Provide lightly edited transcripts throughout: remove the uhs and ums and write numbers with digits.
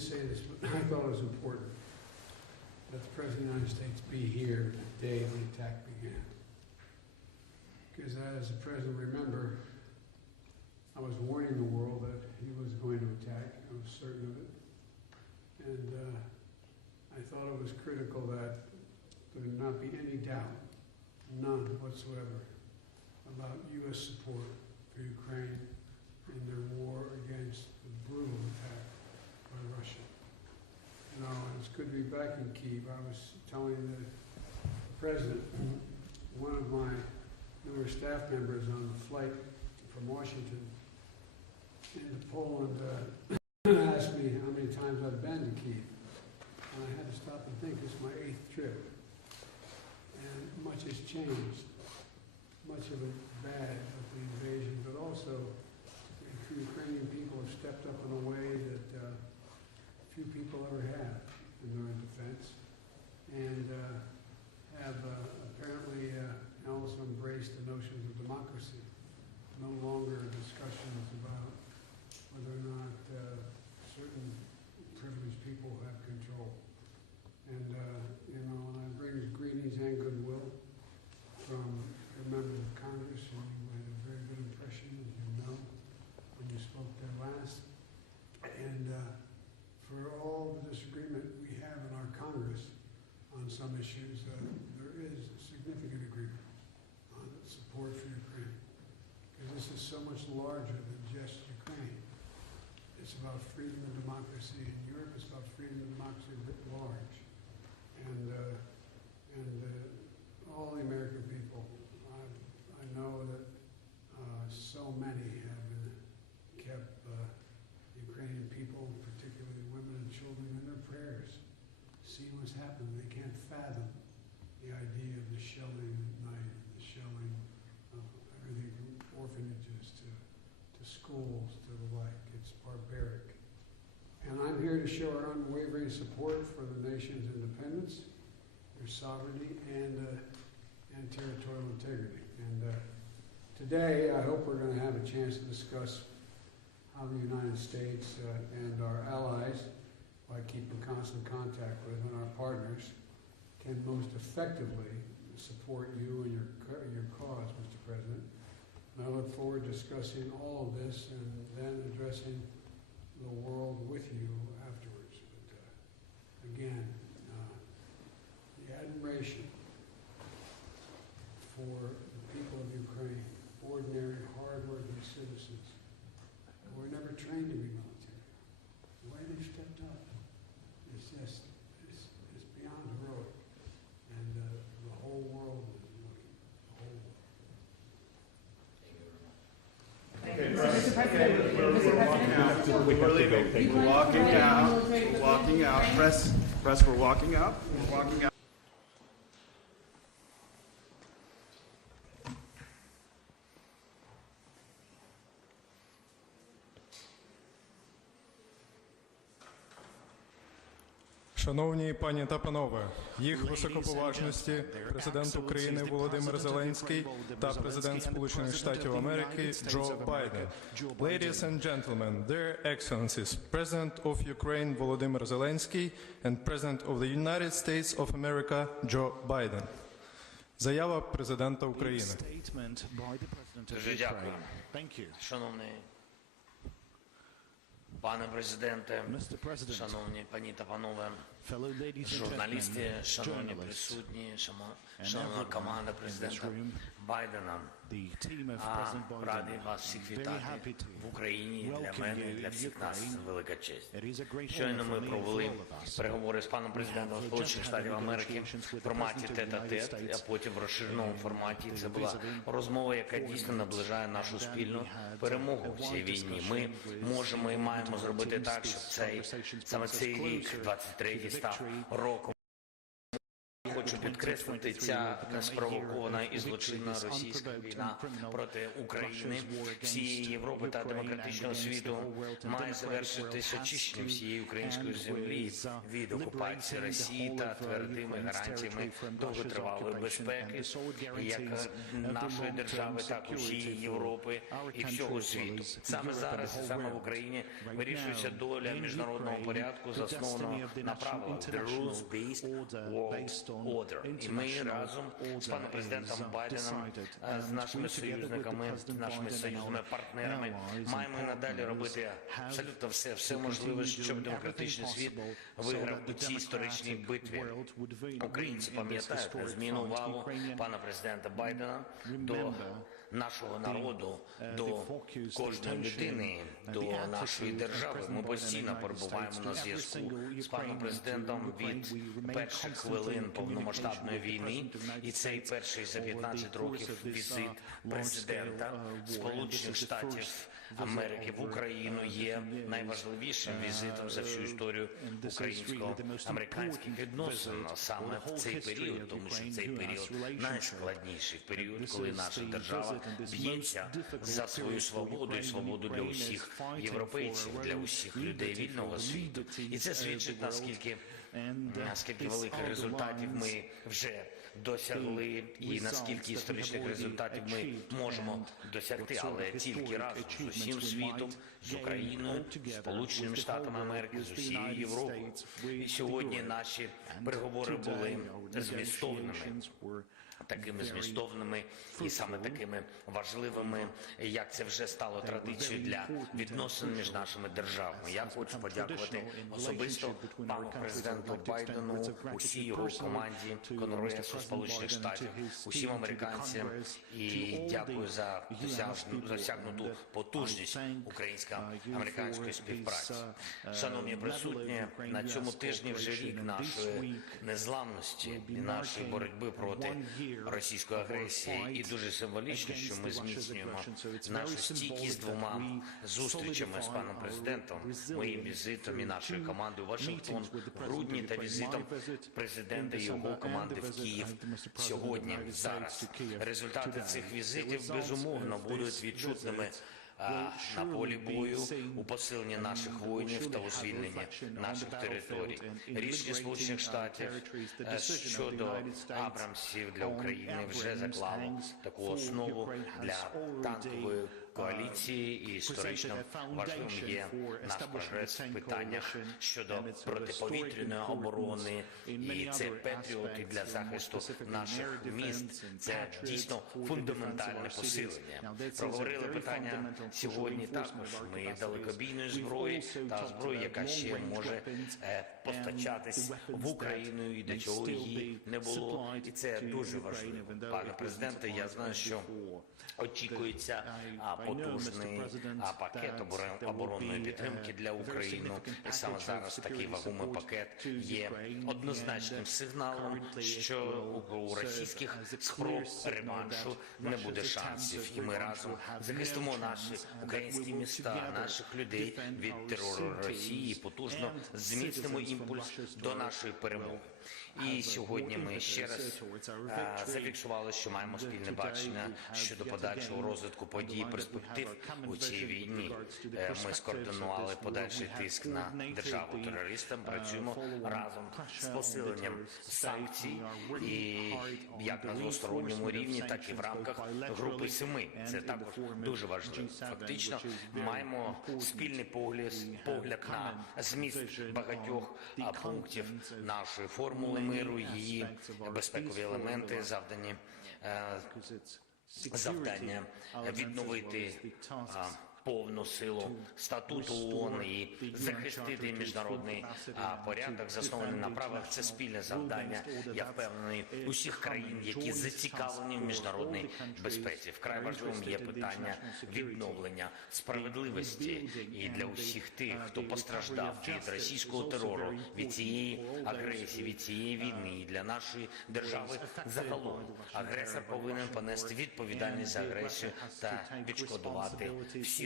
say this, but I thought it was important that the President of the United States be here the day the attack began. Because as the President remember, I was warning the world that he was going to attack. I was certain of it. And I thought it was critical that there would not be any doubt, none whatsoever, about U.S. support for Ukraine in their war against the brutal attack by Russia. You know, it's good to be back in Kyiv. I was telling the President, one of my newer staff members on the flight from Washington into Poland asked me how many times I've been to Kyiv. And I had to stop and think, this is my 8th trip. And much has changed. Much of it bad with the invasion, but also the Ukrainian people have stepped up in a way that few people ever have in their defense, and have apparently also embraced the notions of democracy. No longer discussions about whether or not certain privileged people have control. And, you know, and I bring greetings and goodwill from your members of Congress, and you had a very good impression, as you know, when you spoke there last. And for all the disagreement we have in our Congress on some issues, there is significant agreement on support for Ukraine. Because this is so much larger than just Ukraine. It's about freedom and democracy in Europe. It's about freedom and democracy writ large. And all the American people, I know that so many have kept Ukrainian people, particularly women and children, in their prayers, seeing what's happened. They can't fathom the idea of the shelling at night, the shelling of everything from orphanages to schools to the like. It's barbaric. And I'm here to show our unwavering support for the nation's independence, their sovereignty, and territorial integrity. And today, I hope we're going to have a chance to discuss how the United States and our allies, by keeping constant contact with and our partners, can most effectively support you and your cause, Mr. President. And I look forward to discussing all of this and then addressing the world with you afterwards. But again, the admiration for the people of Ukraine, ordinary, hard-working citizens who were never trained to be military. The way they stepped up is just, it's beyond heroic. And the whole world is looking, the whole world. Mr. President, we're walking out. Press, we're walking out. Шановні пані та панове, їх високоповажності президент України Володимир Зеленський та президент Сполучених Штатів Америки Джо Байден. Ladies and gentlemen, their excellencies, President of Ukraine Volodymyr Zelensky and President of the United States of America Joe Biden. Заява президента України. Дуже дякую. Шановний пане президенте, шановні пані та панове, журналісти, шановні присутні, шановна команда президента Байдена. Радий вас всіх вітати в Україні. Для мене і для всіх нас велика честь. Щойно ми провели переговори з паном президентом Сполучених Штатів Америки в форматі тет-а-тет, а потім в розширеному форматі. Це була розмова, яка дійсно наближає нашу спільну перемогу в цій війні. Ми можемо і маємо зробити так, щоб саме цей рік, 23-й, став роком Хочу підкреслити, ця неспровокована і злочинна російська війна проти України, всієї Європи та демократичного світу має завершитись очищенням всієї української землі від окупації Росії та твердими гарантіями довготривалої безпеки, як нашої держави, так і всієї Європи і всього світу. Саме зараз, саме в Україні, вирішується доля міжнародного порядку, заснованого на правилах «The Rules-Based World Order». І ми разом з паном президентом Байденом, з нашими союзниками, з нашими союзними партнерами маємо і надалі робити абсолютно все можливе, щоб демократичний світ виграв у цій історичній битві. Українці пам'ятають незмінну увагу пана президента Байдена до нашого народу, до кожної людини, до нашої держави. Ми постійно перебуваємо на зв'язку з паном президентом від перших хвилин повномасштабної війни. І цей перший за 15 років візит президента Сполучених Штатів Америки в Україну є найважливішим візитом за всю історію українсько-американських відносин саме в цей період, тому що цей період найскладніший період, коли наша держава б'ється за свою свободу і свободу для усіх європейців, для усіх людей вільного світу. І це свідчить, наскільки великих результатів ми вже досягли і наскільки історичних результатів ми можемо досягти, але тільки разом з усім світом, з Україною, з Сполученими Штатами Америки, з усією Європою. І сьогодні наші переговори були змістовними, такими змістовними і саме такими важливими, як це вже стало традицією для відносин між нашими державами. Я хочу подякувати особисто пану президенту Байдену, усій його команді Конгресу Сполучених Штатів, усім американцям і дякую за досягнуту потужність українсько-американської співпраці. Шановні присутні, на цьому тижні вже рік нашої незламності і нашої боротьби проти російської агресії, і дуже символічно, що ми зміцнюємо нашу стійкість двома зустрічами з паном президентом, моїм візитом і нашою командою в Вашингтон в грудні та візитом президента і його команди в Київ сьогодні, зараз. Результати цих візитів, безумовно, будуть відчутними на полі бою, у посиленні наших воїнів та у звільненні наших територій. Рішення Сполучених Штатів щодо Абрамсів для України вже заклало таку основу для танкової коаліції, і історично важливим є наш прогрес в питаннях щодо протиповітряної оборони, і це патріоти для захисту наших міст. Це дійсно фундаментальне посилення. Проговорили питання сьогодні також ми далекобійної зброї та зброї, яка ще може постачатись в Україну і до чого її не було. І це дуже важливо. Пане президенте, я знаю, що очікується потужний пакет оборонної підтримки для України. І саме зараз такий вагомий пакет є однозначним сигналом, що у російських спроб реваншу не буде шансів. І ми разом захистимо наші українські міста, наших людей від терору Росії, потужно зміцнимо імпульс до нашої перемоги. І сьогодні ми ще раз зафіксували, що маємо спільне бачення щодо подальшого розвитку подій і перспектив у цій війні. Ми скоординували подальший тиск на державу-терористам, працюємо разом з посиленням санкцій, і як на двосторонньому рівні, так і в рамках Групи 7. Це також дуже важливо. Фактично, маємо спільний погляд на зміст багатьох пунктів нашої формули миру, її безпекові елементи, завдання відновити повну силу статуту ООН і захистити міжнародний порядок, заснований на правах. Це спільне завдання, я впевнений, усіх країн, які зацікавлені в міжнародній безпеці. Вкрай важливим є питання відновлення справедливості і для усіх тих, хто постраждав від російського терору, від цієї агресії, від цієї війни, і для нашої держави загалом. Агресор повинен понести відповідальність за агресію та відшкодувати всі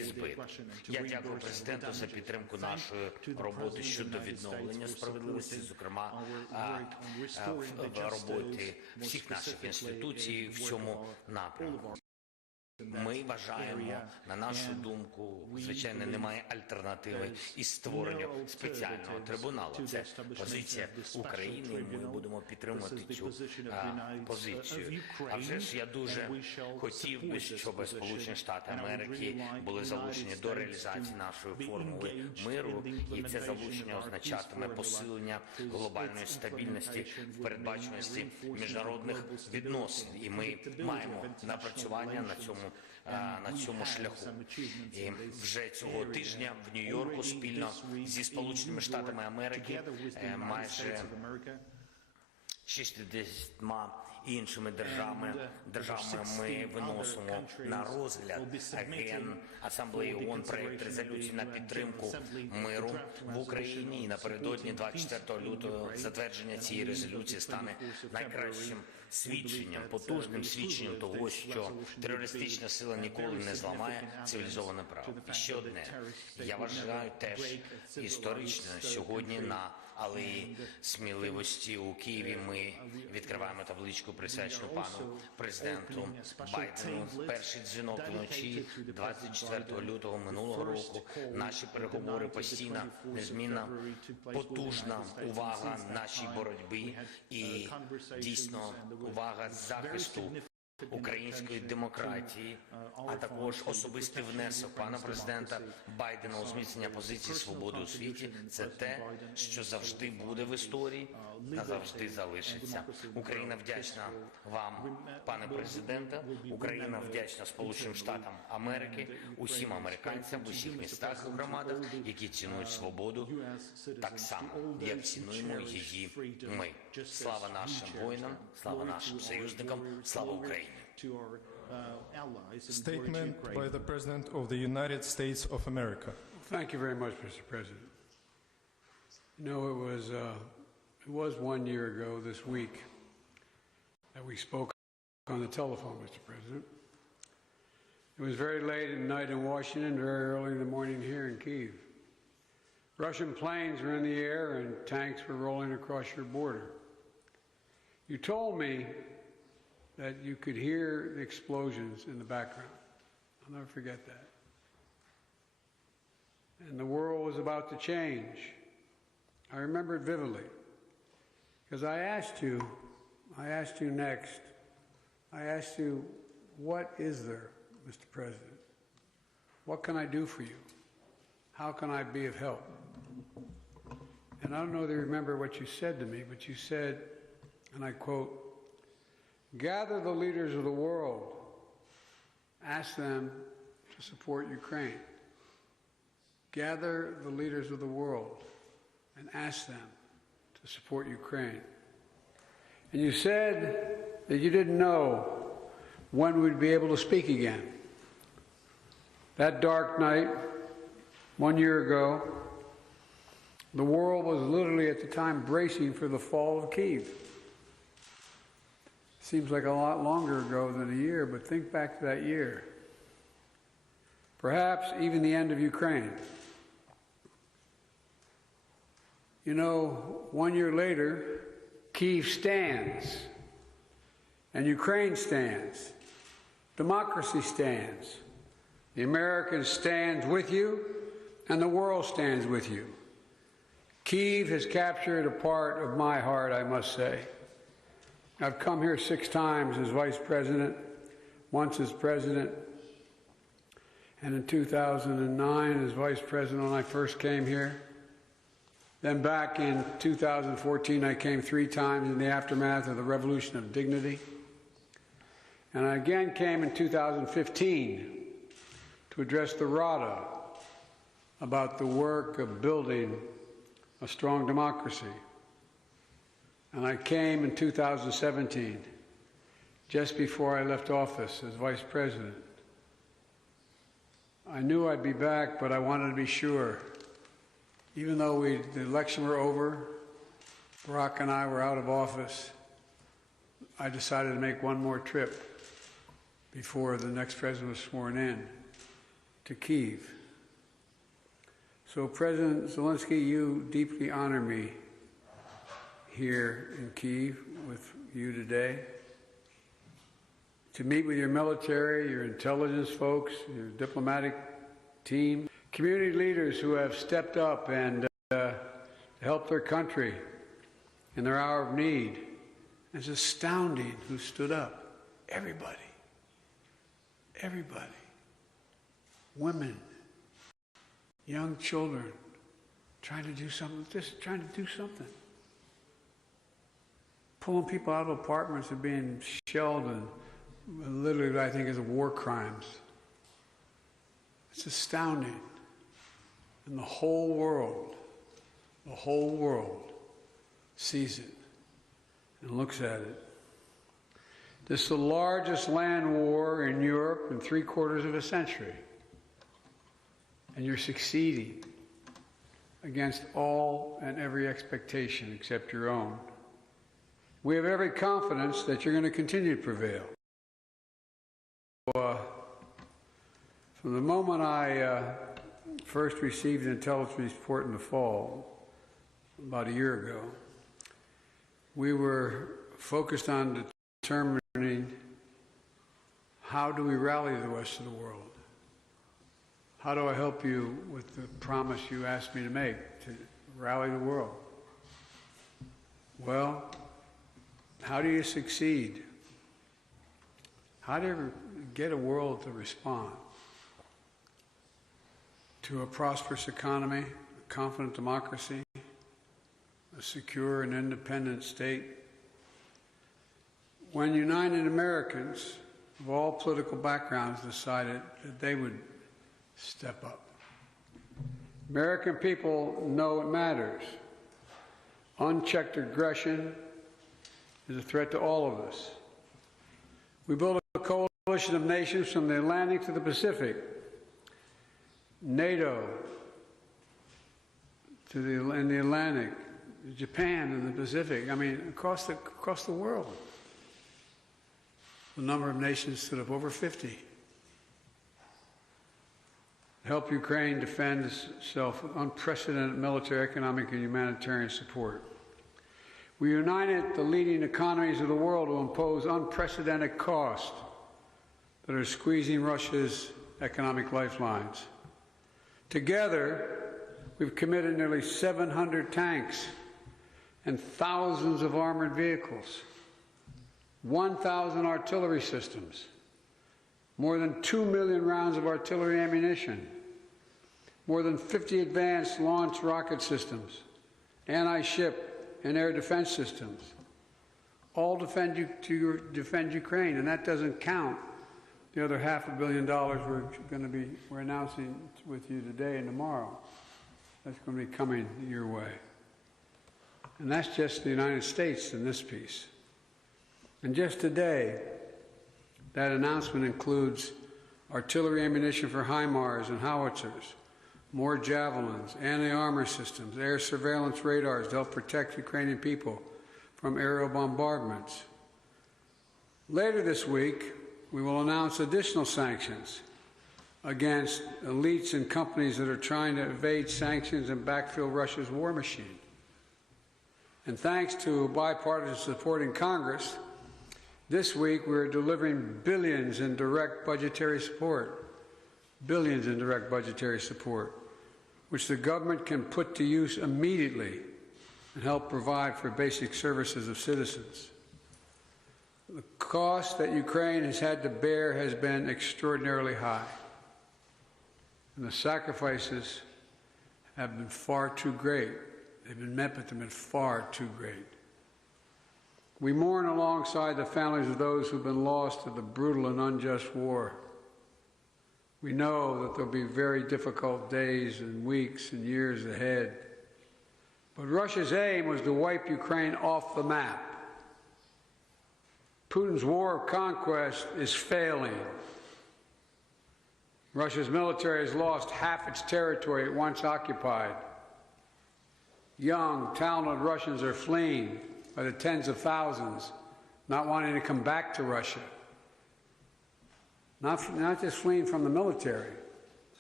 збит. Я дякую президенту за підтримку нашої роботи щодо відновлення справедливості, зокрема в роботі всіх наших інституцій в цьому напрямку. Ми вважаємо, на нашу думку, звичайно, немає альтернативи із створенню спеціального трибуналу. Це позиція України, і ми будемо підтримувати цю позицію. А вже ж я дуже хотів би, щоб Сполучені Штати Америки були залучені до реалізації нашої формули миру, і це залучення означатиме посилення глобальної стабільності в передбачуваності міжнародних відносин. І ми маємо напрацювання на цьому шляху. І вже цього тижня в Нью-Йорку спільно зі Сполученими Штатами Америки майже 60 іншими державами ми виносимо на розгляд Генасамблеї ООН проект резолюції на підтримку миру в Україні. І напередодні 24 лютого затвердження цієї резолюції стане найкращим свідченням, потужним свідченням того, що терористична сила ніколи не зламає цивілізоване право. І ще одне. Я вважаю теж історично сьогодні на Алеї Сміливості у Києві ми відкриваємо табличку, присвячену пану президенту Байдену. Перший дзвінок вночі 24 лютого минулого року. Наші переговори постійна, незмінна, потужна увага нашій боротьбі і дійсно увага захисту української демократії, а також особистий внесок пана президента Байдена у зміцнення позиції свободи у світі. Це те, що завжди буде в історії, назавжди залишиться. Україна вдячна вам, пане президенте. Україна вдячна Сполученим Штатам Америки, усім американцям в усіх містах і громадах, які цінують свободу так само, як цінуємо її ми. Слава нашим воїнам, слава нашим союзникам, слава Україні. Statement by the President of the United States of America. Thank you very much, Mr. President. You know, it was 1 year ago this week that we spoke on the telephone, Mr. President. It was very late at night in Washington, very early in the morning here in Kyiv. Russian planes were in the air and tanks were rolling across your border. You told me that you could hear the explosions in the background. I'll never forget that. And the world was about to change. I remember it vividly. Because I asked you next, I asked you, what is there, Mr. President? What can I do for you? How can I be of help? And I don't know if you remember what you said to me, but you said, and I quote, gather the leaders of the world, ask them to support Ukraine. Gather the leaders of the world and ask them to support Ukraine. And you said that you didn't know when we'd be able to speak again. That dark night, 1 year ago, the world was literally at the time bracing for the fall of Kyiv. Seems like a lot longer ago than a year, but think back to that year. Perhaps even the end of Ukraine. You know, 1 year later, Kyiv stands, and Ukraine stands. Democracy stands. The Americans stand with you, and the world stands with you. Kyiv has captured a part of my heart, I must say. I've come here 6 times as vice president, once as president, and in 2009 as vice president when I first came here. Then back in 2014, I came 3 times in the aftermath of the Revolution of Dignity. And I again came in 2015 to address the Rada about the work of building a strong democracy. And I came in 2017, just before I left office as vice president. I knew I'd be back, but I wanted to be sure. Even though the election were over, Barack and I were out of office, I decided to make one more trip before the next president was sworn in. to Kyiv. So, President Zelensky, you deeply honor me here in Kyiv with you today, to meet with your military, your intelligence folks, your diplomatic team, community leaders who have stepped up and helped their country in their hour of need. It's astounding who stood up. Everybody. Everybody. Women, young children, trying to do something, just trying to do something. Pulling people out of apartments and being shelled and literally what I think is war crimes. It's astounding. And the whole world sees it and looks at it. This is the largest land war in Europe in 3/4 of a century. And you're succeeding against all and every expectation except your own. We have every confidence that you're going to continue to prevail. From the moment I first received an intelligence report in the fall, about a year ago, we were focused on determining how do we rally the rest of the world. How do I help you with the promise you asked me to make, to rally the world? Well, how do you succeed? How do you get a world to respond to a prosperous economy, a confident democracy, a secure and independent state? When United Americans of all political backgrounds decided that they would step up. American people know it matters. Unchecked aggression is a threat to all of us. We built a coalition of nations from the Atlantic to the Pacific, NATO in the Atlantic, Japan in the Pacific. I mean, across the world. The number of nations stood up over 50. Help Ukraine defend itself with unprecedented military, economic, and humanitarian support. We united the leading economies of the world to impose unprecedented costs that are squeezing Russia's economic lifelines. Together, we've committed nearly 700 tanks and thousands of armored vehicles, 1,000 artillery systems, more than 2 million rounds of artillery ammunition, more than 50 advanced launch rocket systems, anti-ship and air defense systems, all defend Ukraine, and that doesn't count the other $500 million we're announcing with you today and tomorrow. That's going to be coming your way. And that's just the United States in this piece. And just today, that announcement includes artillery ammunition for HIMARS and howitzers, more javelins, anti-armor systems, air surveillance radars to help protect Ukrainian people from aerial bombardments. Later this week, we will announce additional sanctions against elites and companies that are trying to evade sanctions and backfill Russia's war machine. And thanks to bipartisan support in Congress, this week we're delivering billions in direct budgetary support, which the government can put to use immediately and help provide for basic services of citizens. The cost that Ukraine has had to bear has been extraordinarily high, and the sacrifices have been far too great. They've been met, but they've been far too great. We mourn alongside the families of those who've been lost to the brutal and unjust war. We know that there'll be very difficult days and weeks and years ahead. But Russia's aim was to wipe Ukraine off the map. Putin's war of conquest is failing. Russia's military has lost half its territory it once occupied. Young, talented Russians are fleeing by the tens of thousands, not wanting to come back to Russia. Not just fleeing from the military,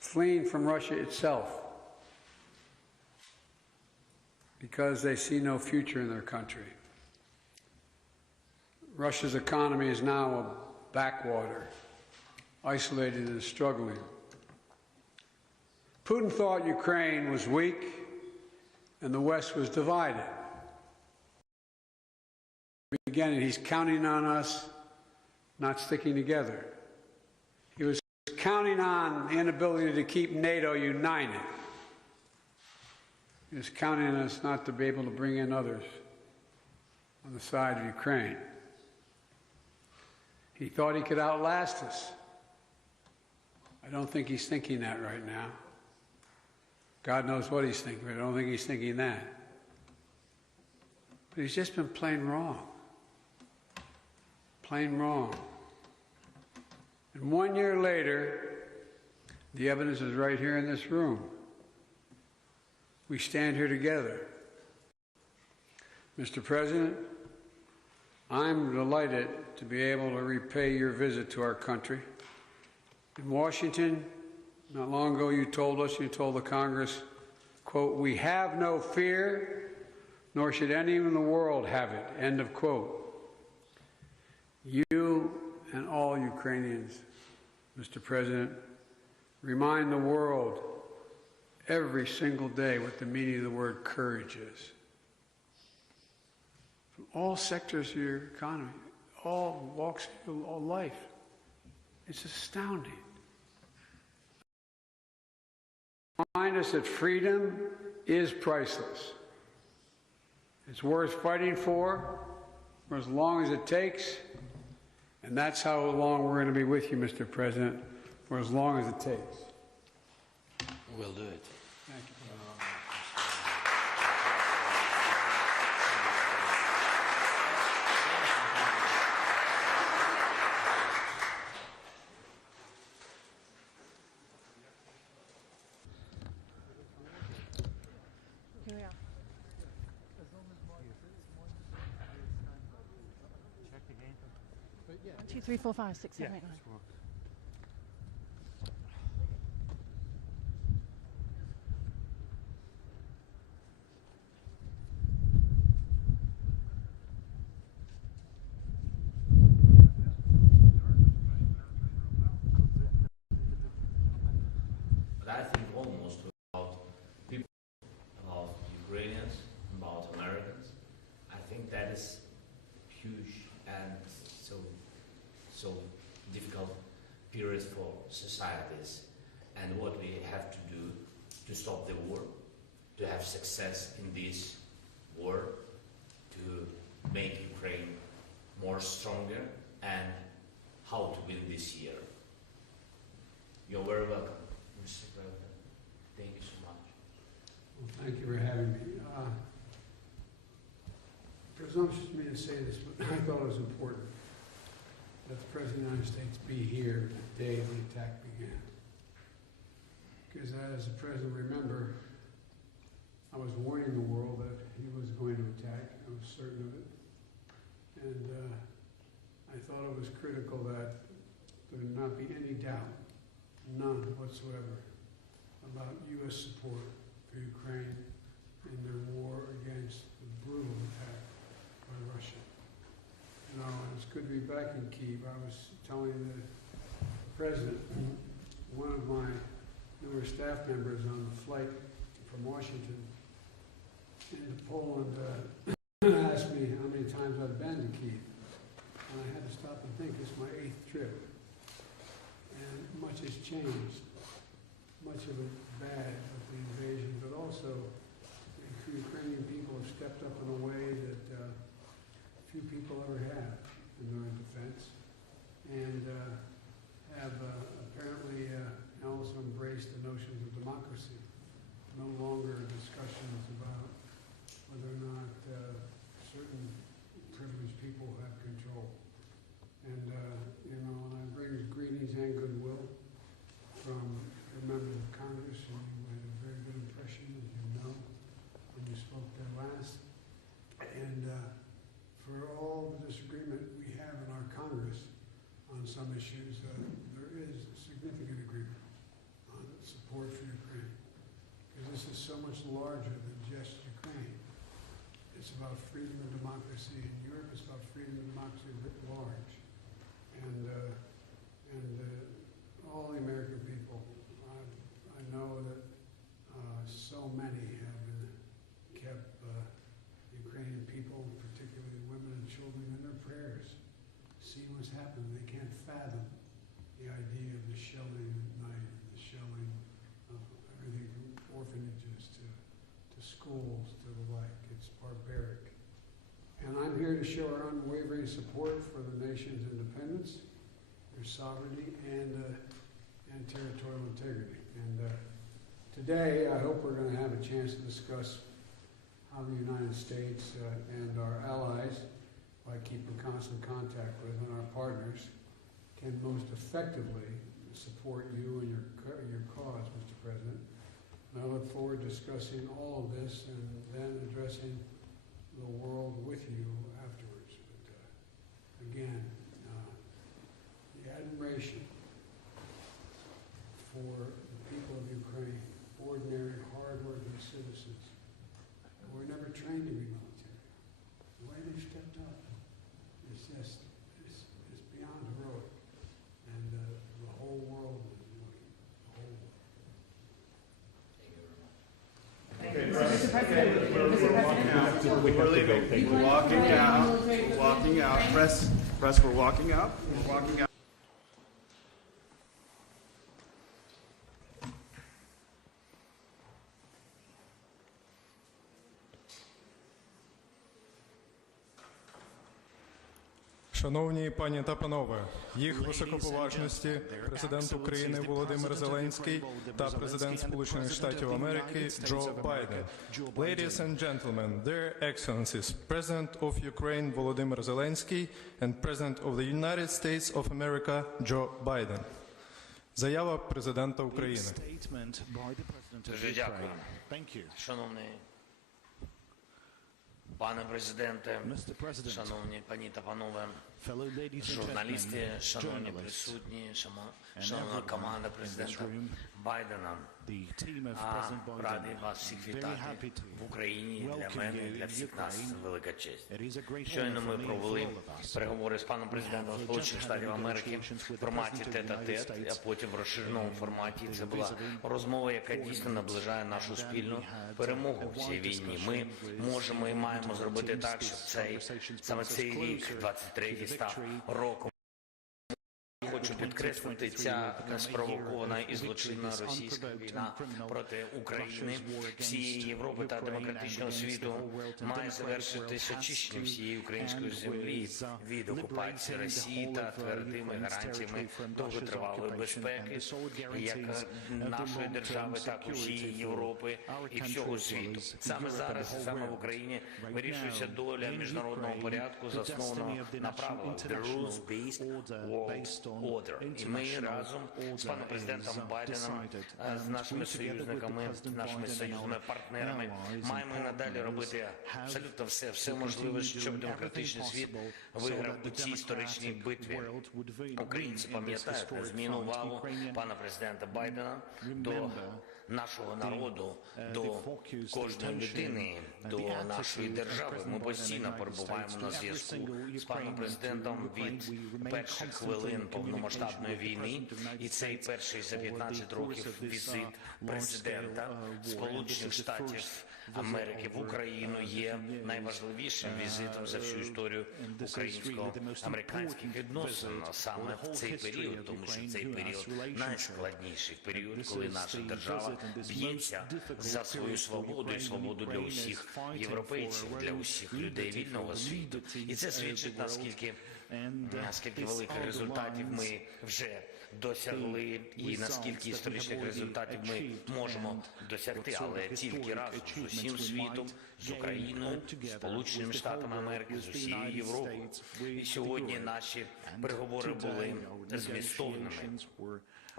fleeing from Russia itself because they see no future in their country. Russia's economy is now a backwater, isolated and struggling. Putin thought Ukraine was weak and the West was divided. Again, he's counting on us not sticking together. He was counting on the inability to keep NATO united. He was counting on us not to be able to bring in others on the side of Ukraine. He thought he could outlast us. I don't think he's thinking that right now. God knows what he's thinking, but I don't think he's thinking that. But he's just been plain wrong. Plain wrong. And 1 year later, the evidence is right here in this room. We stand here together. Mr. President, I'm delighted to be able to repay your visit to our country. In Washington, not long ago you told the Congress, quote, "We have no fear, nor should anyone in the world have it," end of quote. You and all Ukrainians, Mr. President, remind the world every single day what the meaning of the word courage is. From all sectors of your economy, all walks of your life. It's astounding. Remind us that freedom is priceless. It's worth fighting for as long as it takes. And that's how long we're going to be with you, Mr. President, for as long as it takes. We'll do it. Thank you. Here we are. 1, 2, 3, 4, 5, 6, 7, 8, 9. But I think almost about people, about Ukrainians, about Americans. I think that is huge and so difficult period for societies, and what we have to do to stop the war, to have success in this war, to make Ukraine more stronger, and how to win this year. You're very welcome, Mr. President. Thank you so much. Well, thank you for having me. Presumptuous of me to say this, but I thought it was important that the President of the United States be here the day the attack began. Because as the President remember, I was warning the world that he was going to attack. I was certain of it. And I thought it was critical that there would not be any doubt, none whatsoever, about U.S. support for Ukraine in their war against the brutal attack by Russia. You know, it's good to be back in Kyiv. I was telling the President, one of my newer staff members on the flight from Washington into Poland asked me how many times I'd been to Kyiv. And I had to stop and think, it's my 8th trip. And much has changed. Much of it bad with the invasion, but also the Ukrainian people have stepped up in a way that few people ever have in their defense, and have apparently also embraced the notions of democracy. No longer discussions about whether or not certain privileged people have control. And you know, and I bring greetings and goodwill from the members of Congress, who had a very good impression, as you know, when you spoke there last. And for all the disagreement we have in our Congress on some issues, there is significant agreement on support support for Ukraine. Because this is so much larger than just Ukraine. It's about freedom and democracy in Europe. It's about freedom and democracy writ large. And all the American people, I know that so many have kept Ukrainian people, particularly women and children, in their prayers. Seeing what's happening, they can't fathom the idea of the shelling at night, the shelling of everything from orphanages to schools to the like. It's barbaric. And I'm here to show our unwavering support for the nation's independence, their sovereignty, and territorial integrity. And today, I hope we're going to have a chance to discuss how the United States and our allies, by keeping constant contact with and our partners, can most effectively support you and your cause, Mr. President. And I look forward to discussing all of this and then addressing the world with you afterwards. But, again, the admiration for the people of Ukraine, ordinary, hard-working citizens who were never trained to be military. The way they stepped up is just, it's beyond heroic. And the whole world is looking, the whole world. We're walking out. We're walking out. Press, we're walking out. We're walking out. Шановні пані та панове, їх високоповажності президент України Володимир Зеленський та президент Сполучених Штатів Америки Джо Байден. Ladies and gentlemen, their excellencies, President of Ukraine Volodymyr Zelensky and President of the United States of America Joe Biden. Заява президента України. Дуже дякую. Шановний пане президенте, шановні пані та панове, журналісти, шановні присутні, шановна команда президента Байдена. Радий вас всіх вітати в Україні. Для мене і для всіх нас велика честь. Щойно ми провели переговори з паном президентом Сполучених Штатів Америки в форматі тет-а-тет, а потім в розширеному форматі. Це була розмова, яка дійсно наближає нашу спільну перемогу в цій війні. Ми можемо і маємо зробити так, щоб саме цей рік, 23-й, став роком. Хочу підкреслити, ця неспровокована і злочинна російська війна проти України, всієї Європи та демократичного світу має завершитись очищенням всієї української землі від окупації Росії та твердими гарантіями довготривалої безпеки, як нашої держави, так і всієї Європи і всього світу. Саме зараз, саме в Україні, вирішується доля міжнародного порядку, заснованого на правилах «The rules-based world order». І ми разом з паном президентом Байденом, з нашими союзниками, нашими союзними партнерами маємо і надалі робити абсолютно все можливе, щоб демократичний світ виграв у цій історичній битві. Українці пам'ятають незмінну увагу пана президента Байдена до нашого народу, до кожної людини, до нашої держави. Ми постійно перебуваємо на зв'язку з паном президентом від перших хвилин повномасштабної війни. І цей перший за 15 років візит президента Сполучених Штатів Америки в Україну є найважливішим візитом за всю історію українсько-американських відносин саме в цей період, тому що цей період найскладніший період, коли наша держава б'ється за свою свободу і свободу для усіх європейців, для усіх людей вільного світу. І це свідчить, наскільки великих результатів ми вже досягли і наскільки історичних результатів ми можемо досягти, але тільки разом з усім світом, з Україною, Сполученими Штатами Америки, з усією Європою. І сьогодні наші переговори були змістовними.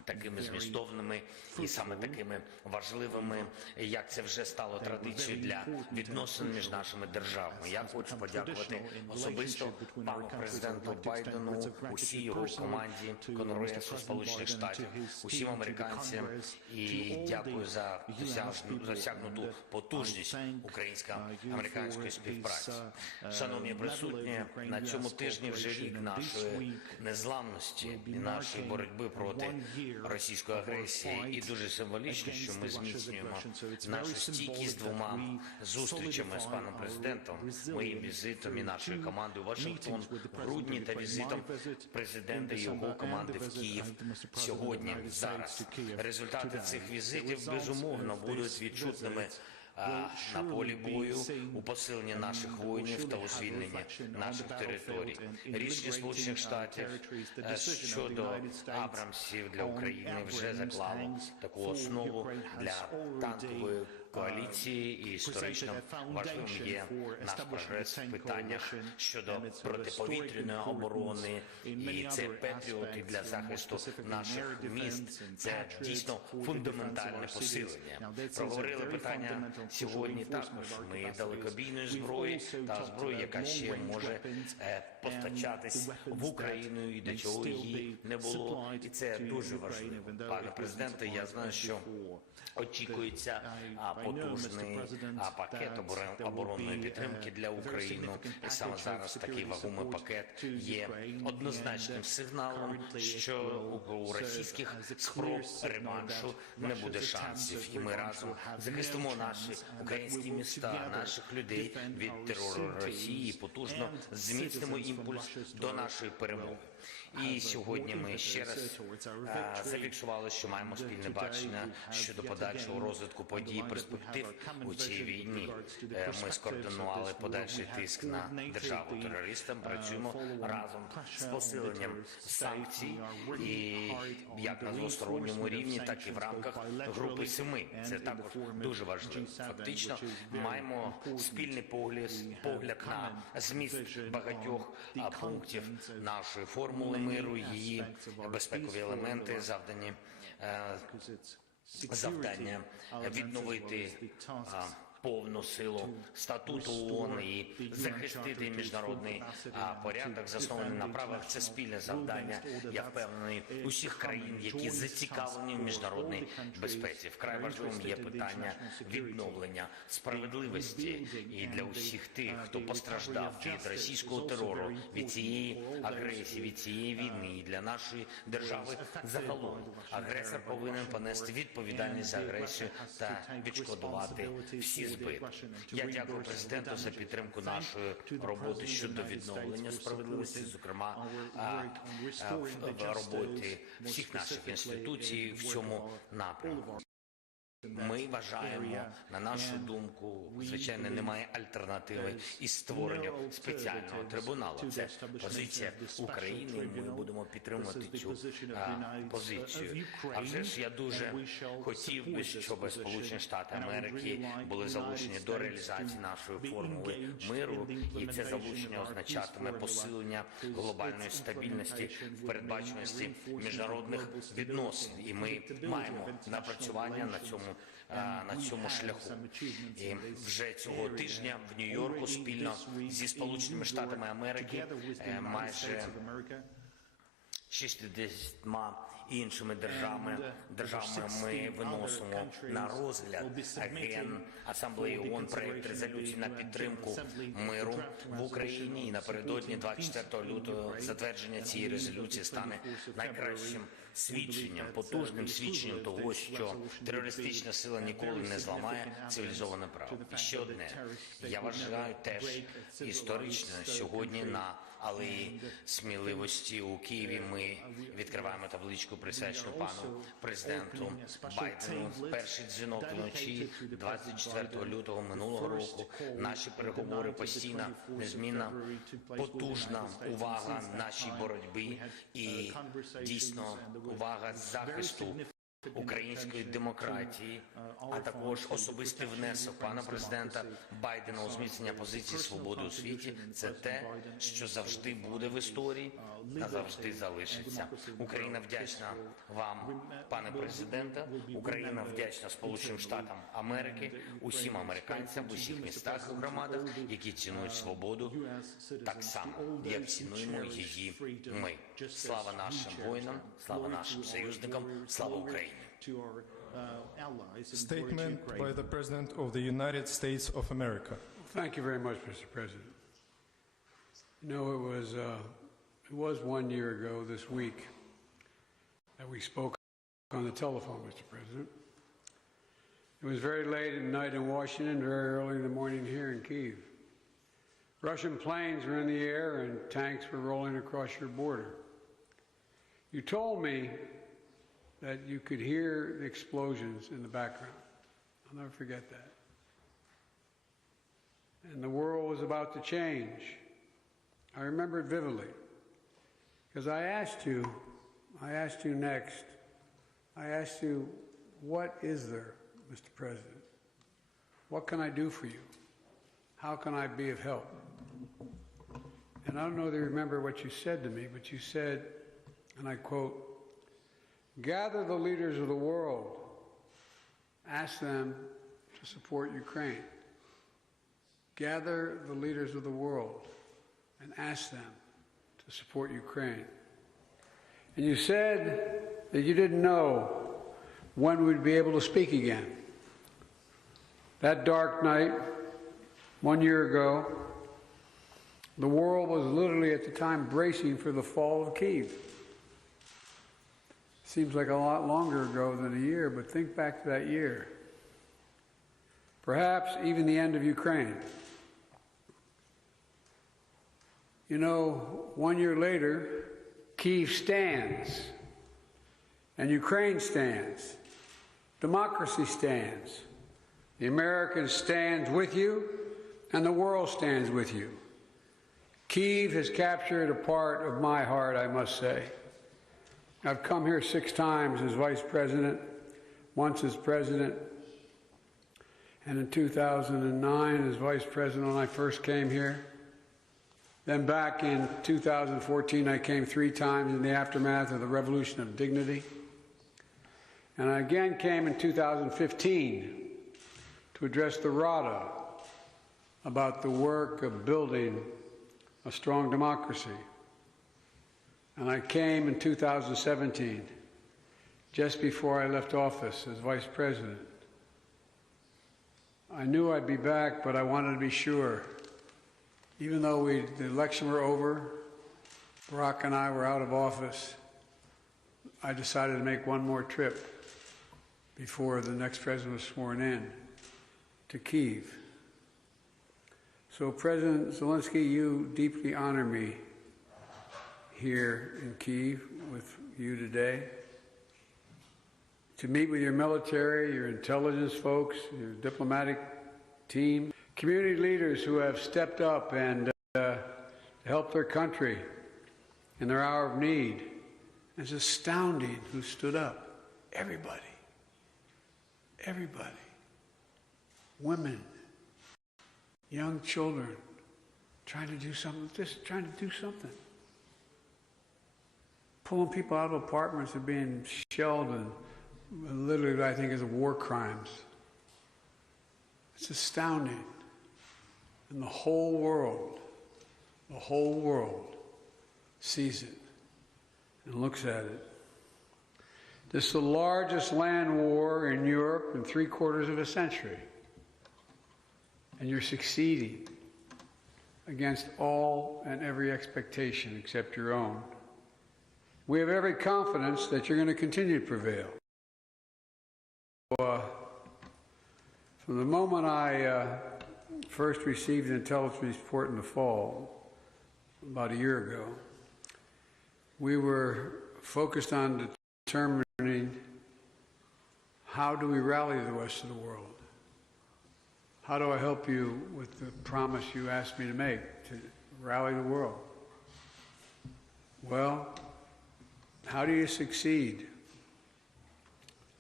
такими змістовними і саме такими важливими, як це вже стало традицією для відносин між нашими державами. Я хочу подякувати особисто пану президенту Байдену, усій його команді Конгресу Сполучених Штатів, усім американцям і дякую за досягнуту потужність українсько-американської співпраці. Шановні присутні, на цьому тижні вже рік нашої незламності і нашої боротьби проти російської агресії, і дуже символічно, що ми зміцнюємо нашу стійкість двома зустрічами з паном президентом, моїм візитом і нашою командою в Вашингтон в грудні та візитом президента і його команди в Київ сьогодні, зараз. Результати цих візитів, безумовно, будуть відчутними на полі бою, у посиленні наших воїнів та у звільненні наших територій. Рішення Сполучених Штатів щодо Абрамсів для України вже заклало таку основу для танкової коаліції, і історично важливим є наш прогрес в питаннях щодо протиповітряної оборони, і це патріоти для захисту наших міст. Це дійсно фундаментальне посилення. Проговорили питання сьогодні також ми далекобійної зброї та зброї, яка ще може постачатись в Україну і до чого її не було. І це дуже важливо. Пане президенте, я знаю, що очікується потужний пакет оборонної підтримки для України. І саме зараз такий вагомий пакет є однозначним сигналом, що у російських спроб реваншу не буде шансів. І ми разом захистимо наші українські міста, наших людей від терору Росії, потужно зміцнимо імпульс до нашої перемоги. І сьогодні ми ще раз зафіксували, що маємо спільне бачення щодо подальшого розвитку подій і перспектив у цій війні. Ми скоординували подальший тиск на державу-терористам, працюємо разом з посиленням санкцій, і як на двосторонньому рівні, так і в рамках Групи 7. Це також дуже важливо. Фактично, маємо спільний погляд на зміст багатьох пунктів нашої формули миру, її безпекові елементи, завдання відновити повну силу статуту ООН і захистити міжнародний порядок, заснований на правах. Це спільне завдання, я впевнений, усіх країн, які зацікавлені в міжнародній безпеці. Вкрай важливим є питання відновлення справедливості і для усіх тих, хто постраждав від російського терору, від цієї агресії, від цієї війни, і для нашої держави загалом. Агресор повинен понести відповідальність за агресію та відшкодувати всі збитки. Я дякую президенту за підтримку нашої роботи щодо відновлення справедливості, зокрема в роботі всіх наших інституцій в цьому напрямку. Ми вважаємо, на нашу думку, звичайно, немає альтернативи із створенню спеціального трибуналу. Це позиція України, і ми будемо підтримувати цю позицію. А вже ж я дуже хотів би, щоб Сполучені Штати Америки були залучені до реалізації нашої формули миру, і це залучення означатиме посилення глобальної стабільності, в передбаченості міжнародних відносин. І ми маємо напрацювання на цьому шляху. І вже цього тижня в Нью-Йорку спільно зі Сполученими Штатами Америки майже 60 іншими державами ми виносимо на розгляд Генасамблеї ООН проект резолюції на підтримку миру в Україні. І напередодні 24 лютого затвердження цієї резолюції стане найкращим свідченням, потужним свідченням того, що терористична сила ніколи не зламає цивілізоване право. І ще одне. Я вважаю теж історично сьогодні на алеї сміливості у Києві ми відкриваємо табличку, присвячену пану президенту Байдену. Перший дзвінок вночі 24 лютого минулого року. Наші переговори постійна, незмінна, потужна увага нашій боротьбі і дійсно увага захисту української демократії, а також особистий внесок пана президента Байдена у зміцнення позиції свободи у світі – це те, що завжди буде в історії та завжди залишиться. Україна вдячна вам, пане президенте. Україна вдячна Сполученим Штатам Америки, усім американцям в усіх містах і громадах, які цінують свободу так само, як цінуємо її ми. Слава нашим воїнам, слава нашим союзникам, слава Україні. Statement by the President of the United States of America. Thank you very much, Mr. President. You know, it was 1 year ago this week that we spoke on the telephone, Mr. President. It was very late at night in Washington, very early in the morning here in Kyiv. Russian planes were in the air and tanks were rolling across your border. You told me that you could hear the explosions in the background. I'll never forget that. And the world was about to change. I remember it vividly, because I asked you next, I asked you, what is there, Mr. President? What can I do for you? How can I be of help? And I don't know if you remember what you said to me, but you said, and I quote, "Gather the leaders of the world, ask them to support Ukraine." Gather the leaders of the world and ask them to support Ukraine. And you said that you didn't know when we'd be able to speak again. That dark night, 1 year ago, the world was literally at the time bracing for the fall of Kyiv. Seems like a lot longer ago than a year, but think back to that year. Perhaps even the end of Ukraine. You know, 1 year later, Kyiv stands, and Ukraine stands. Democracy stands. The Americans stand with you, and the world stands with you. Kyiv has captured a part of my heart, I must say. I've come here 6 times as vice president, once as president, and in 2009 as vice president when I first came here. Then back in 2014, I came 3 times in the aftermath of the Revolution of Dignity. And I again came in 2015 to address the Rada about the work of building a strong democracy. And I came in 2017, just before I left office as vice president. I knew I'd be back, but I wanted to be sure. Even though the election were over, Barack and I were out of office, I decided to make one more trip before the next president was sworn in to Kyiv. So President Zelensky, you deeply honor me here in Kyiv with you today, to meet with your military, your intelligence folks, your diplomatic team, community leaders who have stepped up and helped their country in their hour of need. It's astounding who stood up. Everybody. Everybody. Women, young children, trying to do something, just trying to do something. Pulling people out of apartments and being shelled and literally what I think is war crimes. It's astounding. And the whole world sees it and looks at it. This is the largest land war in Europe in 3/4 of a century. And you're succeeding against all and every expectation except your own. We have every confidence that you're going to continue to prevail. From the moment I first received an intelligence report in the fall, about a year ago, we were focused on determining how do we rally the rest of the world. How do I help you with the promise you asked me to make, to rally the world? Well, how do you succeed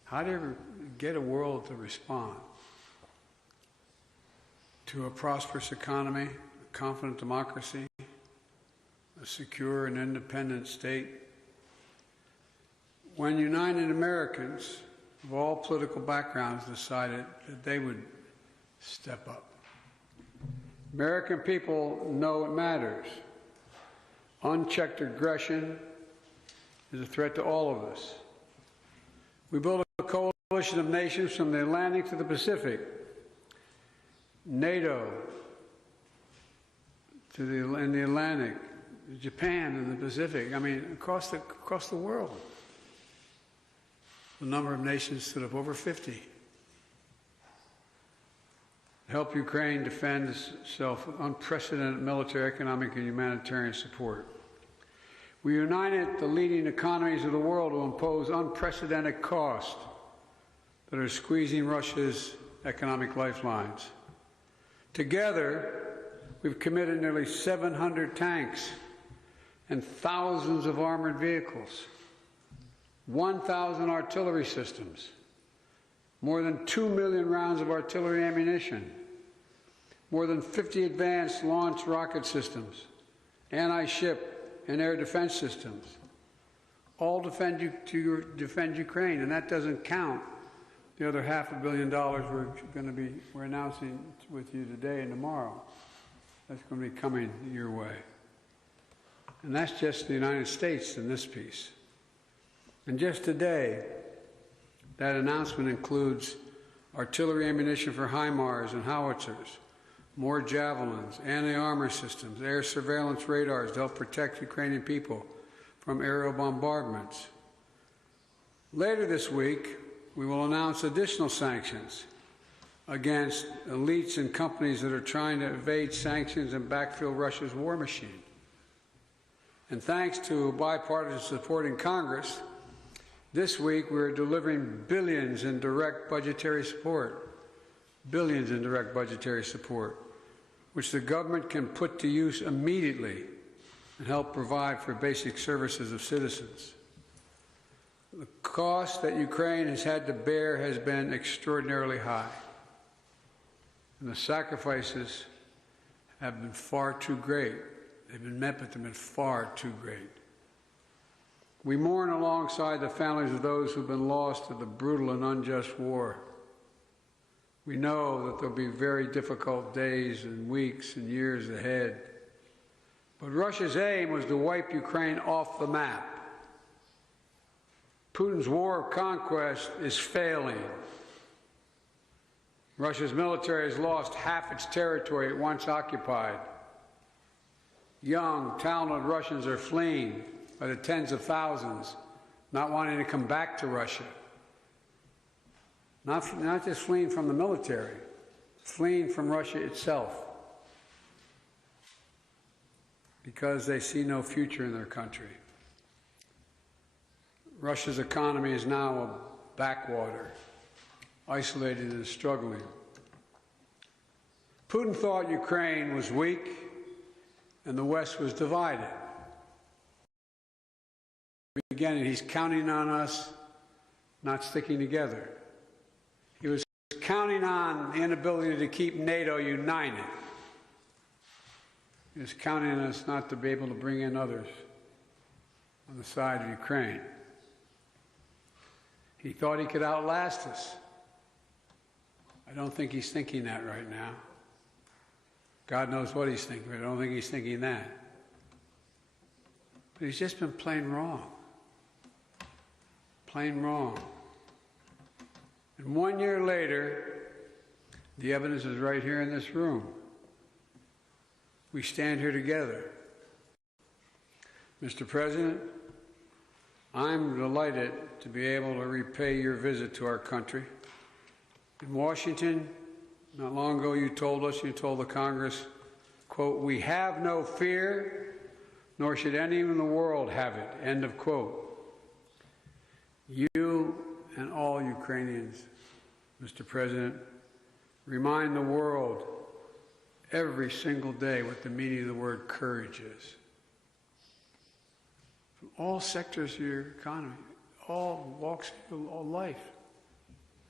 How do you get a world to respond to a prosperous economy, a confident democracy, a secure and independent state, when United Americans of all political backgrounds decided that they would step up? American people know it matters. Unchecked aggression is a threat to all of us. We built a coalition of nations from the Atlantic to the Pacific, NATO in the Atlantic, Japan in the Pacific, I mean, across the world. The number of nations stood up over 50. Help Ukraine defend itself with unprecedented military, economic, and humanitarian support. We united the leading economies of the world to impose unprecedented costs that are squeezing Russia's economic lifelines. Together, we've committed nearly 700 tanks and thousands of armored vehicles, 1,000 artillery systems, more than 2 million rounds of artillery ammunition, more than 50 advanced launch rocket systems, anti-ship and air defense systems, all defend Ukraine, and that doesn't count the other $500 million we're announcing with you today and tomorrow. That's going to be coming your way. And that's just the United States in this piece. And just today, that announcement includes artillery ammunition for HIMARS and howitzers, more javelins, anti-armor systems, air surveillance radars to help protect Ukrainian people from aerial bombardments. Later this week, we will announce additional sanctions against elites and companies that are trying to evade sanctions and backfill Russia's war machine. And thanks to bipartisan support in Congress, this week we're delivering billions in direct budgetary support, which the government can put to use immediately and help provide for basic services of citizens. The cost that Ukraine has had to bear has been extraordinarily high, and the sacrifices have been far too great. They've been met, but they've been far too great. We mourn alongside the families of those who've been lost to the brutal and unjust war. We know that there'll be very difficult days and weeks and years ahead. But Russia's aim was to wipe Ukraine off the map. Putin's war of conquest is failing. Russia's military has lost half its territory it once occupied. Young, talented Russians are fleeing by the tens of thousands, not wanting to come back to Russia. Not just fleeing from the military, fleeing from Russia itself, because they see no future in their country. Russia's economy is now a backwater, isolated and struggling. Putin thought Ukraine was weak and the West was divided. Again, he's counting on us not sticking together. He was counting on the inability to keep NATO united. He was counting on us not to be able to bring in others on the side of Ukraine. He thought he could outlast us. I don't think he's thinking that right now. God knows what he's thinking, but I don't think he's thinking that. But he's just been plain wrong. Plain wrong. And 1 year later, the evidence is right here in this room. We stand here together. Mr. President, I'm delighted to be able to repay your visit to our country. In Washington, not long ago you told the Congress, quote, "We have no fear, nor should any in the world have it," end of quote. You and all Ukrainians, Mr. President, remind the world every single day what the meaning of the word courage is. From all sectors of your economy, all walks of life.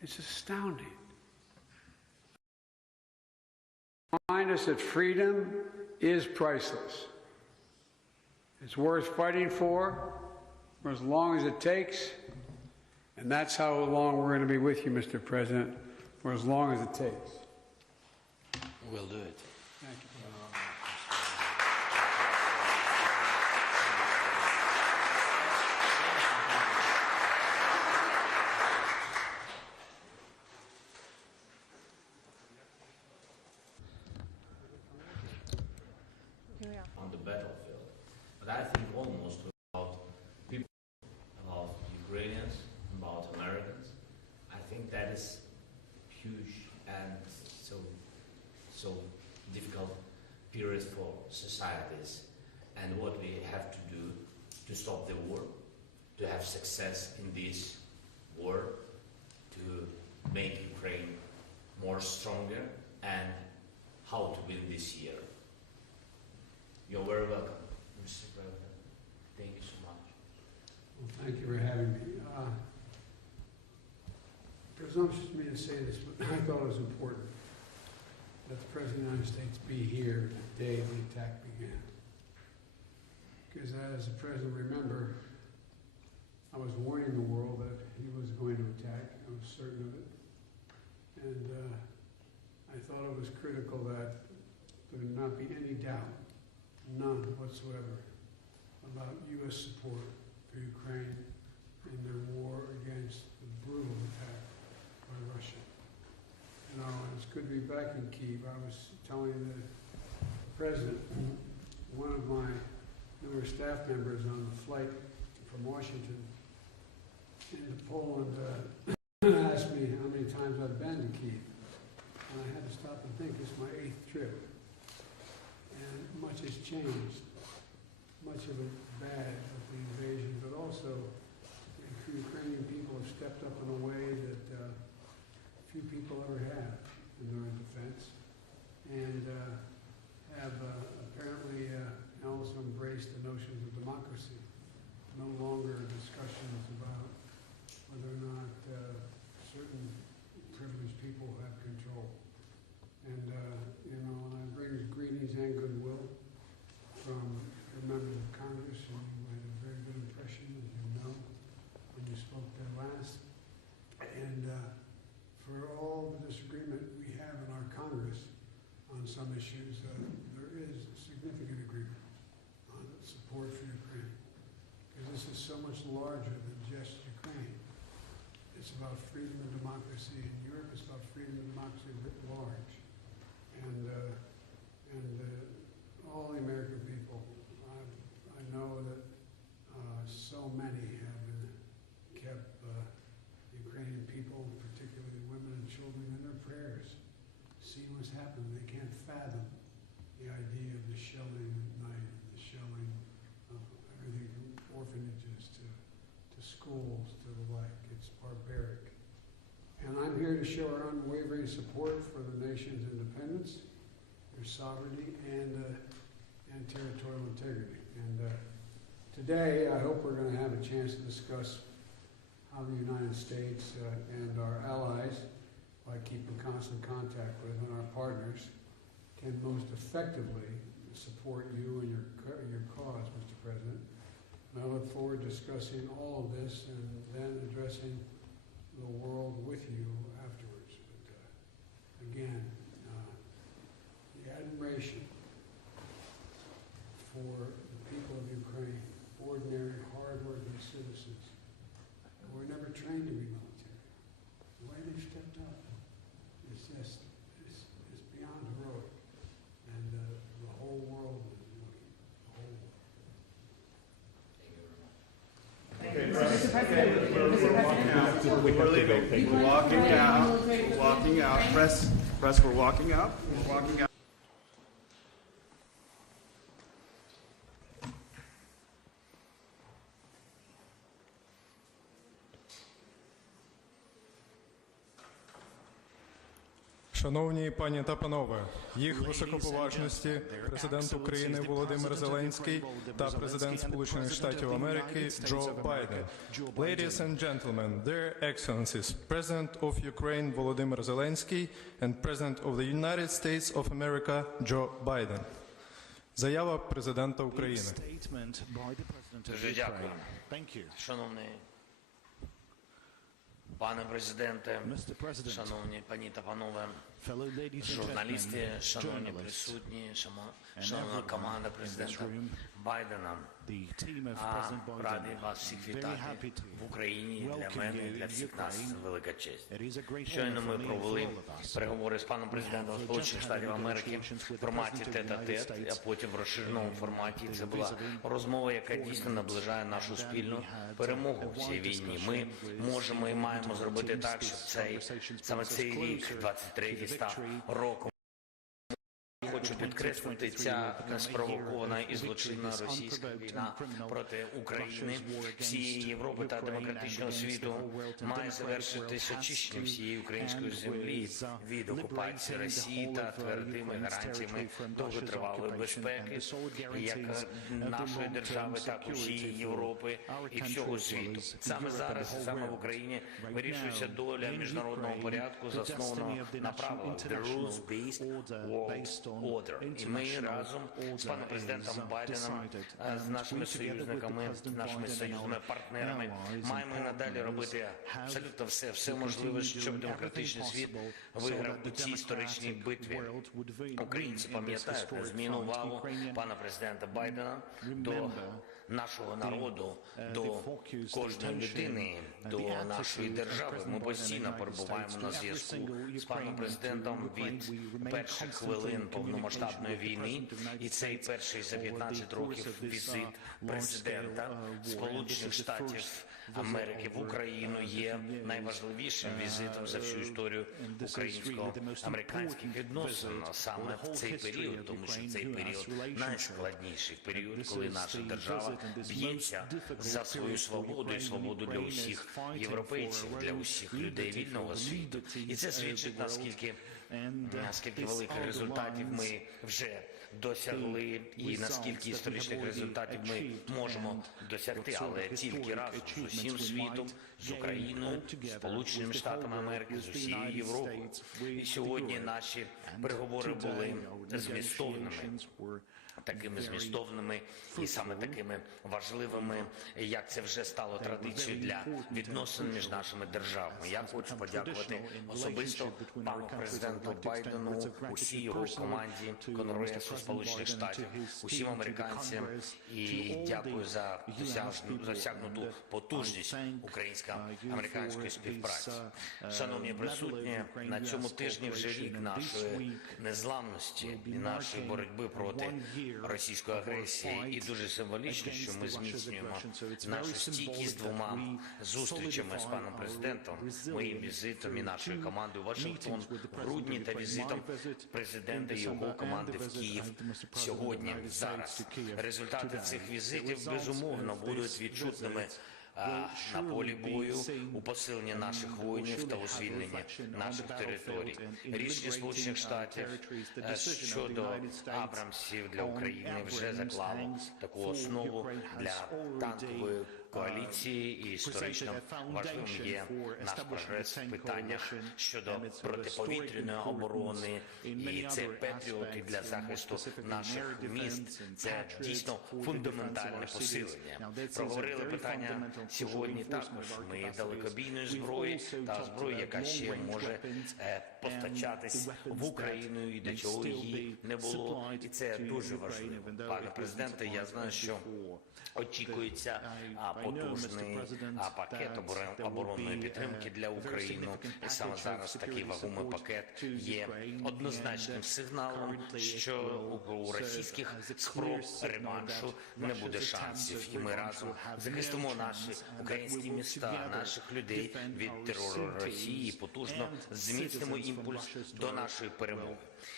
It's astounding. Remind us that freedom is priceless. It's worth fighting for as long as it takes, and that's how long we're going to be with you, Mr. President, for as long as it takes. We'll do it. Thank you. Here we are. On the battlefield. But I think almost about people, about Ukrainians, about Americans. I think that is huge and so difficult period for societies. And what we have to do to stop the war, to have success in this war, to make Ukraine more stronger, and how to win this year. You're very welcome, Mr. President. Thank you so much. Well, thank you for having me. Presumptuous of me to say this, but I thought it was important that the President of the United States be here the day the attack began. Because as the President remember, I was warning the world that he was going to attack. I was certain of it. And I thought it was critical that there would not be any doubt, none whatsoever, about U.S. support for Ukraine in their war against the brutal attack by Russia. You know, it's good to be back in Kyiv. I was telling the President, one of my newer staff members on the flight from Washington into Poland asked me how many times I've been to Kyiv. And I had to stop and think, it's my 8th trip. And much has changed. Much of it bad with the invasion, but also the Ukrainian people have stepped up in a way that few people ever have in their defense, and have apparently also embraced the notions of democracy. No longer discussions about whether or not certain privileged people have control. And, you know, and I bring greetings and goodwill from the members of Congress, who had a very good impression, as you know, when you spoke there last. And for all the disagreement we have in our Congress on some issues, there is significant agreement on support for Ukraine. Because this is so much larger than just Ukraine. It's about freedom and democracy in Europe. It's about freedom and democracy writ large. And all the American people, I know that so many have kept Ukrainian people, particularly women and children, in their prayers, seeing what's happened. They can't fathom the idea of the shelling at night, the shelling of everything from orphanages to schools to the like. It's barbaric. And I'm here to show our unwavering support for the nation's independence, their sovereignty, and territorial integrity. And today, I hope we're going to have a chance to discuss how the United States and our allies, by keeping constant contact with and our partners, can most effectively support you and your cause, Mr. President. And I look forward to discussing all of this and then addressing the world with you afterwards. But again, the admiration for the people of Ukraine, ordinary, hard-working citizens who were never trained to be military. The way they've stepped up is just, it's beyond heroic. And the whole world is looking, the whole world. We're walking out. Press, we're walking out. We're walking out. Шановні пані та панове, їх високоповажності президент України Володимир Зеленський та президент Сполучених Штатів Америки Джо Байден. Ladies and gentlemen, their excellencies, President of Ukraine Volodymyr Zelensky and President of the United States of America Joe Biden. Заява президента України. Дуже дякую. Шановний пане президенте, шановні пані та панове, журналісти, шановні присутні, шановна команда президента Байдена. Радий вас всіх вітати в Україні. Для мене і для всіх нас велика честь. Щойно ми провели переговори з паном президентом Сполучених Штатів Америки в форматі тет-а-тет, а потім в розширеному форматі. Це була розмова, яка дійсно наближає нашу спільну перемогу в цій війні. Ми можемо і маємо зробити так, щоб саме цей рік, 23-й, став роком. Хочу підкреслити, ця неспровокована і злочинна російська війна проти України, всієї Європи та демократичного світу має завершитись очищенням всієї української землі від окупації Росії та твердими гарантіями довготривалої безпеки, як нашої держави, так і всієї Європи і всього світу. Саме зараз, саме в Україні, вирішується доля міжнародного порядку, заснованого на правилах «The rules-based world order». І ми разом з паном президентом Байденом, з нашими союзниками, з нашими союзними партнерами маємо і надалі робити абсолютно все можливе, щоб демократичний світ виграв у цій історичній битві. Українці пам'ятають незмінну увагу пана президента Байдена до нашого народу, до кожної людини, до нашої держави. Ми постійно перебуваємо на зв'язку з паном президентом від перших хвилин повномасштабної війни. І цей перший за 15 років візит президента Сполучених Штатів Америки в Україну є найважливішим візитом за всю історію українсько-американських відносин саме в цей період, тому що цей період найскладніший період, коли наша держава б'ється за свою свободу і свободу для усіх європейців, для усіх людей вільного світу. І це свідчить, наскільки великих результатів ми вже досягли і наскільки історичних результатів ми можемо досягти, але тільки разом з усім світом, з Україною, з Сполученими Штатами Америки, з усією Європою. І сьогодні наші переговори були такими змістовними і саме такими важливими, як це вже стало традицією для відносин між нашими державами. Я хочу подякувати особисто пану президенту Байдену, усій його команді Конгресу Сполучених Штатів, усім американцям і дякую за досягнуту потужність українсько-американської співпраці. Шановні присутні, на цьому тижні вже рік нашої незламності і нашої боротьби проти російської агресії, і дуже символічно, що ми зміцнюємо нашу стійкість двома зустрічами з паном президентом, моїм візитом і нашою командою в Вашингтон в грудні та візитом президента і його команди в Київ сьогодні, зараз. Результати цих візитів, безумовно, будуть відчутними на полі бою, у посиленні наших воїнів та у звільненні наших територій. Рішення Сполучених Штатів щодо Абрамсів для України вже заклало таку основу для танкової коаліції, і історично важливим є наш прогрес в питаннях щодо протиповітряної оборони, і це патріоти для захисту наших міст. Це дійсно фундаментальне посилення. Проговорили питання сьогодні також. Ми далекобійної зброї та зброї, яка ще може постачатись в Україну, і до чого її не було. І це дуже важливо. Пане президенте, я знаю, що очікується потужний пакет оборонної підтримки для України. І саме зараз такий вагомий пакет є однозначним сигналом, що у російських спроб реваншу не буде шансів. І ми разом захистимо наші українські міста, наших людей від терору Росії і потужно зміцнимо імпульс до нашої перемоги.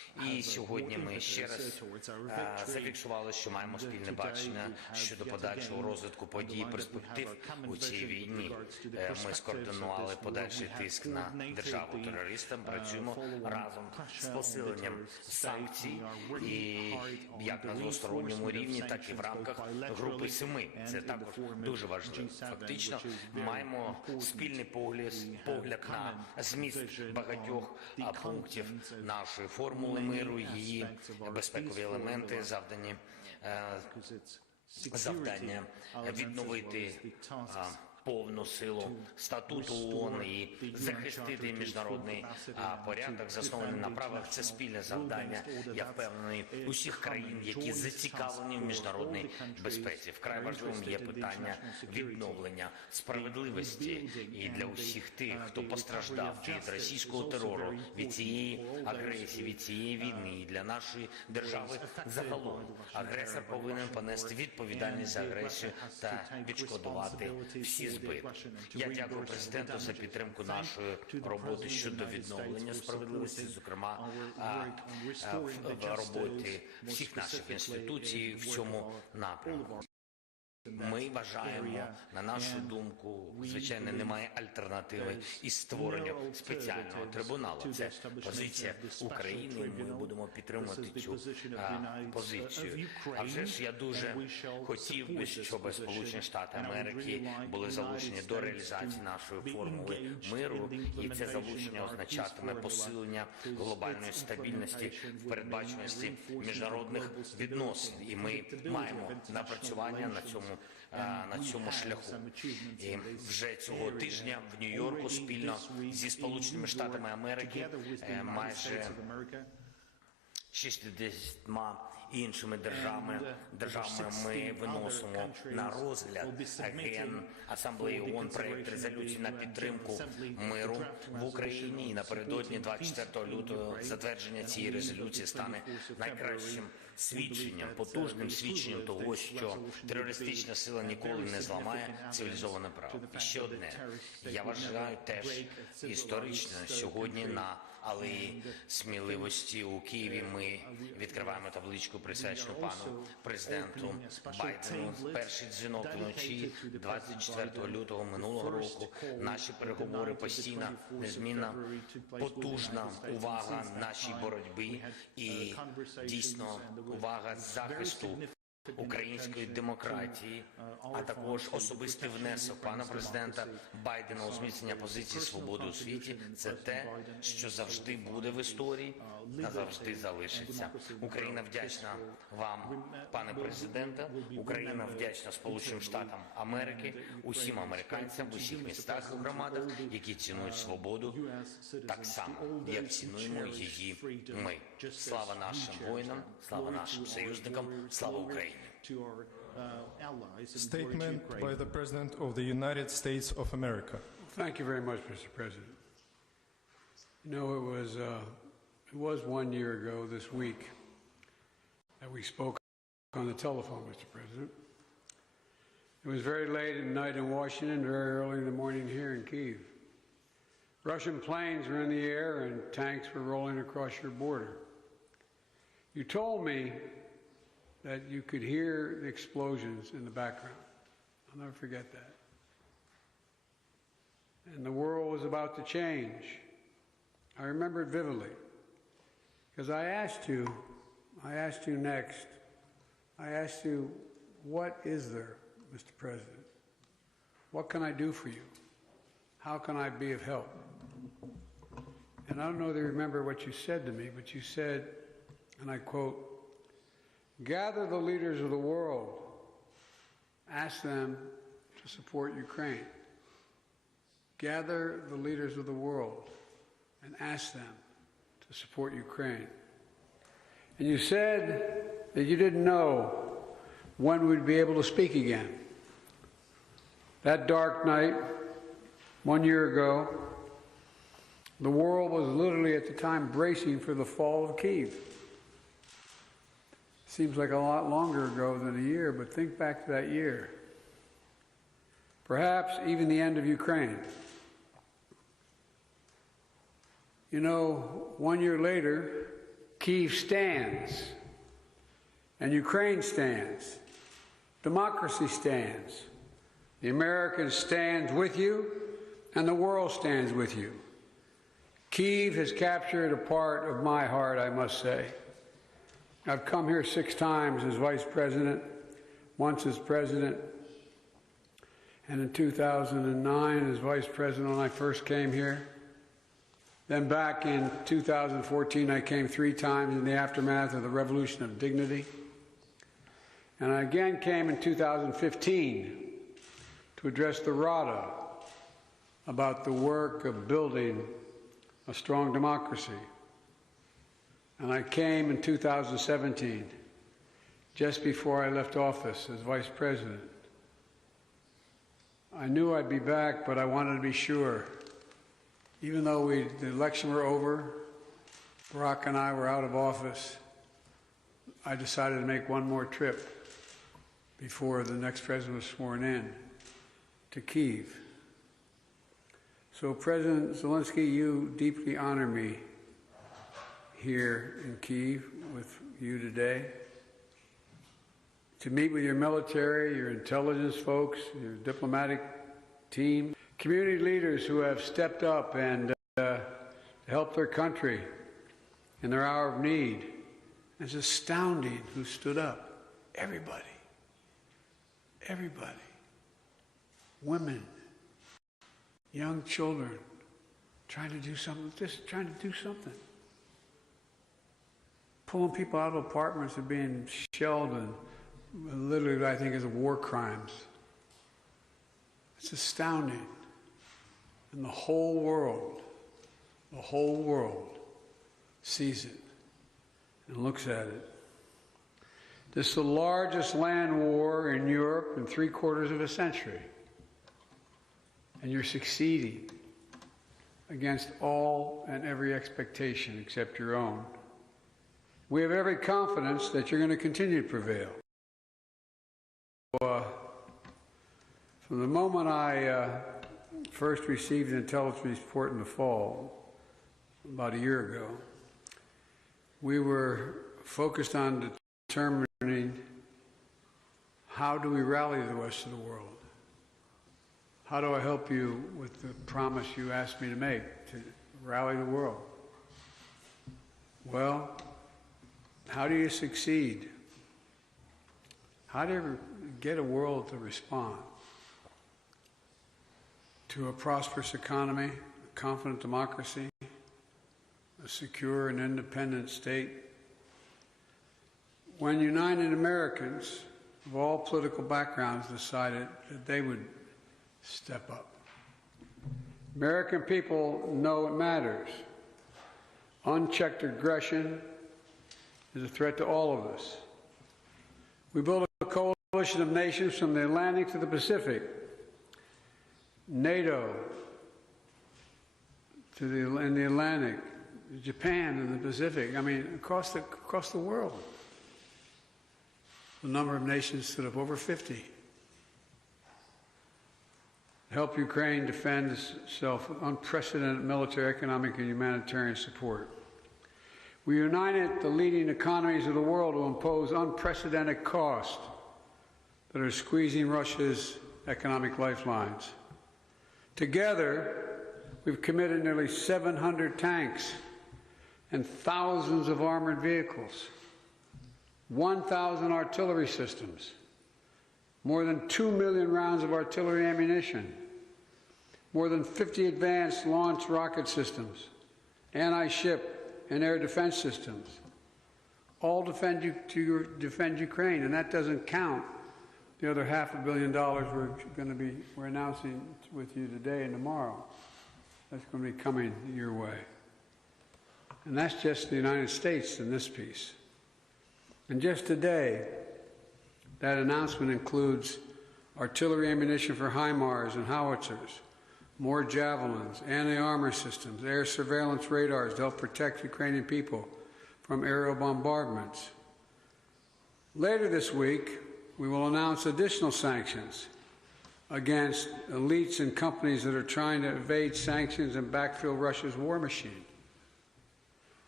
І сьогодні ми ще раз зафіксували, що маємо спільне бачення щодо подальшого розвитку подій і перспектив у цій війні. Ми скоординували подальший тиск на державу-терориста, працюємо разом з посиленням санкцій, і як на двосторонньому рівні, так і в рамках групи 7. Це також дуже важливо. Фактично, маємо спільний погляд на зміст багатьох пунктів нашої формули миру, її безпекові елементи, завдання відновити повну силу статуту ООН і захистити міжнародний порядок, заснований на правах. Це спільне завдання, я впевнений, усіх країн, які зацікавлені в міжнародній безпеці. Вкрай важливим є питання відновлення справедливості і для усіх тих, хто постраждав від російського терору, від цієї агресії, від цієї війни, і для нашої держави загалом. Агресор повинен понести відповідальність за агресію та відшкодувати всі збитки. Я дякую президенту за підтримку нашої роботи щодо відновлення справедливості, зокрема в роботі всіх наших інституцій в цьому напрямку. Ми вважаємо, на нашу думку, звичайно, немає альтернативи із створенню спеціального трибуналу. Це позиція України, і ми будемо підтримувати цю позицію. А вже ж я дуже хотів би, щоб Сполучені Штати Америки були залучені до реалізації нашої формули миру, і це залучення означатиме посилення глобальної стабільності, передбаченості міжнародних відносин. І ми маємо напрацювання на цьому шляху. І вже цього тижня в Нью-Йорку спільно зі Сполученими Штатами Америки майже 60 іншими державами ми виносимо на розгляд Генасамблеї ООН проект резолюції на підтримку миру в Україні. І напередодні 24 лютого затвердження цієї резолюції стане найкращим свідченням, потужним свідченням того, що терористична сила ніколи не зламає цивілізоване право. І ще одне. Я вважаю теж історично сьогодні на алеї сміливості у Києві ми відкриваємо табличку, присвячену пану президенту Байдену. Перший дзвінок вночі 24 лютого минулого року. Наші переговори постійна, незмінна, потужна увага нашій боротьбі і дійсно увага захисту української демократії, а також особистий внесок пана президента Байдена у зміцнення позиції свободи у світі. Це те, що завжди буде в історії, назавжди залишиться. Україна вдячна вам, пане президенте. Україна вдячна Сполученим Штатам Америки, усім американцям в усіх містах і громадах, які цінують свободу так само, як цінуємо її ми. Слава нашим воїнам, слава нашим союзникам, слава Україні. Statement by the President of the United States of America. Thank you very much, Mr. President. You know, it was 1 year ago this week that we spoke on the telephone, Mr. President. It was very late at night in Washington, very early in the morning here in Kyiv. Russian planes were in the air and tanks were rolling across your border. You told me that you could hear the explosions in the background. I'll never forget that. And the world was about to change. I remember it vividly. Because I asked you next, I asked you, what is there, Mr. President? What can I do for you? How can I be of help? And I don't know if you remember what you said to me, but you said, and I quote, "Gather the leaders of the world, ask them to support Ukraine. Gather the leaders of the world and ask them to support Ukraine." And you said that you didn't know when we'd be able to speak again. That dark night, 1 year ago, the world was literally at the time bracing for the fall of Kyiv. Seems like a lot longer ago than a year, but think back to that year. Perhaps even the end of Ukraine. You know, 1 year later, Kyiv stands, and Ukraine stands. Democracy stands. The Americans stand with you, and the world stands with you. Kyiv has captured a part of my heart, I must say. I've come here 6 times as vice president, once as president, and in 2009 as vice president when I first came here. Then back in 2014, I came 3 times in the aftermath of the Revolution of Dignity. And I again came in 2015 to address the Rada about the work of building a strong democracy. And I came in 2017, just before I left office as vice president. I knew I'd be back, but I wanted to be sure. Even though the election were over, Barack and I were out of office, I decided to make one more trip before the next president was sworn in to Kyiv. So President Zelensky, you deeply honor me here in Kyiv with you today, to meet with your military, your intelligence folks, your diplomatic team, community leaders who have stepped up and helped their country in their hour of need. It's astounding who stood up. Everybody. Everybody. Women, young children, trying to do something, just trying to do something. Pulling people out of apartments and being shelled and literally, I think, is war crimes. It's astounding. And the whole world sees it and looks at it. This is the largest land war in Europe in 3/4 of a century. And you're succeeding against all and every expectation except your own. We have every confidence that you're going to continue to prevail. From the moment I first received an intelligence report in the fall, about a year ago, we were focused on determining how do we rally the rest of the world. How do I help you with the promise you asked me to make, to rally the world? Well, how do you succeed? How do you get a world to respond to a prosperous economy, a confident democracy, a secure and independent state? When United Americans of all political backgrounds decided that they would step up. American people know it matters. Unchecked aggression is a threat to all of us. We built a coalition of nations from the Atlantic to the Pacific, NATO in the Atlantic, Japan in the Pacific. I mean, across the world. The number of nations stood up, over 50. Help Ukraine defend itself with unprecedented military, economic, and humanitarian support. We united the leading economies of the world to impose unprecedented costs that are squeezing Russia's economic lifelines. Together, we've committed nearly 700 tanks and thousands of armored vehicles, 1,000 artillery systems, more than 2 million rounds of artillery ammunition, more than 50 advanced launch rocket systems, anti-ship and air defense systems, all defend Ukraine, and that doesn't count the other $500 million we're announcing with you today and tomorrow. That's going to be coming your way. And that's just the United States in this piece. And just today, that announcement includes artillery ammunition for HIMARS and howitzers, more javelins, anti-armor systems, air surveillance radars to help protect Ukrainian people from aerial bombardments. Later this week, we will announce additional sanctions against elites and companies that are trying to evade sanctions and backfill Russia's war machine.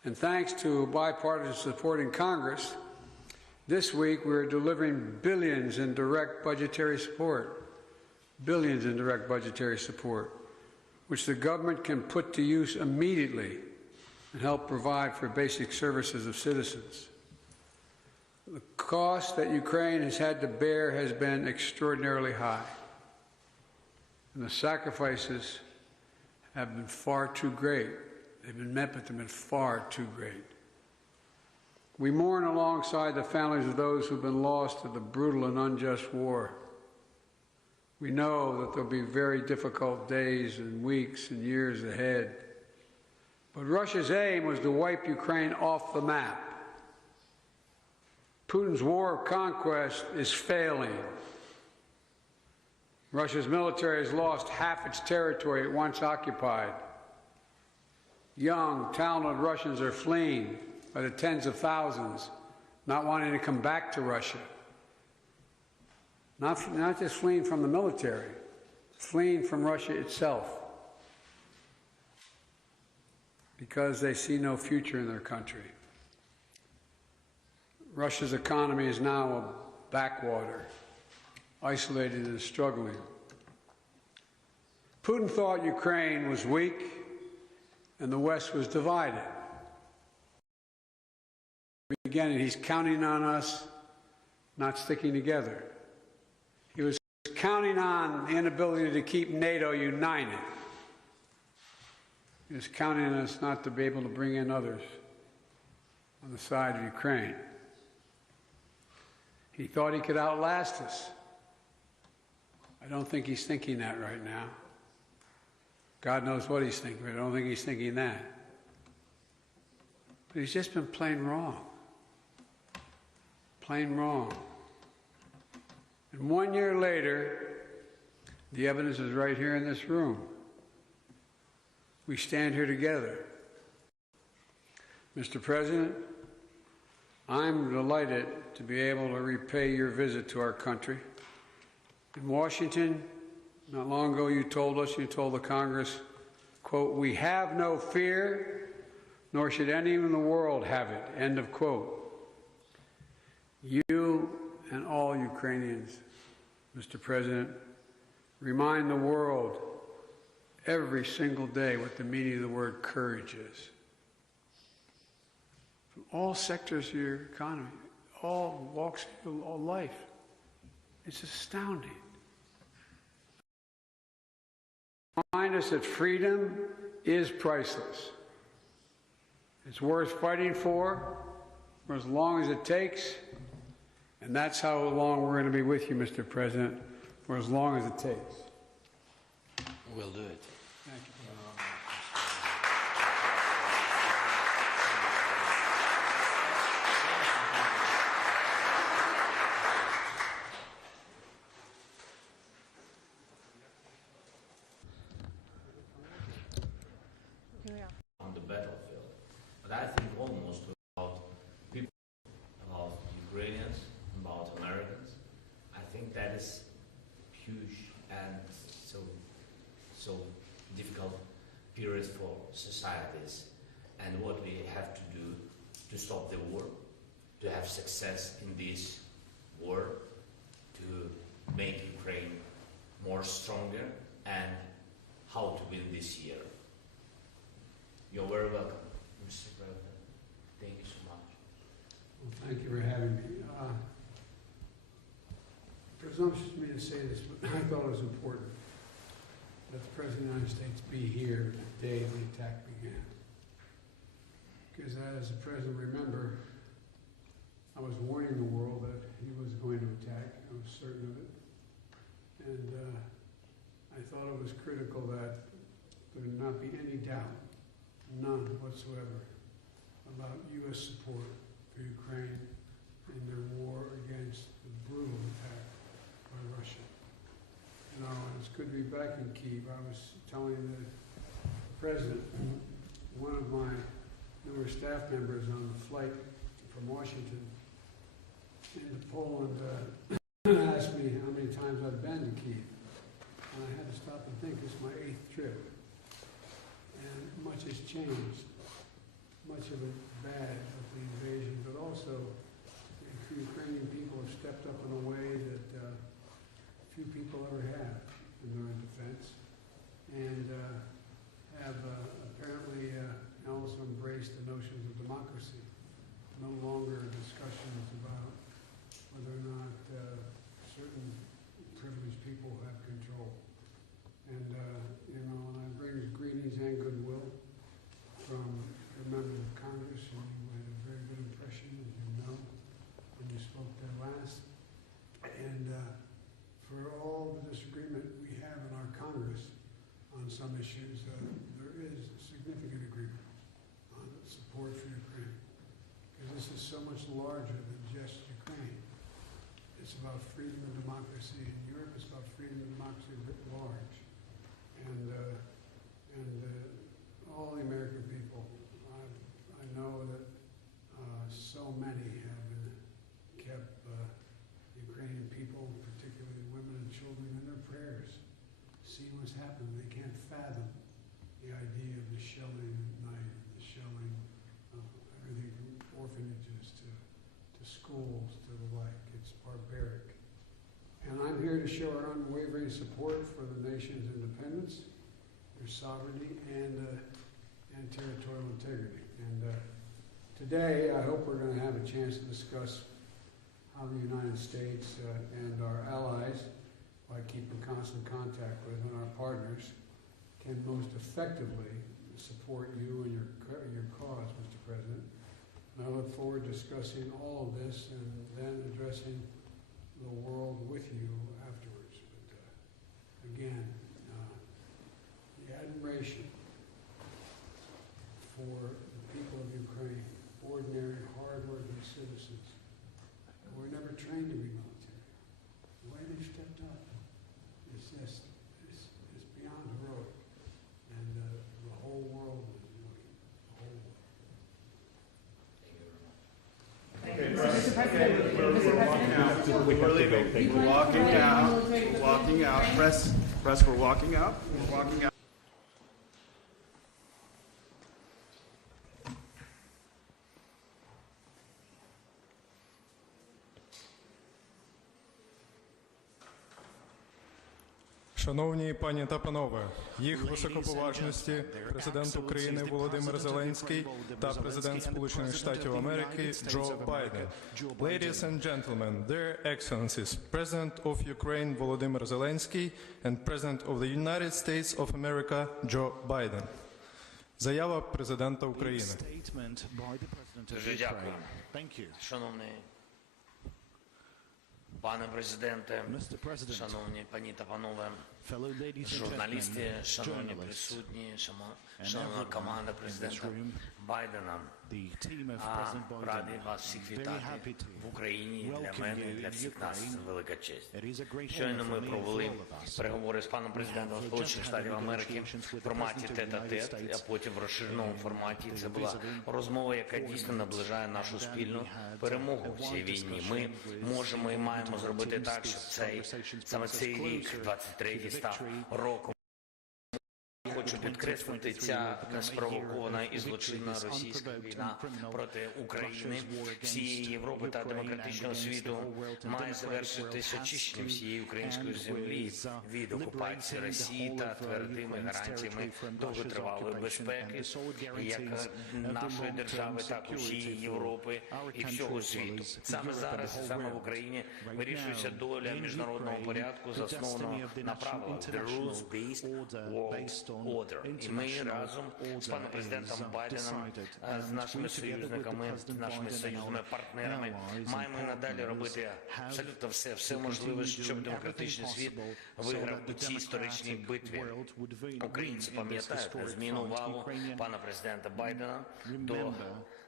And thanks to bipartisan support in Congress, this week we're delivering billions in direct budgetary support, which the government can put to use immediately and help provide for basic services of citizens. The cost that Ukraine has had to bear has been extraordinarily high, and the sacrifices have been far too great. They've been met, but they've been far too great. We mourn alongside the families of those who've been lost to the brutal and unjust war. We know that there'll be very difficult days and weeks and years ahead. But Russia's aim was to wipe Ukraine off the map. Putin's war of conquest is failing. Russia's military has lost half its territory it once occupied. Young, talented Russians are fleeing by the tens of thousands, not wanting to come back to Russia. Not just fleeing from the military, fleeing from Russia itself, because they see no future in their country. Russia's economy is now a backwater, isolated and struggling. Putin thought Ukraine was weak and the West was divided. Again, he's counting on us not sticking together. He was counting on the inability to keep NATO united. He was counting on us not to be able to bring in others on the side of Ukraine. He thought he could outlast us. I don't think he's thinking that right now. God knows what he's thinking, but I don't think he's thinking that. But he's just been plain wrong. Plain wrong. And 1 year later, the evidence is right here in this room. We stand here together. Mr. President, I'm delighted to be able to repay your visit to our country. In Washington, not long ago, you told the Congress, quote, "We have no fear, nor should anyone in the world have it," end of quote. You and all Ukrainians, Mr. President, remind the world every single day what the meaning of the word courage is. From all sectors of your economy, all walks of your life. It's astounding. Remind us that freedom is priceless. It's worth fighting for as long as it takes, and that's how long we're going to be with you, Mr. President, for as long as it takes. We'll do it. Thank you. Here we are. On the battlefield, but I think almost about people, about Ukrainians, about Americans. I think that is huge and so difficult period for societies, and what we have to do to stop the war, to have success in this war, to make Ukraine more stronger, and how to win this year. You're very welcome, Mr. President. Thank you so much. Well, thank you for having me. Presumptuous of me to say this, but I thought it was important that the President of the United States be here the day the attack began. Because as the President remember, I was warning the world that he was going to attack. I was certain of it. And I thought it was critical that there would not be any doubt, none whatsoever, about U.S. support for Ukraine in their war against the brutal attack by Russia. You know, it's good to be back in Kyiv. I was telling the President, one of my newer staff members on the flight from Washington into Poland asked me how many times I've been to Kyiv. And I had to stop and think, this is my 8th trip. And much has changed. much of it bad with the invasion, but also the Ukrainian people have stepped up in a way that few people ever have in their own defense, and have apparently also embraced the notions of democracy. No longer discussions about whether or not certain privileged people have control. And, and I bring greetings and goodwill from the members of Congress, and you had a very good impression, as you know, when you spoke there last. And for all the disagreement we have in our Congress on some issues, there is significant agreement on support for Ukraine. Because this is so much larger than just Ukraine. It's about freedom and democracy in Europe. It's about freedom and democracy writ large. And all the American people, I know that so many have kept Ukrainian people, particularly women and children, in their prayers, seeing what's happened. They can't fathom the idea of the shelling at night, the shelling of everything from orphanages to schools to the like. It's barbaric. And I'm here to show our unwavering support for the nation's independence, their sovereignty, and territorial integrity. And today, I hope we're going to have a chance to discuss how the United States and our allies, by keeping constant contact with and our partners, can most effectively support you and your cause, Mr. President. And I look forward to discussing all of this and then addressing the world with you afterwards. But again, the admiration for the people of Ukraine, ordinary, hard-working citizens who were never trained to be military. The way they've stepped up is just, it's beyond heroic. And the whole world is doing, the whole world. Mr. President, We're walking out. Press, we're walking out. We're walking out. Шановні пані та панове, їх високоповажності президент України Володимир Зеленський та президент Сполучених Штатів Америки Джо Байден. Ladies and gentlemen, their excellencies, President of Ukraine Volodymyr Zelensky and President of the United States of America Joe Biden. Заява президента України. Дуже дякую. Шановний пане президенте, шановні пані та панове, журналісти, шановні присутні, шановна команда президента Байдена. Радий вас всіх вітати в Україні. Для мене і для всіх нас велика честь. Щойно ми провели переговори з паном президентом Сполучених Штатів Америки в форматі тет-а-тет, а потім в розширеному форматі. Це була розмова, яка дійсно наближає нашу спільну перемогу в цій війні. Ми можемо і маємо зробити так, щоб саме цей рік, 23-й, став роком. Хочу підкреслити, ця неспровокована і злочинна російська війна проти України, всієї Європи та демократичного світу має завершитись очищенням всієї української землі від окупації Росії та твердими гарантіями довготривалої безпеки, як нашої держави, так і всієї Європи і всього світу. Саме зараз, саме в Україні, вирішується доля міжнародного порядку, заснованого на правилах «The rules-based world order». І ми разом з паном президентом Байденом, з нашими союзниками, з нашими союзними партнерами маємо і надалі робити абсолютно все можливе, щоб демократичний світ виграв у цій історичній битві. Українці пам'ятають незмінну увагу пана президента Байдена до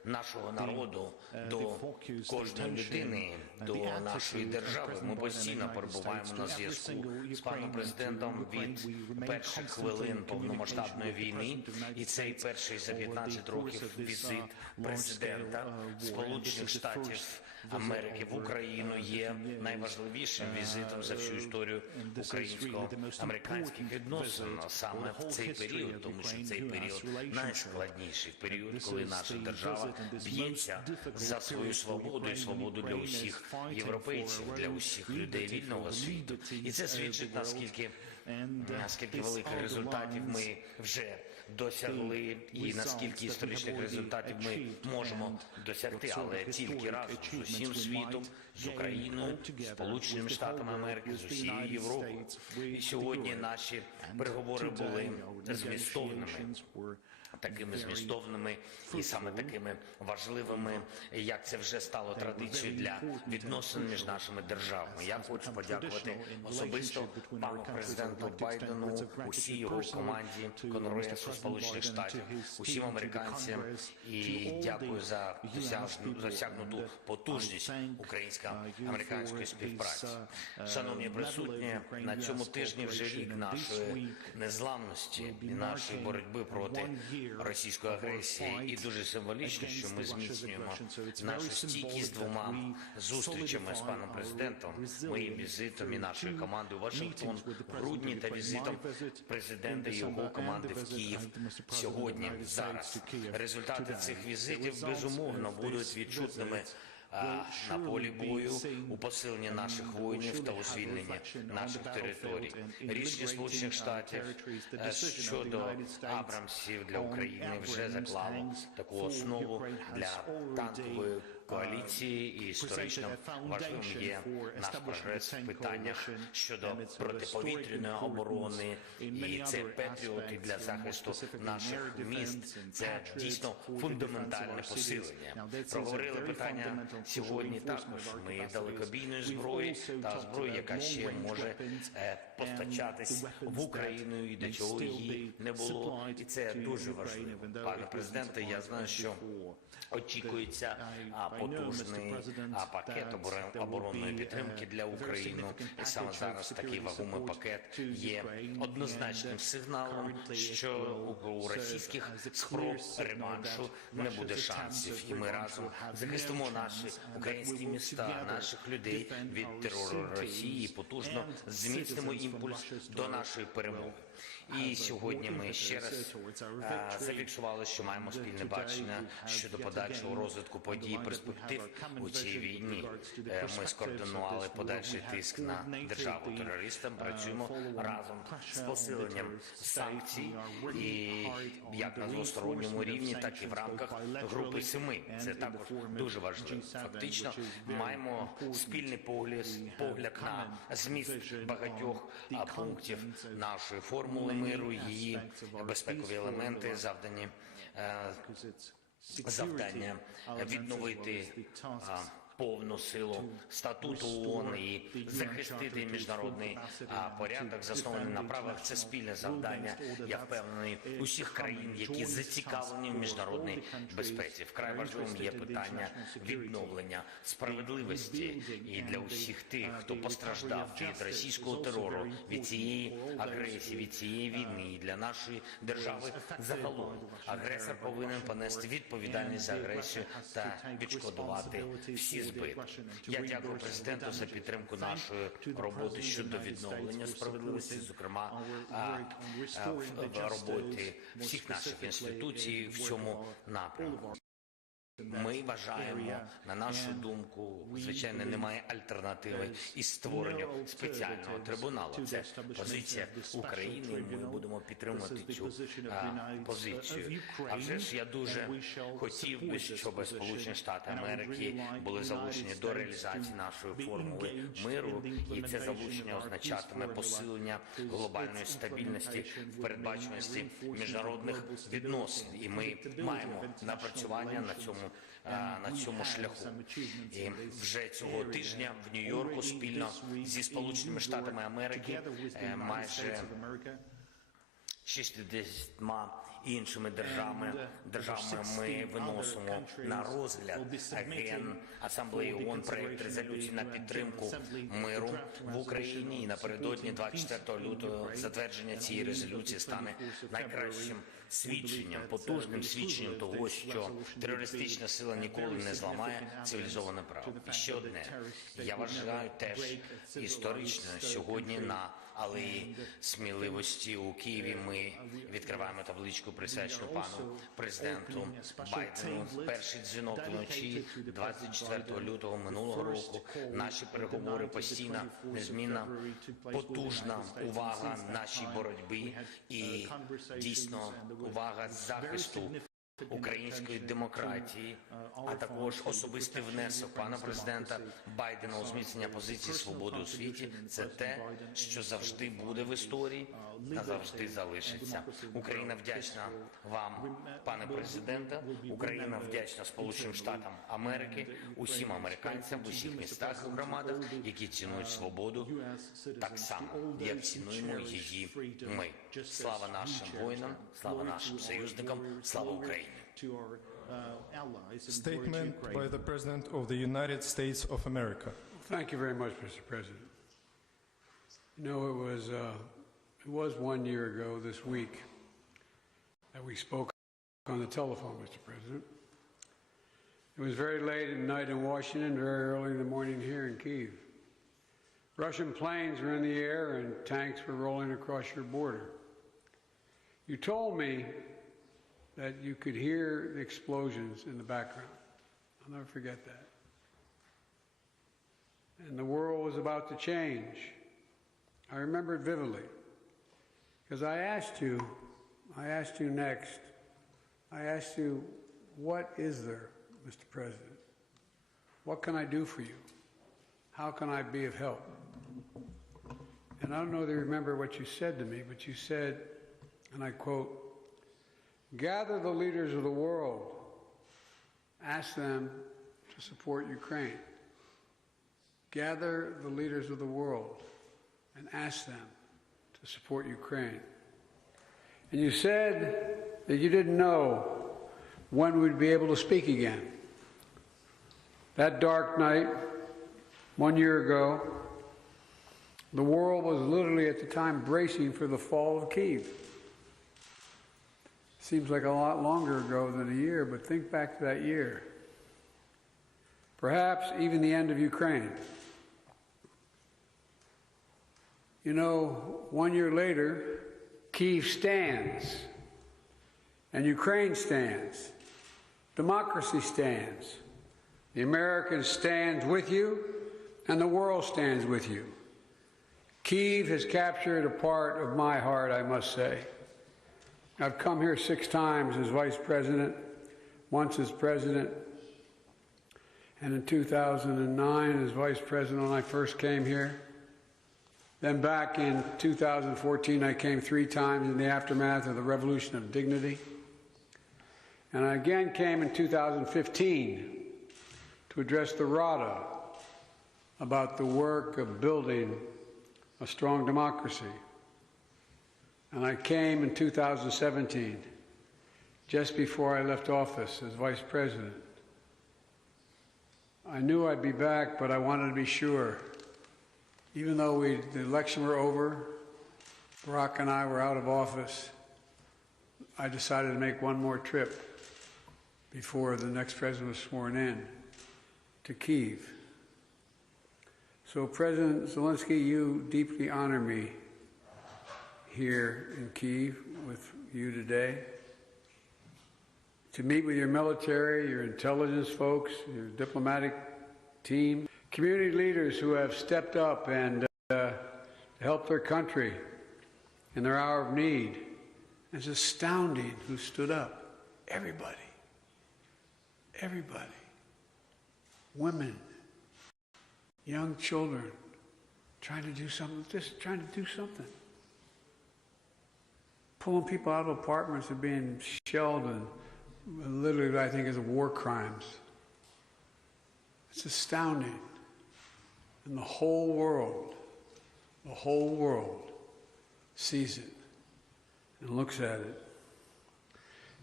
нашого народу, до кожної людини, до нашої держави. Ми постійно перебуваємо на зв'язку з паном президентом від перших хвилин повномасштабної війни. І цей перший за 15 років візит президента Сполучених Штатів Америки в Україну є найважливішим візитом за всю історію українсько-американських відносин саме в цей період, тому що цей період найскладніший період, коли наша держава б'ється за свою свободу і свободу для усіх європейців, для усіх людей вільного світу. І це свідчить, наскільки великих результатів ми вже досягли і наскільки історичних результатів ми можемо досягти, але тільки разом з усім світом, з Україною, з Сполученими Штатами Америки, з усією Європою. І сьогодні наші переговори були такими змістовними і саме такими важливими, як це вже стало традицією для відносин між нашими державами. Я хочу подякувати особисто пану президенту Байдену, усій його команді Конгресу Сполучених Штатів, усім американцям і дякую за досягнуту потужність українсько-американської співпраці. Шановні присутні, на цьому тижні вже рік нашої незламності і нашої боротьби проти російської агресії, і дуже символічно, що ми зміцнюємо нашу стійкість двома зустрічами з паном президентом, моїм візитом і нашою командою у Вашингтон в грудні та візитом президента і його команди в Київ сьогодні, зараз. Результати цих візитів, безумовно, будуть відчутними на полі бою, у посиленні наших воїнів та у звільненні наших територій. Рішення Сполучених Штатів щодо Абрамсів для України вже заклало таку основу для танкової коаліції, і історично важливим є наш прогрес в питаннях щодо протиповітряної оборони, і це патріоти для захисту наших міст. Це дійсно фундаментальне посилення. Проговорили питання сьогодні також ми далекобійної зброї та зброї, яка ще може постачатись в Україну, і до чого її не було. І це дуже важливо. Пане президенте, я знаю, що очікується потужний пакет оборонної підтримки для України. І саме зараз такий вагомий пакет є однозначним сигналом, що у російських спроб реваншу не буде шансів. І ми разом захистимо наші українські міста, наших людей від терору Росії, і потужно зміцнимо імпульс до нашої перемоги. І сьогодні ми ще раз зафіксували, що маємо спільне бачення щодо подальшого розвитку подій і перспектив у цій війні. Ми скоординували подальший тиск на державу-терористам, працюємо разом з посиленням санкцій, і як на двосторонньому рівні, так і в рамках Групи 7. Це також дуже важливо. Фактично, маємо спільний погляд на зміст багатьох пунктів нашої формули миру, її безпекові елементи, завдання відновити повну силу статуту ООН і захистити міжнародний порядок, заснований на правах. Це спільне завдання, я впевнений, усіх країн, які зацікавлені в міжнародній безпеці. Вкрай важливим є питання відновлення справедливості і для усіх тих, хто постраждав від російського терору, від цієї агресії, від цієї війни, і для нашої держави загалом. Агресор повинен понести відповідальність за агресію та відшкодувати всі збитки. Я дякую президенту за підтримку нашої роботи щодо відновлення справедливості, зокрема в роботі всіх наших інституцій в цьому напрямку. Ми вважаємо, на нашу думку, звичайно, немає альтернативи із створенню спеціального трибуналу. Це позиція України, і ми будемо підтримувати цю позицію. А вже ж я дуже хотів би, щоб Сполучені Штати Америки були залучені до реалізації нашої формули миру, і це залучення означатиме посилення глобальної стабільності в передбачуваності міжнародних відносин. І ми маємо напрацювання на цьому шляху. І вже цього тижня в Нью-Йорку спільно зі Сполученими Штатами Америки майже 60 іншими державами ми виносимо на розгляд Генасамблеї ООН проект резолюції на підтримку миру в Україні. І напередодні 24 лютого затвердження цієї резолюції стане найкращим свідченням, потужним свідченням того, що терористична сила ніколи не зламає цивілізоване право. І ще одне. Я вважаю теж історично сьогодні на Алеї Сміливості у Києві ми відкриваємо табличку, присвячену пану президенту Байдену. Перший дзвінок вночі 24 лютого минулого року. Наші переговори постійна, незмінна, потужна увага нашій боротьбі і дійсно увага захисту української демократії, а також особистий внесок пана президента Байдена у зміцнення позиції свободи у світі. Це те, що завжди буде в історії, назавжди залишиться. Україна вдячна вам, пане президенте. Україна вдячна Сполученим Штатам Америки, усім американцям в усіх містах і громадах, які цінують свободу так само, як цінуємо її ми. Слава нашим воїнам, слава нашим союзникам, слава Україні. Statement by the President of the United States of America. Thank you very much, Mr. President. You know, it was 1 year ago this week that we spoke on the telephone, Mr. President. It was very late at night in Washington, very early in the morning here in Kyiv. Russian planes were in the air and tanks were rolling across your border. You told me that you could hear the explosions in the background. I'll never forget that. And the world was about to change. I remember it vividly. Because I asked you next, I asked you, what is there, Mr. President? What can I do for you? How can I be of help? And I don't know if you remember what you said to me, but you said, and I quote, gather the leaders of the world, ask them to support Ukraine. Gather the leaders of the world and ask them to support Ukraine. And you said that you didn't know when we'd be able to speak again. That dark night, 1 year ago, the world was literally at the time bracing for the fall of Kyiv. Seems like a lot longer ago than a year, but think back to that year. Perhaps even the end of Ukraine. You know, 1 year later, Kyiv stands, and Ukraine stands. Democracy stands. The Americans stand with you, and the world stands with you. Kyiv has captured a part of my heart, I must say. I've come here 6 times as vice president, once as president, and in 2009 as vice president when I first came here. Then back in 2014, I came 3 times in the aftermath of the Revolution of Dignity. And I again came in 2015 to address the Rada about the work of building a strong democracy. And I came in 2017, just before I left office as vice president. I knew I'd be back, but I wanted to be sure. Even though the election were over, Barack and I were out of office, I decided to make one more trip before the next president was sworn in to Kyiv. So President Zelensky, you deeply honor me here in Kyiv with you today, to meet with your military, your intelligence folks, your diplomatic team, community leaders who have stepped up and helped their country in their hour of need. It's astounding who stood up. Everybody. Everybody. Women, young children, trying to do something, just trying to do something. Pulling people out of apartments that are being shelled and literally what I think is war crimes. It's astounding. And the whole world sees it and looks at it.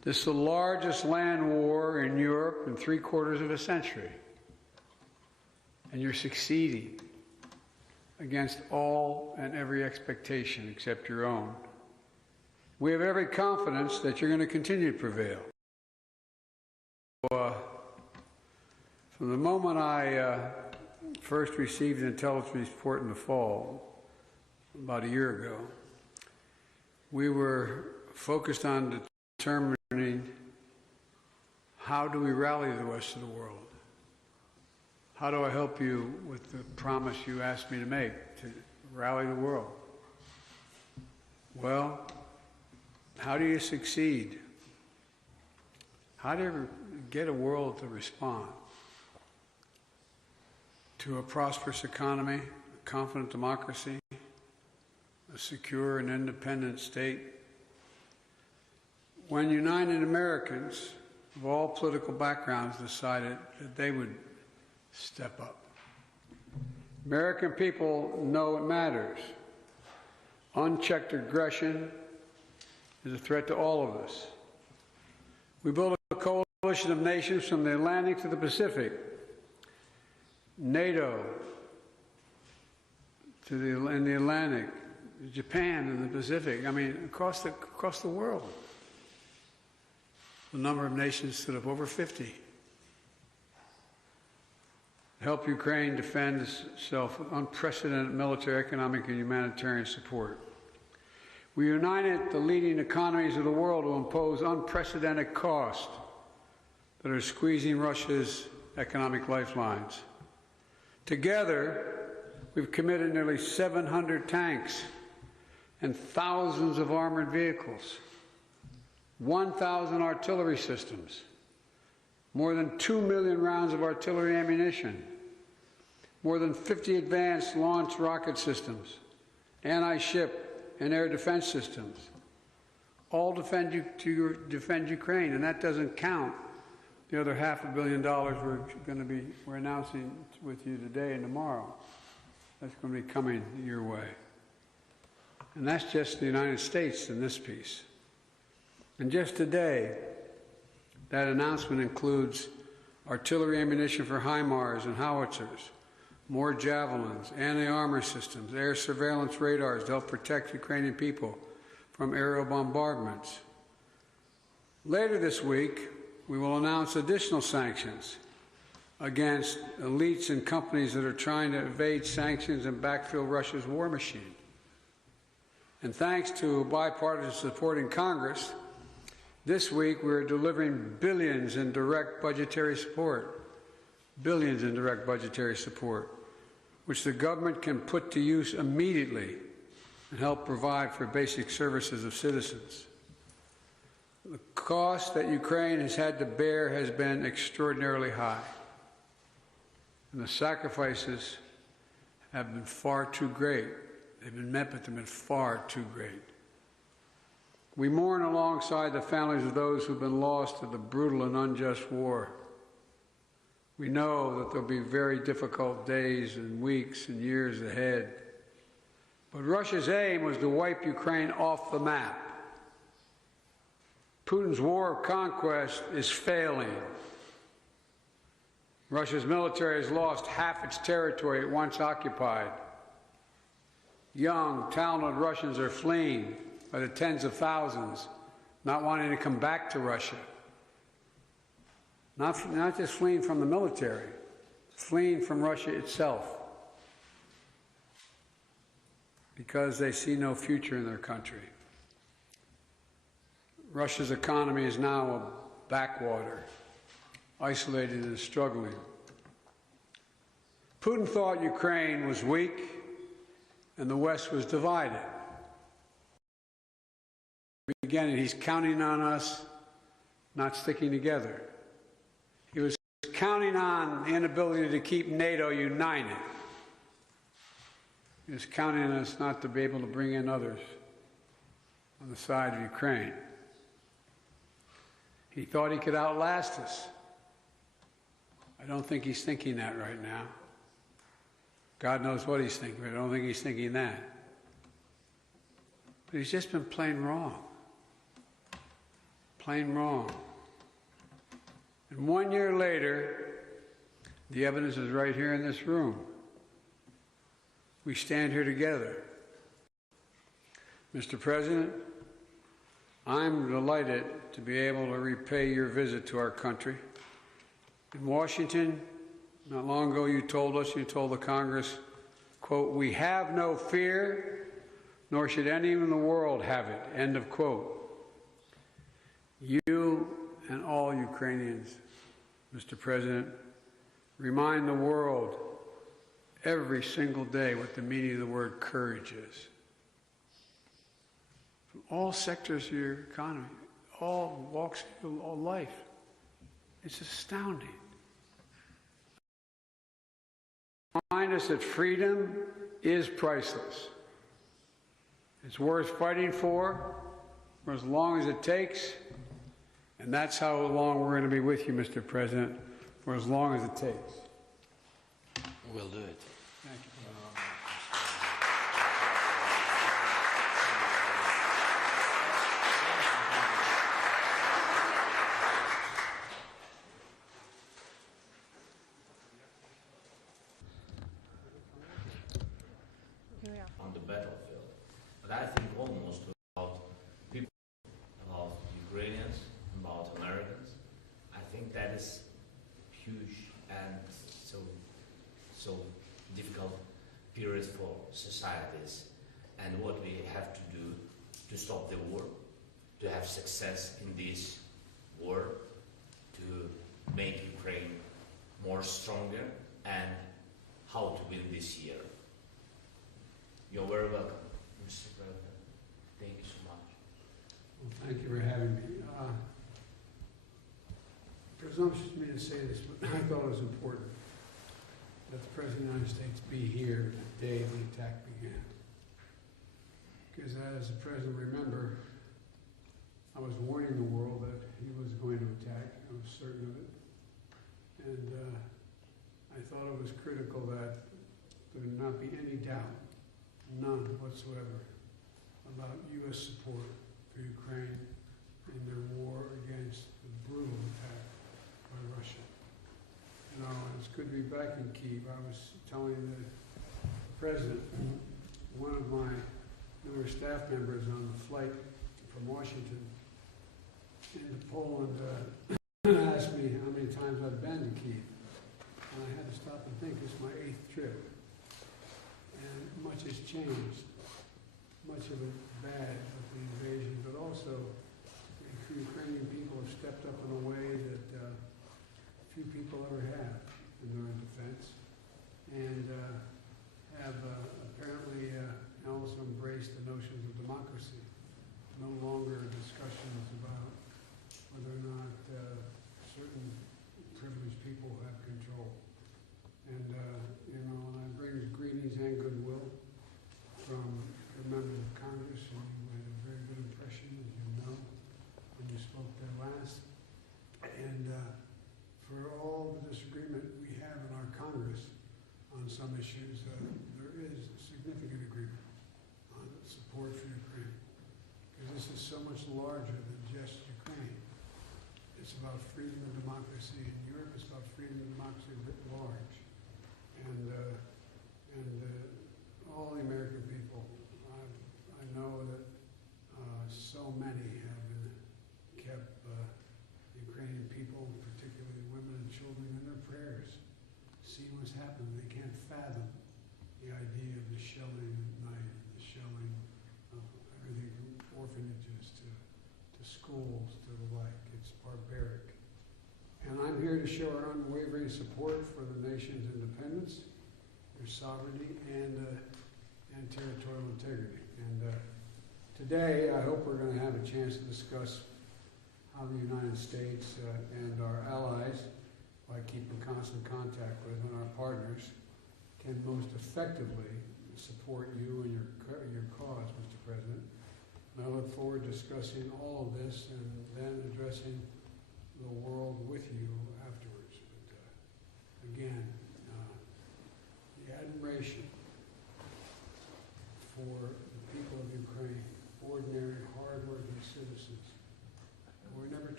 This is the largest land war in Europe in 3/4 of a century. And you're succeeding against all and every expectation except your own. We have every confidence that you're going to continue to prevail. From the moment I first received an intelligence report in the fall, about a year ago, we were focused on determining how do we rally the rest of the world. How do I help you with the promise you asked me to make, to rally the world? Well, how do you succeed? How do you get a world to respond to a prosperous economy, a confident democracy, a secure and independent state? When United Americans of all political backgrounds decided that they would step up. American people know it matters. Unchecked aggression is a threat to all of us. We built a coalition of nations from the Atlantic to the Pacific, NATO in the Atlantic, Japan in the Pacific, I mean, across the world. The number of nations stood up over 50. Help Ukraine defend itself with unprecedented military, economic, and humanitarian support. We united the leading economies of the world to impose unprecedented costs that are squeezing Russia's economic lifelines. Together, we've committed nearly 700 tanks and thousands of armored vehicles, 1,000 artillery systems, more than 2 million rounds of artillery ammunition, more than 50 advanced launch rocket systems, anti-ship and air defense systems, all defend Ukraine, and that doesn't count the other $500 million we're announcing with you today and tomorrow. That's going to be coming your way. And that's just the United States in this piece. And just today, that announcement includes artillery ammunition for HIMARS and howitzers, more javelins, anti-armor systems, air surveillance radars to help protect Ukrainian people from aerial bombardments. Later this week, we will announce additional sanctions against elites and companies that are trying to evade sanctions and backfill Russia's war machine. And thanks to bipartisan support in Congress, this week we're delivering billions in direct budgetary support, which the government can put to use immediately and help provide for basic services of citizens. The cost that Ukraine has had to bear has been extraordinarily high, and the sacrifices have been far too great. They've been met, but they've been far too great. We mourn alongside the families of those who've been lost to the brutal and unjust war. We know that there'll be very difficult days and weeks and years ahead. But Russia's aim was to wipe Ukraine off the map. Putin's war of conquest is failing. Russia's military has lost half its territory it once occupied. Young, talented Russians are fleeing by the tens of thousands, not wanting to come back to Russia. Not just fleeing from the military, fleeing from Russia itself, because they see no future in their country. Russia's economy is now a backwater, isolated and struggling. Putin thought Ukraine was weak and the West was divided. Again, he's counting on us not sticking together. He was counting on the inability to keep NATO united. He was counting on us not to be able to bring in others on the side of Ukraine. He thought he could outlast us. I don't think he's thinking that right now. God knows what he's thinking, but I don't think he's thinking that. But he's just been plain wrong. Plain wrong. And 1 year later, the evidence is right here in this room. We stand here together. Mr. President, I'm delighted to be able to repay your visit to our country. In Washington, not long ago you told the Congress, quote, "We have no fear, nor should any in the world have it," end of quote. You and all Ukrainians, Mr. President, remind the world every single day what the meaning of the word courage is. From all sectors of your economy, all walks of your life. It's astounding. Remind us that freedom is priceless. It's worth fighting for as long as it takes, and that's how long we're going to be with you, Mr. President, for as long as it takes. We'll do it. Thank you. On the battlefield. But I think almost about people, about Ukrainians, about Americans. I think that is huge and so difficult period for societies. And what we have to do to stop the war, to have success in this war, to make Ukraine more stronger, and how to win this year. You're very welcome, Mr. President. Thank you so much. Well, thank you for having me. Presumptuous of me to say this, but I thought it was important that the President of the United States be here the day the attack began. Because as the President remember, I was warning the world that he was going to attack. I was certain of it. And I thought it was critical that there would not be any doubt, none whatsoever, about U.S. support for Ukraine in their war against the brutal attack by Russia. You know, it's good to be back in Kyiv. I was telling the President, one of my newer staff members on the flight from Washington into Poland asked me how many times I've been to Kyiv. And I had to stop and think, it's my 8th trip. And much has changed. Much of it bad with the invasion, but also the Ukrainian people have stepped up in a way that few people ever have in their own defense, and have apparently also embraced the notions of democracy. No longer discussions about whether or not certain privileged people have control. And you know, and I bring greetings and goodwill from your members of Congress, and you made a very good impression, as you know, when you spoke there last. And for all the disagreement we have in our Congress on some issues, there is significant agreement on support for Ukraine. Because this is so much larger than just Ukraine. It's about freedom and democracy in Europe. It's about freedom and democracy writ large. And all the American people, I know that so many have kept Ukrainian people, particularly women and children, in their prayers. See what's happening. They can't fathom the idea of the shelling at night, the shelling of everything from orphanages to schools to the like. It's barbaric. And I'm here to show our unwavering support for the nation's independence, their sovereignty, and territorial integrity. And today, I hope we're going to have a chance to discuss how the United States and our allies, by keeping constant contact with and our partners, can most effectively support you and your cause, Mr. President. And I look forward to discussing all of this and then addressing the world with you afterwards. But again, the admiration for the people of Ukraine, ordinary, hard-working citizens who are never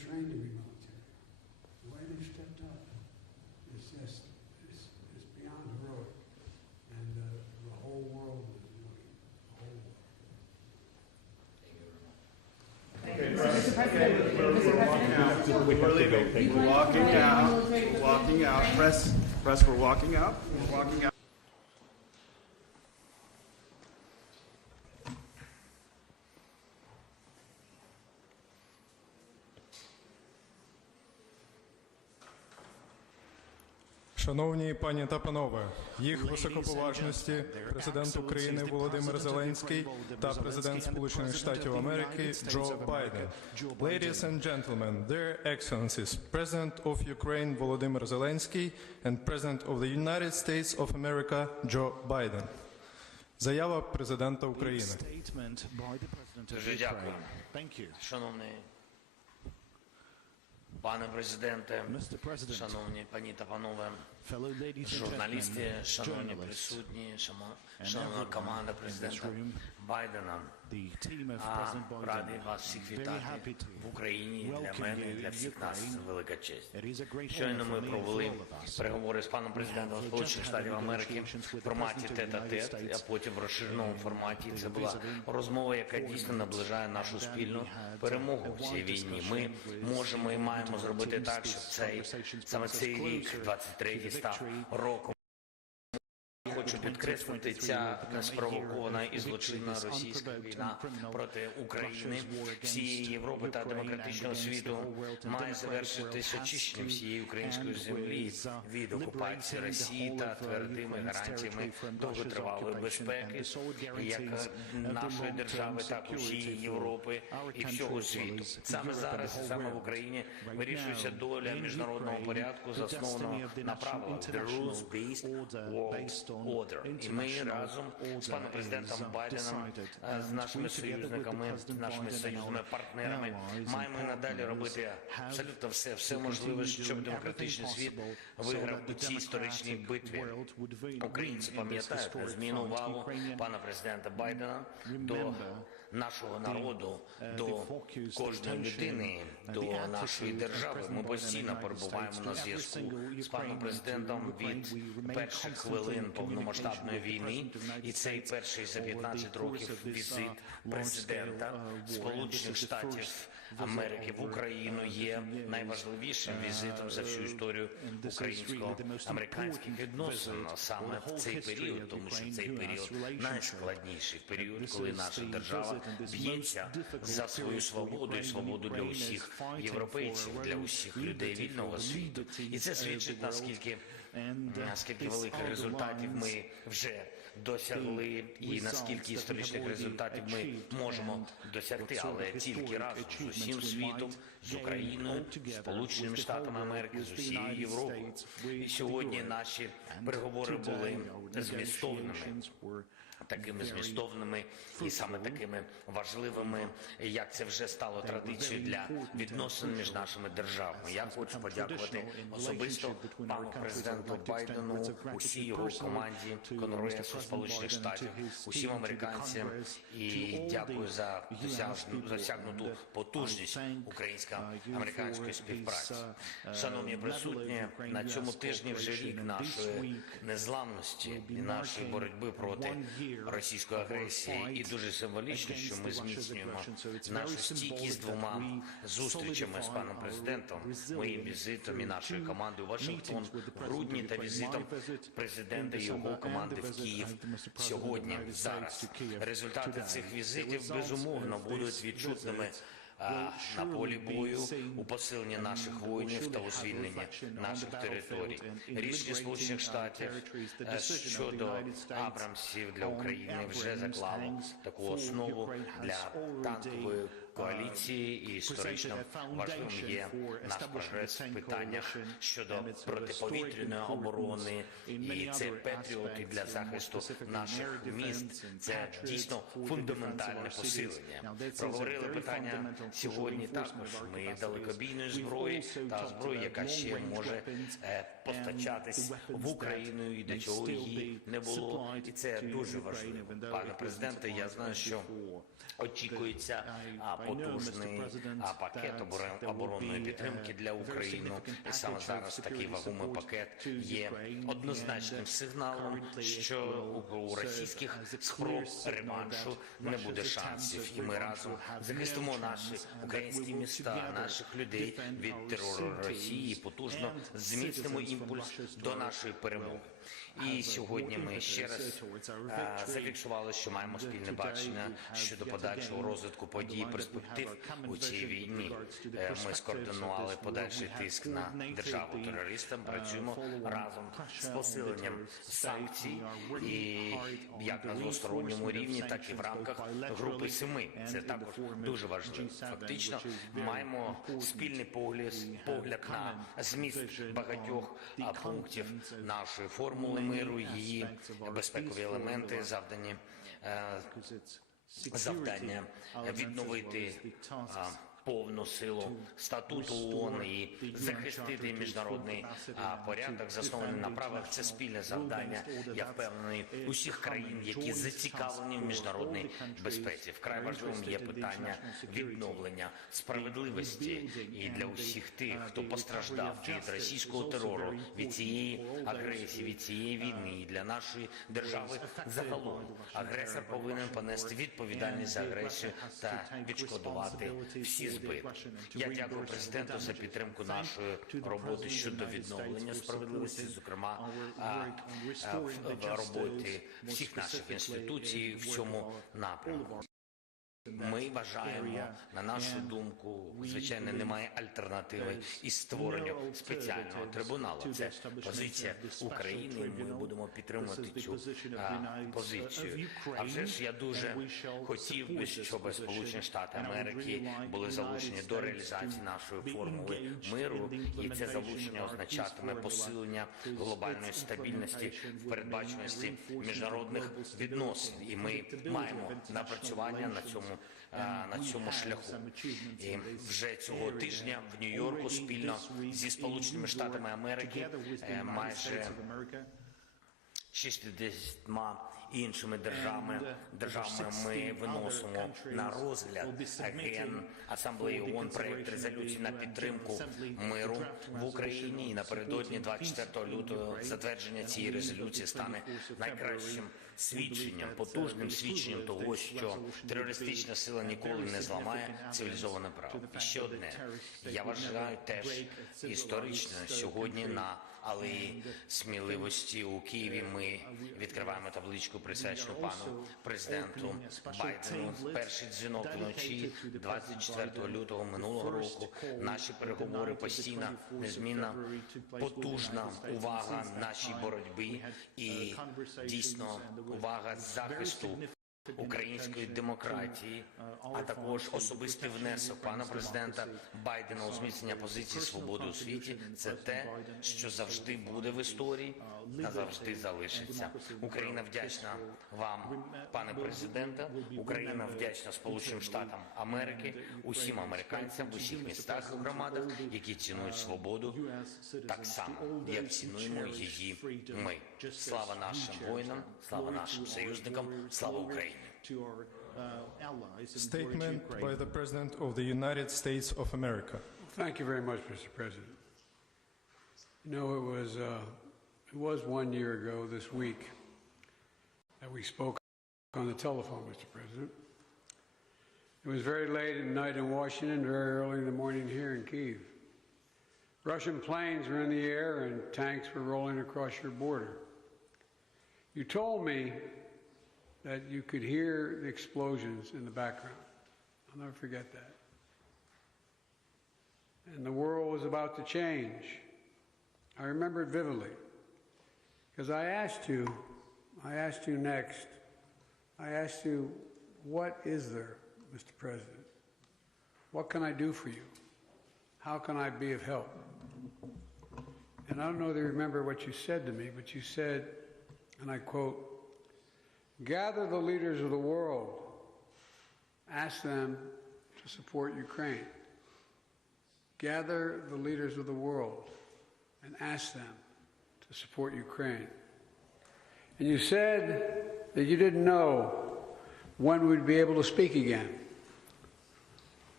trained to be military. The way they stepped up is just, it's beyond heroic. And the whole world is looking, the whole world. Mr. President, We're leaving. We're walking out. Press, we're walking out. We're walking out. Шановні пані та панове, їх високоповажності президент України Володимир Зеленський та президент Сполучених Штатів Америки Джо Байден. Ladies and gentlemen, their excellencies, President of Ukraine Volodymyr Zelensky and President of the United States of America Joe Biden. Заява президента України. Дуже дякую. Шановний пане президенте, шановні пані та панове, журналісти, шановні присутні, шановна команда президента Байдена. Радий вас всіх вітати в Україні. Для мене і для всіх нас велика честь. Щойно ми провели переговори з паном президентом Сполучених Штатів Америки в форматі тет-а-тет, а потім в розширеному форматі. Це була розмова, яка дійсно наближає нашу спільну перемогу в цій війні. Ми можемо і маємо зробити так, щоб саме цей рік, 23-й, став роком. Хочу підкреслити, ця неспровокована і злочинна російська війна проти України, всієї Європи та демократичного світу має завершитись очищенням всієї української землі від окупації Росії та твердими гарантіями довготривалої безпеки, як нашої держави, так і всієї Європи і всього світу. Саме зараз, саме в Україні, вирішується доля міжнародного порядку, заснованого на правилах «The Rules-Based World Order». І ми разом з паном президентом Байденом, з нашими союзниками, нашими союзними партнерами маємо і надалі робити абсолютно все можливе, щоб демократичний світ виграв у цій історичній битві. Українці пам'ятають незмінну увагу пана президента Байдена до нашого народу, до кожної людини, до нашої держави. Ми постійно перебуваємо на зв'язку з паном президентом від перших хвилин повномасштабної війни. І цей перший за 15 років візит президента Сполучених Штатів Америки в Україну є найважливішим візитом за всю історію українсько-американських відносин саме в цей період, тому що цей період найскладніший період, коли наша держава б'ється за свою свободу і свободу для усіх європейців, для усіх людей вільного світу. І це свідчить, наскільки великих результатів ми вже досягли і наскільки історичних результатів ми можемо досягти, але тільки разом з усім світом, з Україною, з Сполученими Штатами Америки, з усією Європою. І сьогодні наші переговори були такими змістовними і саме такими важливими, як це вже стало традицією для відносин між нашими державами. Я хочу подякувати особисто пану президенту Байдену, усій його команді Конгресу Сполучених Штатів, усім американцям і дякую за досягнуту потужність українсько-американської співпраці. Шановні присутні, на цьому тижні вже рік нашої незламності і нашої боротьби проти російської агресії. І дуже символічно, що ми зміцнюємо нашу стійкість двома зустрічами з паном президентом, моїм візитом і нашою командою в Вашингтон в грудні та візитом президента і його команди в Київ сьогодні, зараз. Результати цих візитів, безумовно, будуть відчутними на полі бою, у посиленні наших воїнів та у звільненні наших територій. Рішення Сполучених Штатів щодо Абрамсів для України вже заклало таку основу для танкової коаліції, і історично важливим є наш прогрес в питаннях щодо протиповітряної оборони, і це патріоти для захисту наших міст. Це дійсно фундаментальне посилення. Проговорили питання сьогодні також. Ми далекобійної зброї та зброї, яка ще може постачатись в Україну, і до чого її не було. І це дуже важливо. Пане президенте, я знаю, що очікується потужний пакет оборонної підтримки для України. І саме зараз такий вагомий пакет є однозначним сигналом, що у російських спроб реваншу не буде шансів. І ми разом захистимо наші українські міста, наших людей від терору Росії, потужно зміцнимо імпульс до нашої перемоги. І сьогодні ми ще раз зафіксували, що маємо спільне бачення щодо подальшого розвитку подій і перспектив у цій війні. Ми скоординували подальший тиск на державу-терористам, працюємо разом з посиленням санкцій, і як на двосторонньому рівні, так і в рамках Групи 7. Це також дуже важливо. Фактично, маємо спільний погляд на зміст багатьох пунктів нашої формули миру, її безпекові елементи, завдання відновити повну силу статуту ООН і захистити міжнародний порядок, заснований на правах. Це спільне завдання, я впевнений, усіх країн, які зацікавлені в міжнародній безпеці. Вкрай важливим є питання відновлення справедливості і для усіх тих, хто постраждав від російського терору, від цієї агресії, від цієї війни, і для нашої держави загалом. Агресор повинен понести відповідальність за агресію та відшкодувати всі збитки. Я дякую президенту за підтримку нашої роботи щодо відновлення справедливості, зокрема в роботі всіх наших інституцій в цьому напрямку. Ми вважаємо, на нашу думку, звичайно, немає альтернативи із створенню спеціального трибуналу. Це позиція України, і ми будемо підтримувати цю позицію. А вже ж я дуже хотів би, щоб Сполучені Штати Америки були залучені до реалізації нашої формули миру, і це залучення означатиме посилення глобальної стабільності, передбачуваності міжнародних відносин. І ми маємо напрацювання на цьому шляху. І вже цього тижня в Нью-Йорку спільно зі Сполученими Штатами Америки майже 60 іншими державами ми виносимо на розгляд Генасамблеї ООН проект резолюції на підтримку миру в Україні. І напередодні 24 лютого затвердження цієї резолюції стане найкращим свідченням, потужним свідченням того, що терористична сила ніколи не зламає цивілізоване право. І ще одне. Я вважаю теж історично сьогодні на Алеї Сміливості у Києві ми відкриваємо табличку, присвячену пану президенту Байдену. Перший дзвінок вночі 24 лютого минулого року. Наші переговори постійна, незмінна, потужна увага нашій боротьбі і дійсно увага захисту української демократії, а також особистий внесок пана президента Байдена у зміцнення позиції свободи у світі. Це те, що завжди буде в історії, назавжди залишиться. Україна вдячна вам, пане президенте. Україна вдячна Сполученим Штатам Америки, усім американцям в усіх містах і громадах, які цінують свободу так само, як цінуємо її ми. Слава нашим воїнам, слава нашим союзникам, слава Україні. Statement by the President of the United States of America. Thank you very much, Mr. President. You know, it was 1 year ago this week that we spoke on the telephone, Mr. President. It was very late at night in Washington, very early in the morning here in Kyiv. Russian planes were in the air and tanks were rolling across your border. You told me that you could hear the explosions in the background. I'll never forget that. And the world was about to change. I remember it vividly. Because I asked you next, I asked you, what is there, Mr. President? What can I do for you? How can I be of help? And I don't know if you remember what you said to me, but you said, and I quote, gather the leaders of the world, ask them to support Ukraine. Gather the leaders of the world and ask them to support Ukraine. And you said that you didn't know when we'd be able to speak again.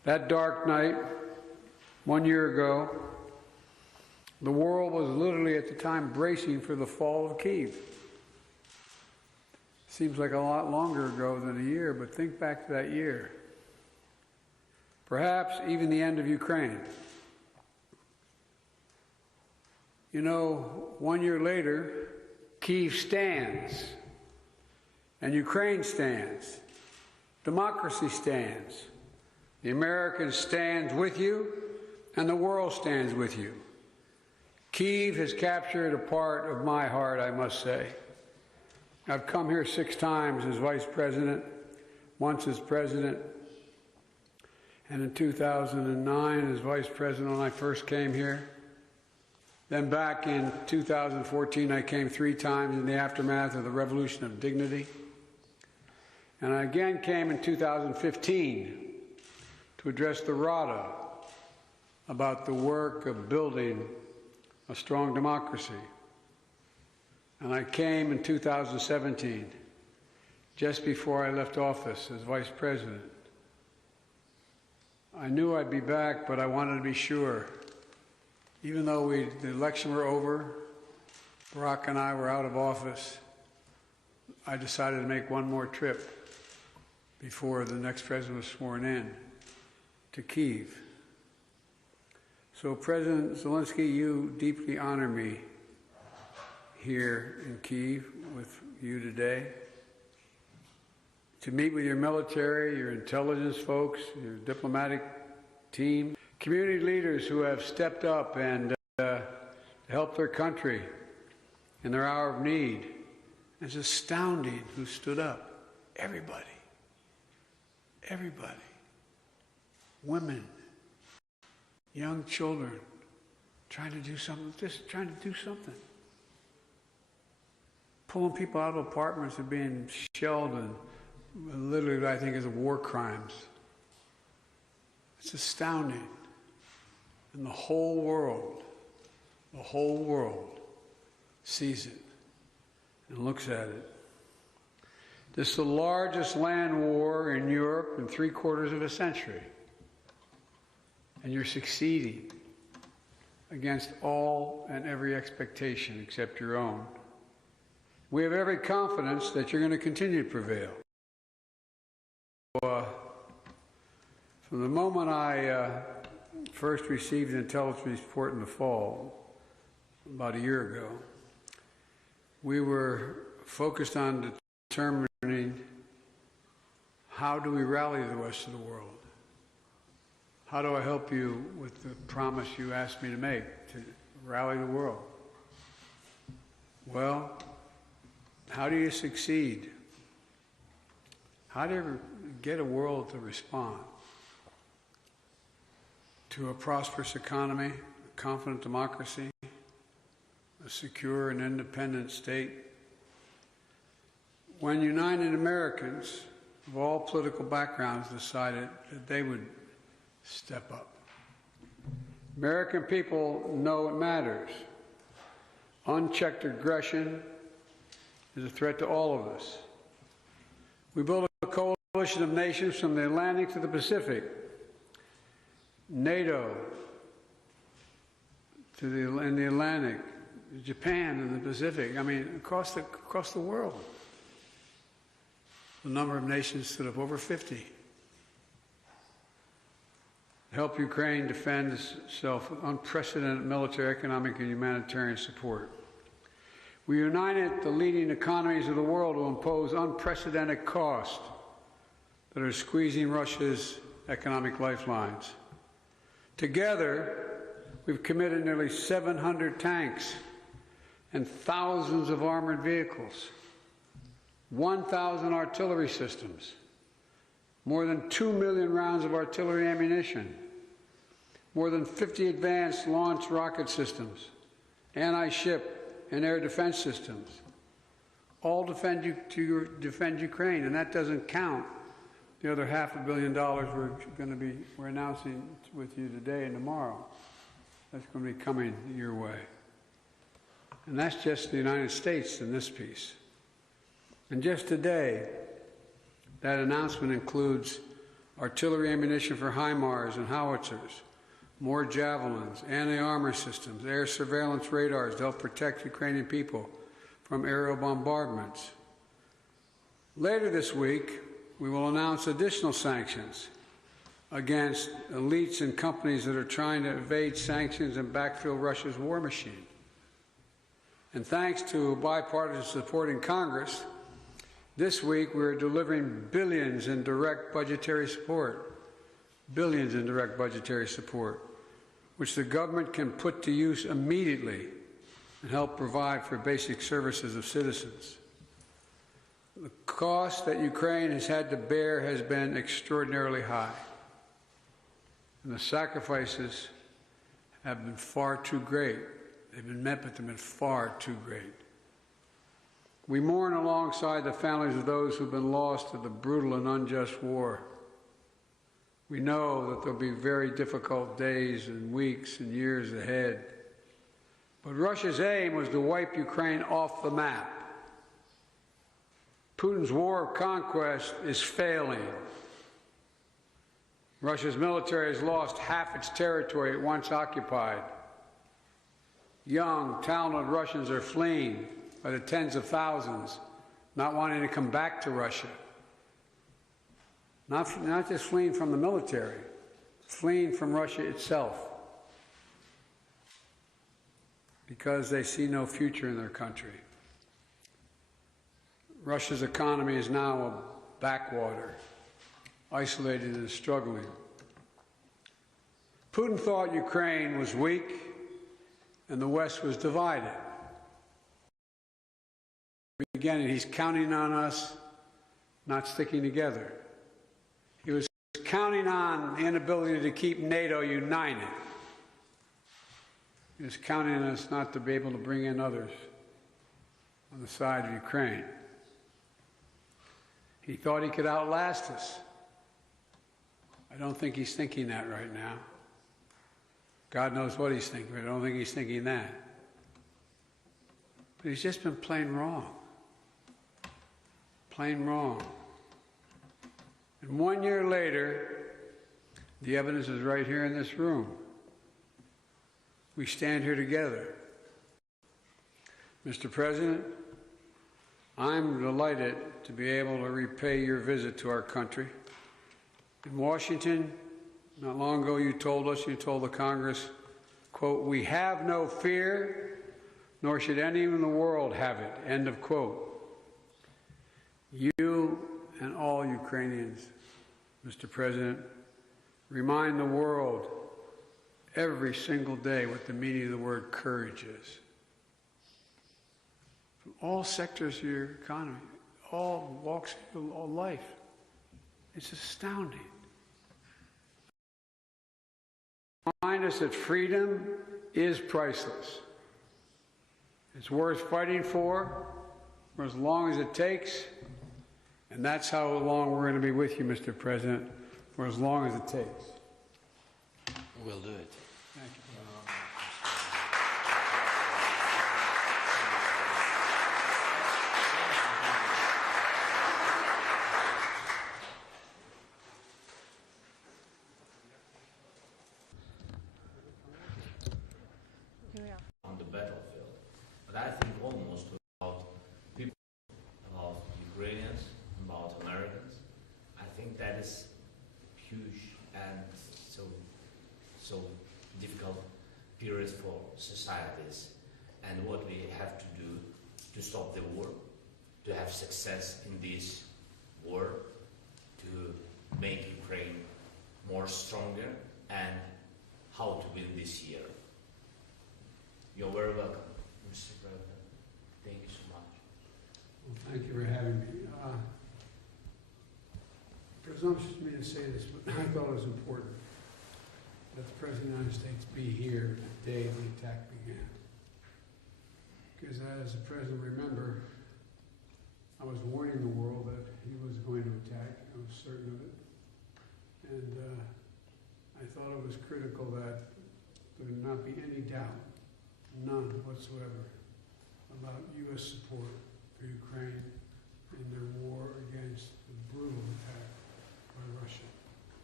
That dark night, 1 year ago, the world was literally at the time bracing for the fall of Kyiv. Seems like a lot longer ago than a year, but think back to that year. Perhaps even the end of Ukraine. You know, 1 year later, Kyiv stands, and Ukraine stands. Democracy stands. The Americans stand with you, and the world stands with you. Kyiv has captured a part of my heart, I must say. I've come here 6 times as vice president, once as president, and in 2009 as vice president when I first came here. Then back in 2014, I came 3 times in the aftermath of the Revolution of Dignity. And I again came in 2015 to address the Rada about the work of building a strong democracy. And I came in 2017, just before I left office as vice president. I knew I'd be back, but I wanted to be sure. Even though the election were over, Barack and I were out of office, I decided to make one more trip before the next president was sworn in to Kyiv. So President Zelensky, you deeply honor me here in Kyiv with you today, to meet with your military, your intelligence folks, your diplomatic team, community leaders who have stepped up and helped their country in their hour of need. It's astounding who stood up. Everybody. Everybody. Women, young children, trying to do something, just trying to do something. Pulling people out of apartments and being shelled and literally what I think is war crimes. It's astounding. And the whole world sees it and looks at it. This is the largest land war in Europe in 3/4 of a century. And you're succeeding against all and every expectation except your own. We have every confidence that you're going to continue to prevail. From the moment I first received an intelligence report in the fall, about a year ago, we were focused on determining how do we rally the rest of the world. How do I help you with the promise you asked me to make, to rally the world? Well, how do you succeed? How do you get a world to respond to a prosperous economy, a confident democracy, a secure and independent state? When United Americans of all political backgrounds decided that they would step up. American people know it matters. Unchecked aggression is a threat to all of us. We built a coalition of nations from the Atlantic to the Pacific, NATO in the Atlantic, Japan in the Pacific. I mean, across the world. The number of nations stood up, over 50. Help Ukraine defend itself with unprecedented military, economic, and humanitarian support. We united the leading economies of the world to impose unprecedented costs that are squeezing Russia's economic lifelines. Together, we've committed nearly 700 tanks and thousands of armored vehicles, 1,000 artillery systems, more than 2 million rounds of artillery ammunition, more than 50 advanced launch rocket systems, anti-ship and air defense systems, all defend Ukraine, and that doesn't count the other $500 million we're announcing with you today and tomorrow. That's going to be coming your way. And that's just the United States in this piece. And just today, that announcement includes artillery ammunition for HIMARS and howitzers, more javelins, anti-armor systems, air surveillance radars to help protect Ukrainian people from aerial bombardments. Later this week, we will announce additional sanctions against elites and companies that are trying to evade sanctions and backfill Russia's war machine. And thanks to bipartisan support in Congress, this week we are delivering billions in direct budgetary support, which the government can put to use immediately and help provide for basic services of citizens. The cost that Ukraine has had to bear has been extraordinarily high, and the sacrifices have been far too great. They've been met, but they've been far too great. We mourn alongside the families of those who've been lost to the brutal and unjust war. We know that there'll be very difficult days and weeks and years ahead. But Russia's aim was to wipe Ukraine off the map. Putin's war of conquest is failing. Russia's military has lost half its territory it once occupied. Young, talented Russians are fleeing by the tens of thousands, not wanting to come back to Russia. Not just fleeing from the military, fleeing from Russia itself, because they see no future in their country. Russia's economy is now a backwater, isolated and struggling. Putin thought Ukraine was weak and the West was divided. Again, he's counting on us not sticking together. He was counting on the inability to keep NATO united. He was counting on us not to be able to bring in others on the side of Ukraine. He thought he could outlast us. I don't think he's thinking that right now. God knows what he's thinking, but I don't think he's thinking that. But he's just been plain wrong. Plain wrong. And 1 year later, the evidence is right here in this room. We stand here together. Mr. President, I'm delighted to be able to repay your visit to our country. In Washington, not long ago, you told the Congress, quote, "We have no fear, nor should any in the world have it," end of quote. You and all Ukrainians, Mr. President, remind the world every single day what the meaning of the word courage is. From all sectors of your economy, all walks of your life. It's astounding. Remind us that freedom is priceless. It's worth fighting for as long as it takes, and that's how long we're going to be with you, Mr. President, for as long as it takes. We'll do it. Thank you. On the battlefield, but I think almost about people, about Ukrainians, about Americans. I think that is huge and so difficult period for societies, and what we have to do to stop the war, to have success in this war, to make Ukraine more stronger, and how to win this year. You're very welcome, Mr. President. Thank you so much. Well, thank you for having me. Presumptuous of me to say this, but I thought it was important that the President of the United States be here the day the attack began. Because as the President remember, I was warning the world that he was going to attack. I was certain of it. And I thought it was critical that there would not be any doubt, none whatsoever, about U.S. support for Ukraine in their war against the brutal attack by Russia.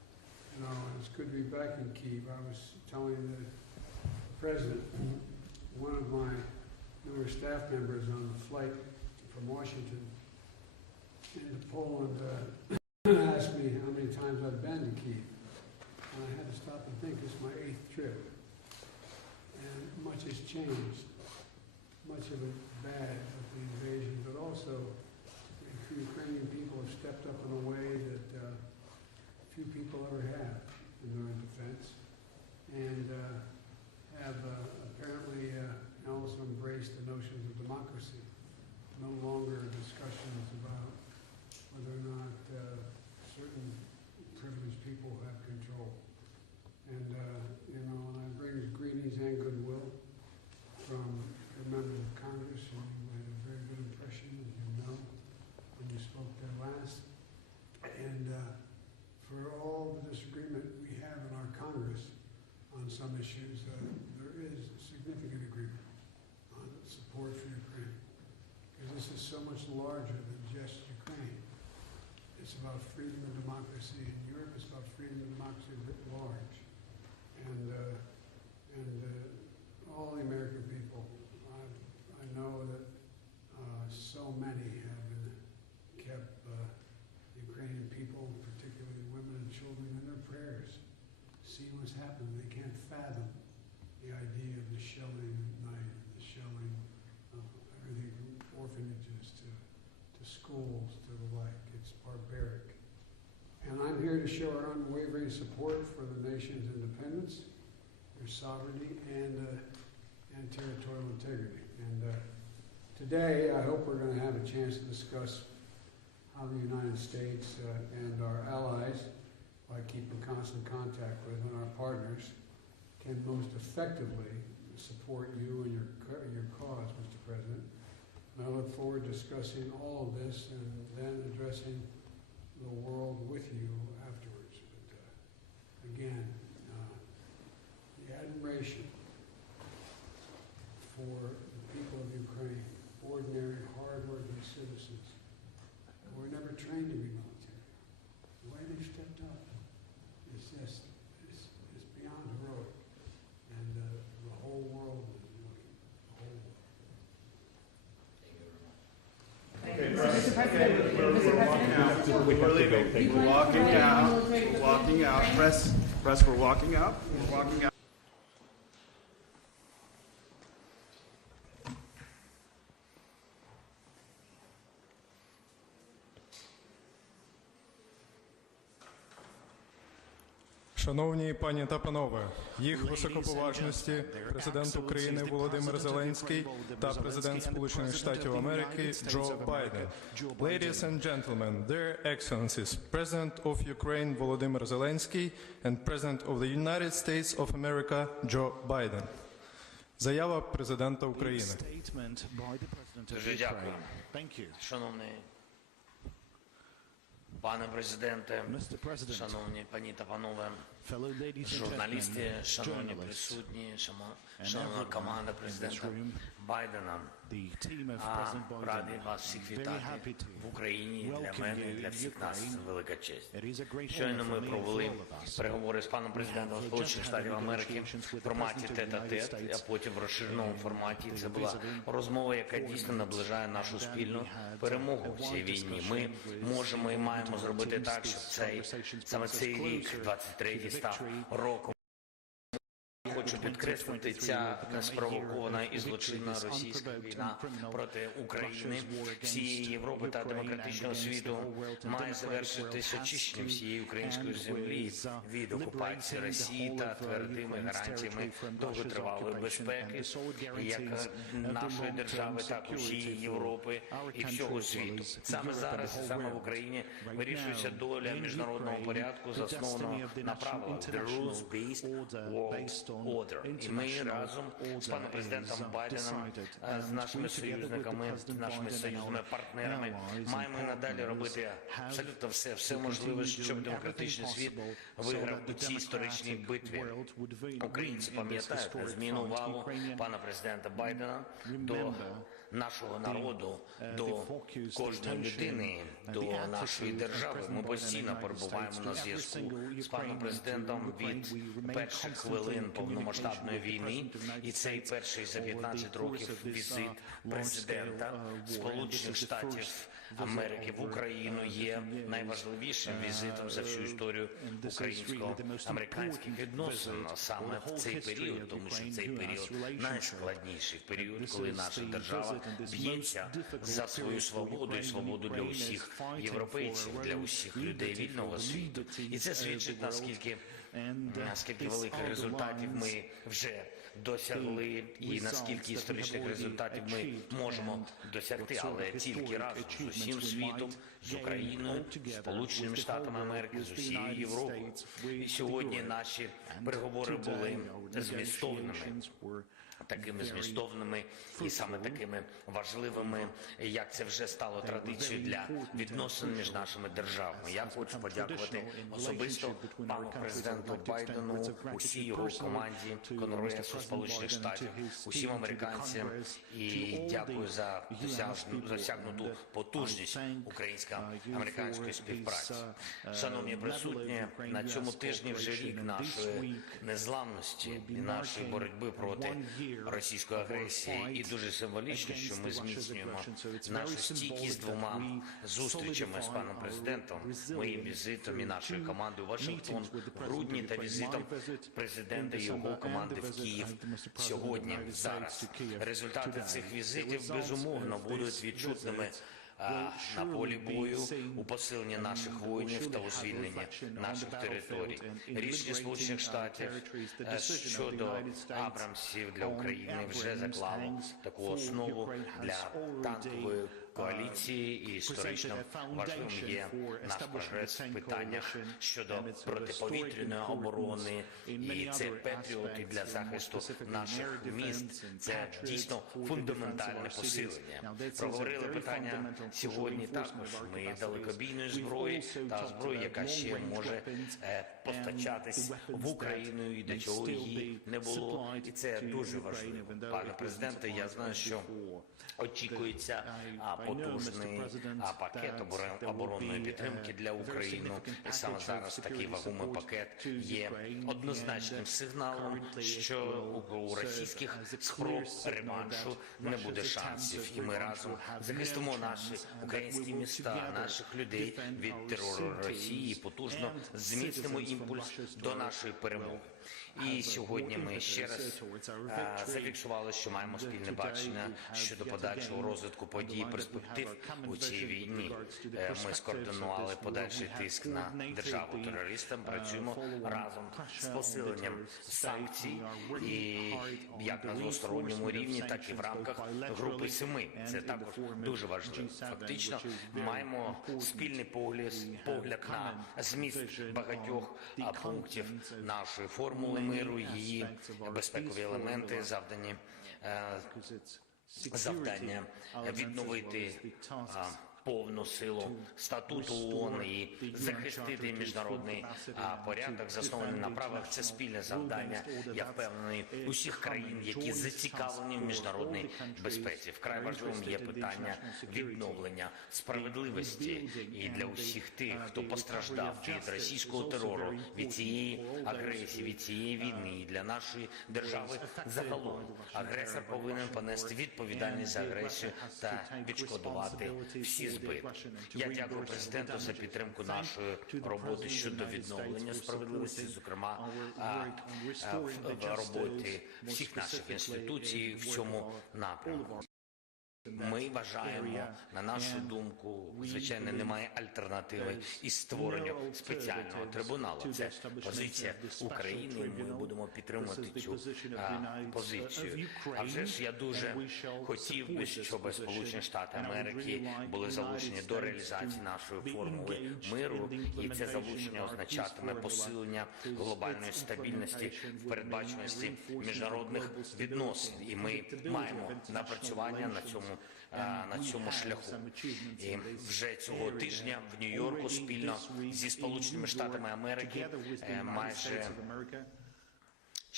good to be back in Kyiv. I was telling the president, one of my newer staff members on the flight from Washington into Poland asked me how many times I've been to Kyiv. And I had to stop and think, this is my 8th trip. And much has changed. Much of it bad with the invasion, but also the Ukrainian people have stepped up in a way that few people ever have in their defense, and have apparently also embraced the notions of democracy. No longer discussions about whether or not certain privileged people have control. And, and I bring greetings and goodwill from the members of Congress, who had a very good impression, as you know, when you spoke there last. And for all the disagreement we have in our Congress on some issues, there is significant agreement on support for Ukraine. Because this is so much larger than just Ukraine. It's about freedom and democracy in Europe. It's about freedom and democracy writ large. And all the American people, I know that so many have kept Ukrainian people, particularly women and children, in their prayers. Seeing what's happened, they can't fathom the idea of the shelling at night, the shelling of everything from orphanages to schools to the like. It's barbaric. And I'm here to show our unwavering support for the nation's independence, their sovereignty, and territorial integrity. And today, I hope we're going to have a chance to discuss how the United States and our allies, by keeping constant contact with and our partners, can most effectively support you and your cause, Mr. President. And I look forward to discussing all of this and then addressing the world with you afterwards. But again, the admiration for the people of Ukraine, ordinary, hard-working citizens who were never trained to be military. The way they've stepped up is just, it's beyond heroic. And the whole world is looking, the whole world. Mr. President, We're walking out. We're walking out. Press, we're walking out. We're walking out. Шановні пані та панове, їх високоповажності президент України Володимир Зеленський та президент Сполучених Штатів Америки Джо Байден. Ladies and gentlemen, their excellencies, President of Ukraine Volodymyr Zelensky and President of the United States of America Joe Biden. Заява президента України. Дуже дякую. Шановний пане президенте, шановні пані та панове, журналісти, шановні присутні, шановна команда президента Байдена. Радий вас всіх вітати в Україні. Для мене і для всіх нас велика честь. Щойно ми провели переговори з паном президентом Сполучених Штатів Америки в форматі тет-а-тет, а потім в розширеному форматі. Це була розмова, яка дійсно наближає нашу спільну перемогу в цій війні. Ми можемо і маємо зробити так, щоб саме цей рік, 23-й, став роком. Хочу підкреслити, ця неспровокована і злочинна російська війна проти України, всієї Європи та демократичного світу має завершитись очищенням всієї української землі від окупації Росії та твердими гарантіями довготривалої безпеки, як нашої держави, так і всієї Європи і всього світу. Саме зараз, саме в Україні, вирішується доля міжнародного порядку, заснованого на правилах «The rules-based world order». І ми разом з паном президентом Байденом, з нашими союзниками, з нашими союзними партнерами маємо і надалі робити абсолютно все можливе, щоб демократичний світ виграв у цій історичній битві. Українці пам'ятають незмінну увагу пана президента Байдена до нашого народу, до кожної людини, до нашої держави. Ми постійно перебуваємо на зв'язку з паном президентом від перших хвилин повномасштабної війни. І цей перший за 15 років візит президента Сполучених Штатів Америки в Україну є найважливішим візитом за всю історію українсько-американських відносин саме в цей період, тому що цей період найскладніший період, коли наша держава б'ється за свою свободу і свободу для усіх європейців, для усіх людей вільного світу. І це свідчить, наскільки великих результатів ми вже досягли і наскільки історичних результатів ми можемо досягти, але тільки разом з усім світом, з Україною, з Сполученими Штатами Америки, з усією Європою. І сьогодні наші переговори були такими змістовними і саме такими важливими, як це вже стало традицією для відносин між нашими державами. Я хочу подякувати особисто пану президенту Байдену, усій його команді Конгресу Сполучених Штатів, усім американцям і дякую за досягнуту потужність українсько-американської співпраці. Шановні присутні, на цьому тижні вже рік нашої незламності і нашої боротьби проти російської агресії, і дуже символічно, що ми зміцнюємо нашу стійкість двома зустрічами з паном президентом, моїм візитом і нашою командою в Вашингтон в грудні та візитом президента і його команди в Київ сьогодні, зараз. Результати цих візитів, безумовно, будуть відчутними на полі бою, у посиленні наших воїнів та у звільненні наших територій. Рішення Сполучених Штатів щодо Абрамсів для України вже заклало таку основу для танкової коаліції, і історично важливим є наш прогрес в питаннях щодо протиповітряної оборони, і це патріоти для захисту наших міст. Це дійсно фундаментальне посилення. Проговорили питання сьогодні також ми далекобійної зброї та зброї, яка ще може постачатись в Україну, і до чого її не було. І це дуже важливо. Пане президенте, я знаю, що очікується потужний пакет оборонної підтримки для України. І саме зараз такий вагомий пакет є однозначним сигналом, що у російських спроб реваншу не буде шансів. І ми разом захистимо наші українські міста, наших людей від терору Росії, і потужно зміцнимо імпульс до нашої перемоги. І сьогодні ми ще раз зафіксували, що маємо спільне бачення щодо подальшого розвитку подій і перспектив у цій війні. Ми скоординували подальший тиск на державу-терористам, працюємо разом з посиленням санкцій, і як на двосторонньому рівні, так і в рамках Групи 7. Це також дуже важливо. Фактично, маємо спільний погляд на зміст багатьох пунктів нашої формули миру, її безпекові елементи, завдання відновити повну силу статуту ООН і захистити міжнародний порядок, заснований на правах. Це спільне завдання, я впевнений, усіх країн, які зацікавлені в міжнародній безпеці. Вкрай важливим є питання відновлення справедливості і для усіх тих, хто постраждав від російського терору, від цієї агресії, від цієї війни. І для нашої держави загалом агресор повинен понести відповідальність за агресію та відшкодувати всі збитки. Я дякую президенту за підтримку нашої роботи щодо відновлення справедливості, зокрема в роботі всіх наших інституцій в цьому напрямку. Ми вважаємо, на нашу думку, звичайно, немає альтернативи із створенню спеціального трибуналу. Це позиція України, і ми будемо підтримувати цю позицію. А вже ж я дуже хотів би, щоб Сполучені Штати Америки були залучені до реалізації нашої формули миру, і це залучення означатиме посилення глобальної стабільності в передбаченості міжнародних відносин. І ми маємо напрацювання на цьому шляху. І вже цього тижня в Нью-Йорку спільно зі Сполученими Штатами Америки майже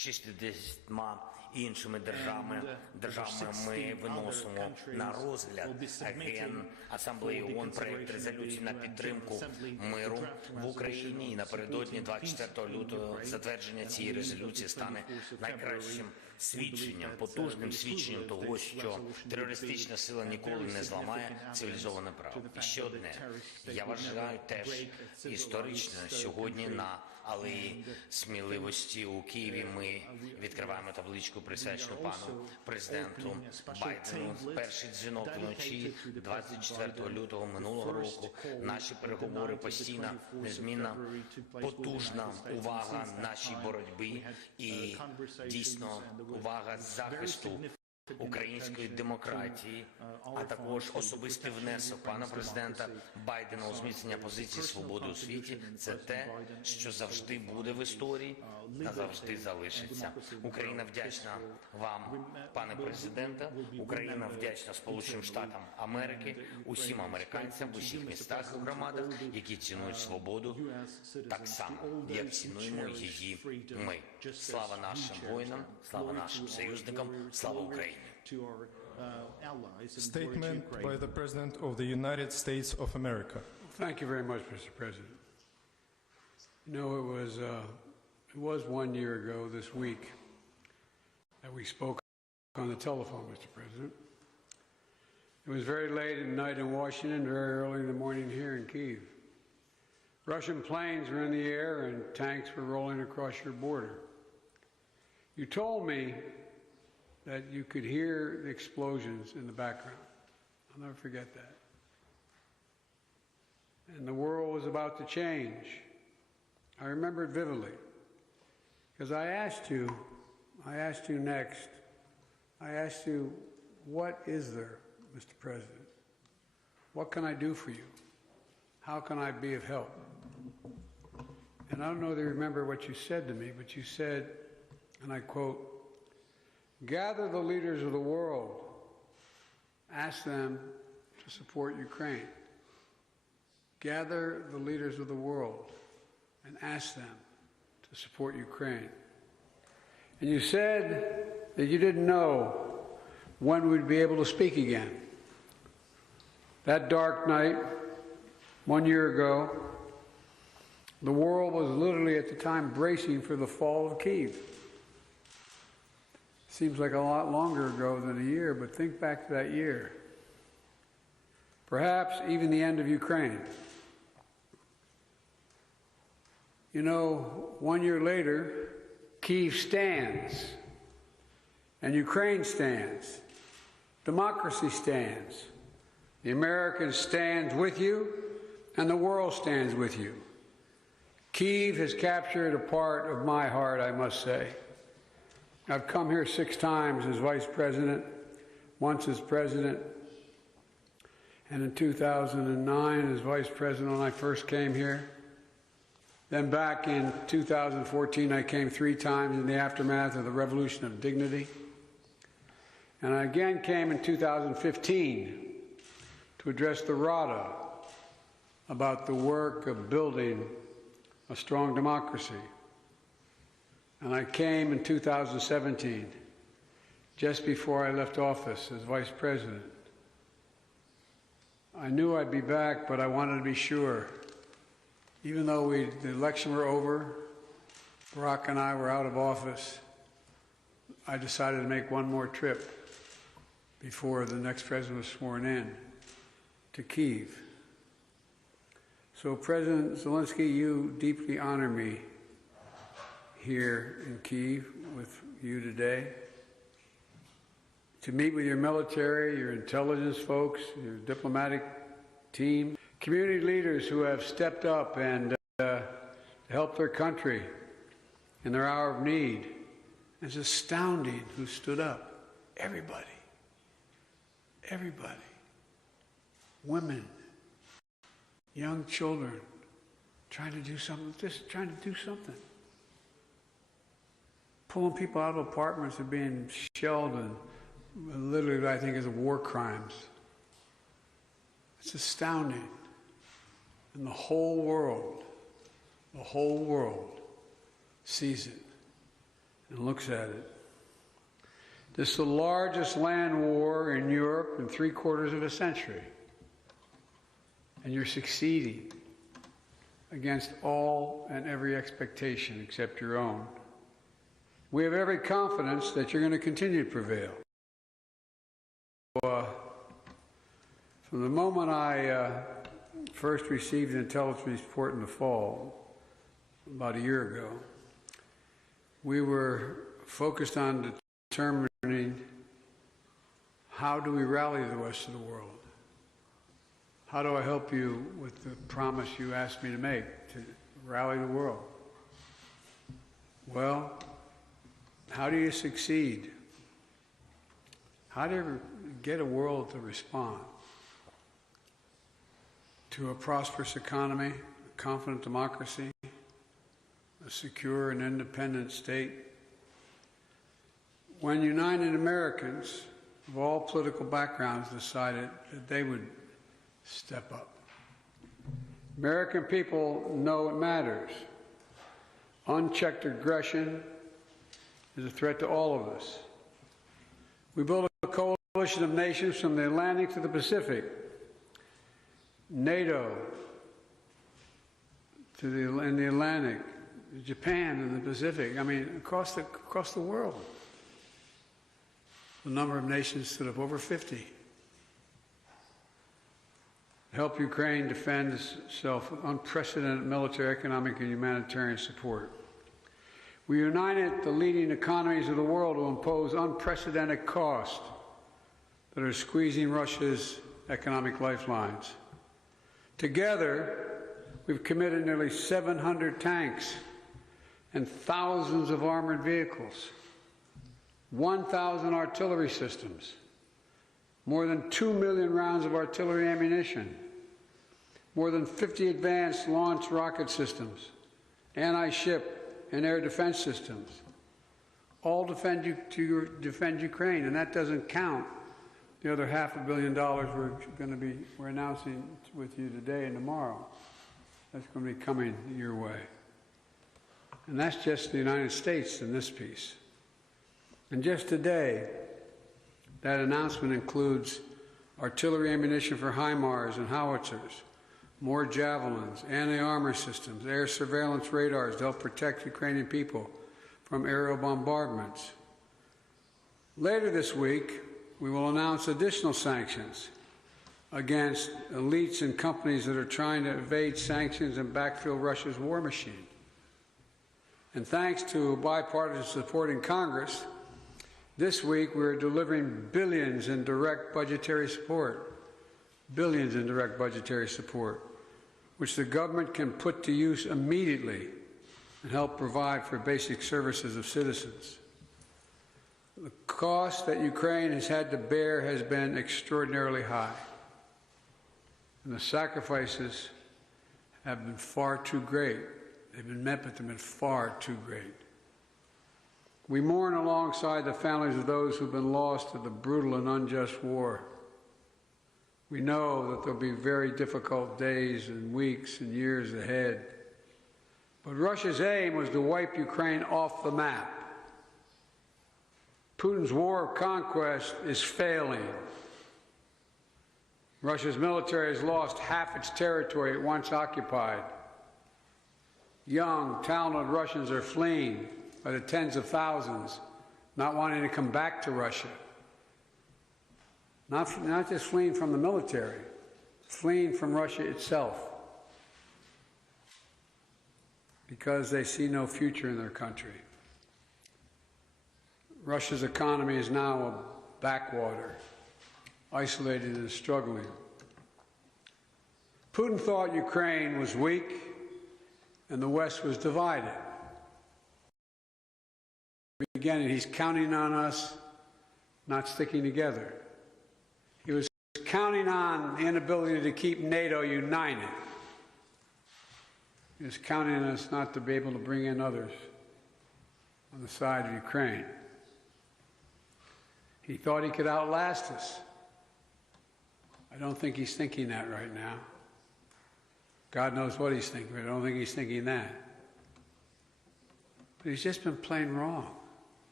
60 іншими державами ми виносимо на розгляд Генасамблеї ООН проект резолюції на підтримку миру в Україні. І напередодні 24 лютого затвердження цієї резолюції стане найкращим свідченням, потужним свідченням того, що терористична сила ніколи не зламає цивілізоване право. І ще одне. Я вважаю теж історично сьогодні на Алеї Сміливості у Києві ми відкриваємо табличку, присвячену пану президенту Байдену. Перший дзвінок вночі 24 лютого минулого року. Наші переговори постійна, незмінна, потужна увага нашій боротьбі і дійсно увага захисту української демократії, а також особистий внесок пана президента Байдена у зміцнення позиції свободи у світі – це те, що завжди буде в історії, назавжди залишиться. Україна вдячна вам, пане президенте, Україна вдячна Сполученим Штатам Америки, усім американцям в усіх містах і громадах, які цінують свободу так само, як цінуємо її ми. Слава нашим воїнам, слава нашим союзникам, слава Україні! Statement by the President of the United States of America. Thank you very much, Mr. President. You know, it was 1 year ago this week that we spoke on the telephone, Mr. President. It was very late at night in Washington, very early in the morning here in Kyiv. Russian planes were in the air and tanks were rolling across your border. You told me that you could hear the explosions in the background. I'll never forget that. And the world was about to change. I remember it vividly. Because I asked you next, I asked you, what is there, Mr. President? What can I do for you? How can I be of help? And I don't know if you remember what you said to me, but you said, and I quote, "Gather the leaders of the world, ask them to support Ukraine." Gather the leaders of the world and ask them to support Ukraine. And you said that you didn't know when we'd be able to speak again. That dark night, 1 year ago, the world was literally at the time bracing for the fall of Kyiv. Seems like a lot longer ago than a year, but think back to that year. Perhaps even the end of Ukraine. You know, 1 year later, Kyiv stands, and Ukraine stands. Democracy stands. The Americans stand with you, and the world stands with you. Kyiv has captured a part of my heart, I must say. I've come here 6 times as vice president, once as president, and in 2009 as vice president when I first came here. Then back in 2014, I came 3 times in the aftermath of the Revolution of Dignity. And I again came in 2015 to address the Rada about the work of building a strong democracy. And I came in 2017, just before I left office as vice president. I knew I'd be back, but I wanted to be sure. Even though the election were over, Barack and I were out of office, I decided to make one more trip before the next president was sworn in to Kyiv. So President Zelensky, you deeply honor me here in Kyiv with you today, to meet with your military, your intelligence folks, your diplomatic team, community leaders who have stepped up and helped their country in their hour of need. It's astounding who stood up. Everybody. Everybody. Women, young children, trying to do something, just trying to do something. Pulling people out of apartments and being shelled and literally, I think, is war crimes. It's astounding. And the whole world sees it. and looks at it. This is the largest land war in Europe in 3/4 of a century. And you're succeeding against all and every expectation except your own. We have every confidence that you're going to continue to prevail. From the moment I first received an intelligence report in the fall, about a year ago, we were focused on determining how do we rally the rest of the world? How do I help you with the promise you asked me to make, to rally the world? Well, how do you succeed? How do you get a world to respond to a prosperous economy, a confident democracy, a secure and independent state? When United Americans of all political backgrounds decided that they would step up. American people know it matters. Unchecked aggression is a threat to all of us. We built a coalition of nations from the Atlantic to the Pacific, NATO in the Atlantic, Japan in the Pacific, I mean, across the world. The number of nations stood up over 50. Help Ukraine defend itself with unprecedented military, economic, and humanitarian support. We united the leading economies of the world to impose unprecedented costs that are squeezing Russia's economic lifelines. Together, we've committed nearly 700 tanks and thousands of armored vehicles, 1,000 artillery systems, more than 2 million rounds of artillery ammunition, more than 50 advanced launch rocket systems, anti-ship and air defense systems, all defend Ukraine, and that doesn't count the other $500 million we're announcing with you today and tomorrow. That's going to be coming your way. And that's just the United States in this piece. And just today, that announcement includes artillery ammunition for HIMARS and howitzers, more javelins, anti-armor systems, air surveillance radars to help protect Ukrainian people from aerial bombardments. Later this week, we will announce additional sanctions against elites and companies that are trying to evade sanctions and backfill Russia's war machine. And thanks to bipartisan support in Congress, this week we're delivering billions in direct budgetary support, which the government can put to use immediately and help provide for basic services of citizens. The cost that Ukraine has had to bear has been extraordinarily high, and the sacrifices have been far too great. They've been met, but they've been far too great. We mourn alongside the families of those who've been lost to the brutal and unjust war. We know that there'll be very difficult days and weeks and years ahead. But Russia's aim was to wipe Ukraine off the map. Putin's war of conquest is failing. Russia's military has lost half its territory it once occupied. Young, talented Russians are fleeing by the tens of thousands, not wanting to come back to Russia. Not just fleeing from the military, fleeing from Russia itself, because they see no future in their country. Russia's economy is now a backwater, isolated and struggling. Putin thought Ukraine was weak and the West was divided. Again, he's counting on us not sticking together. He was counting on the inability to keep NATO united. He was counting on us not to be able to bring in others on the side of Ukraine. He thought he could outlast us. I don't think he's thinking that right now. God knows what he's thinking, but I don't think he's thinking that. But he's just been plain wrong.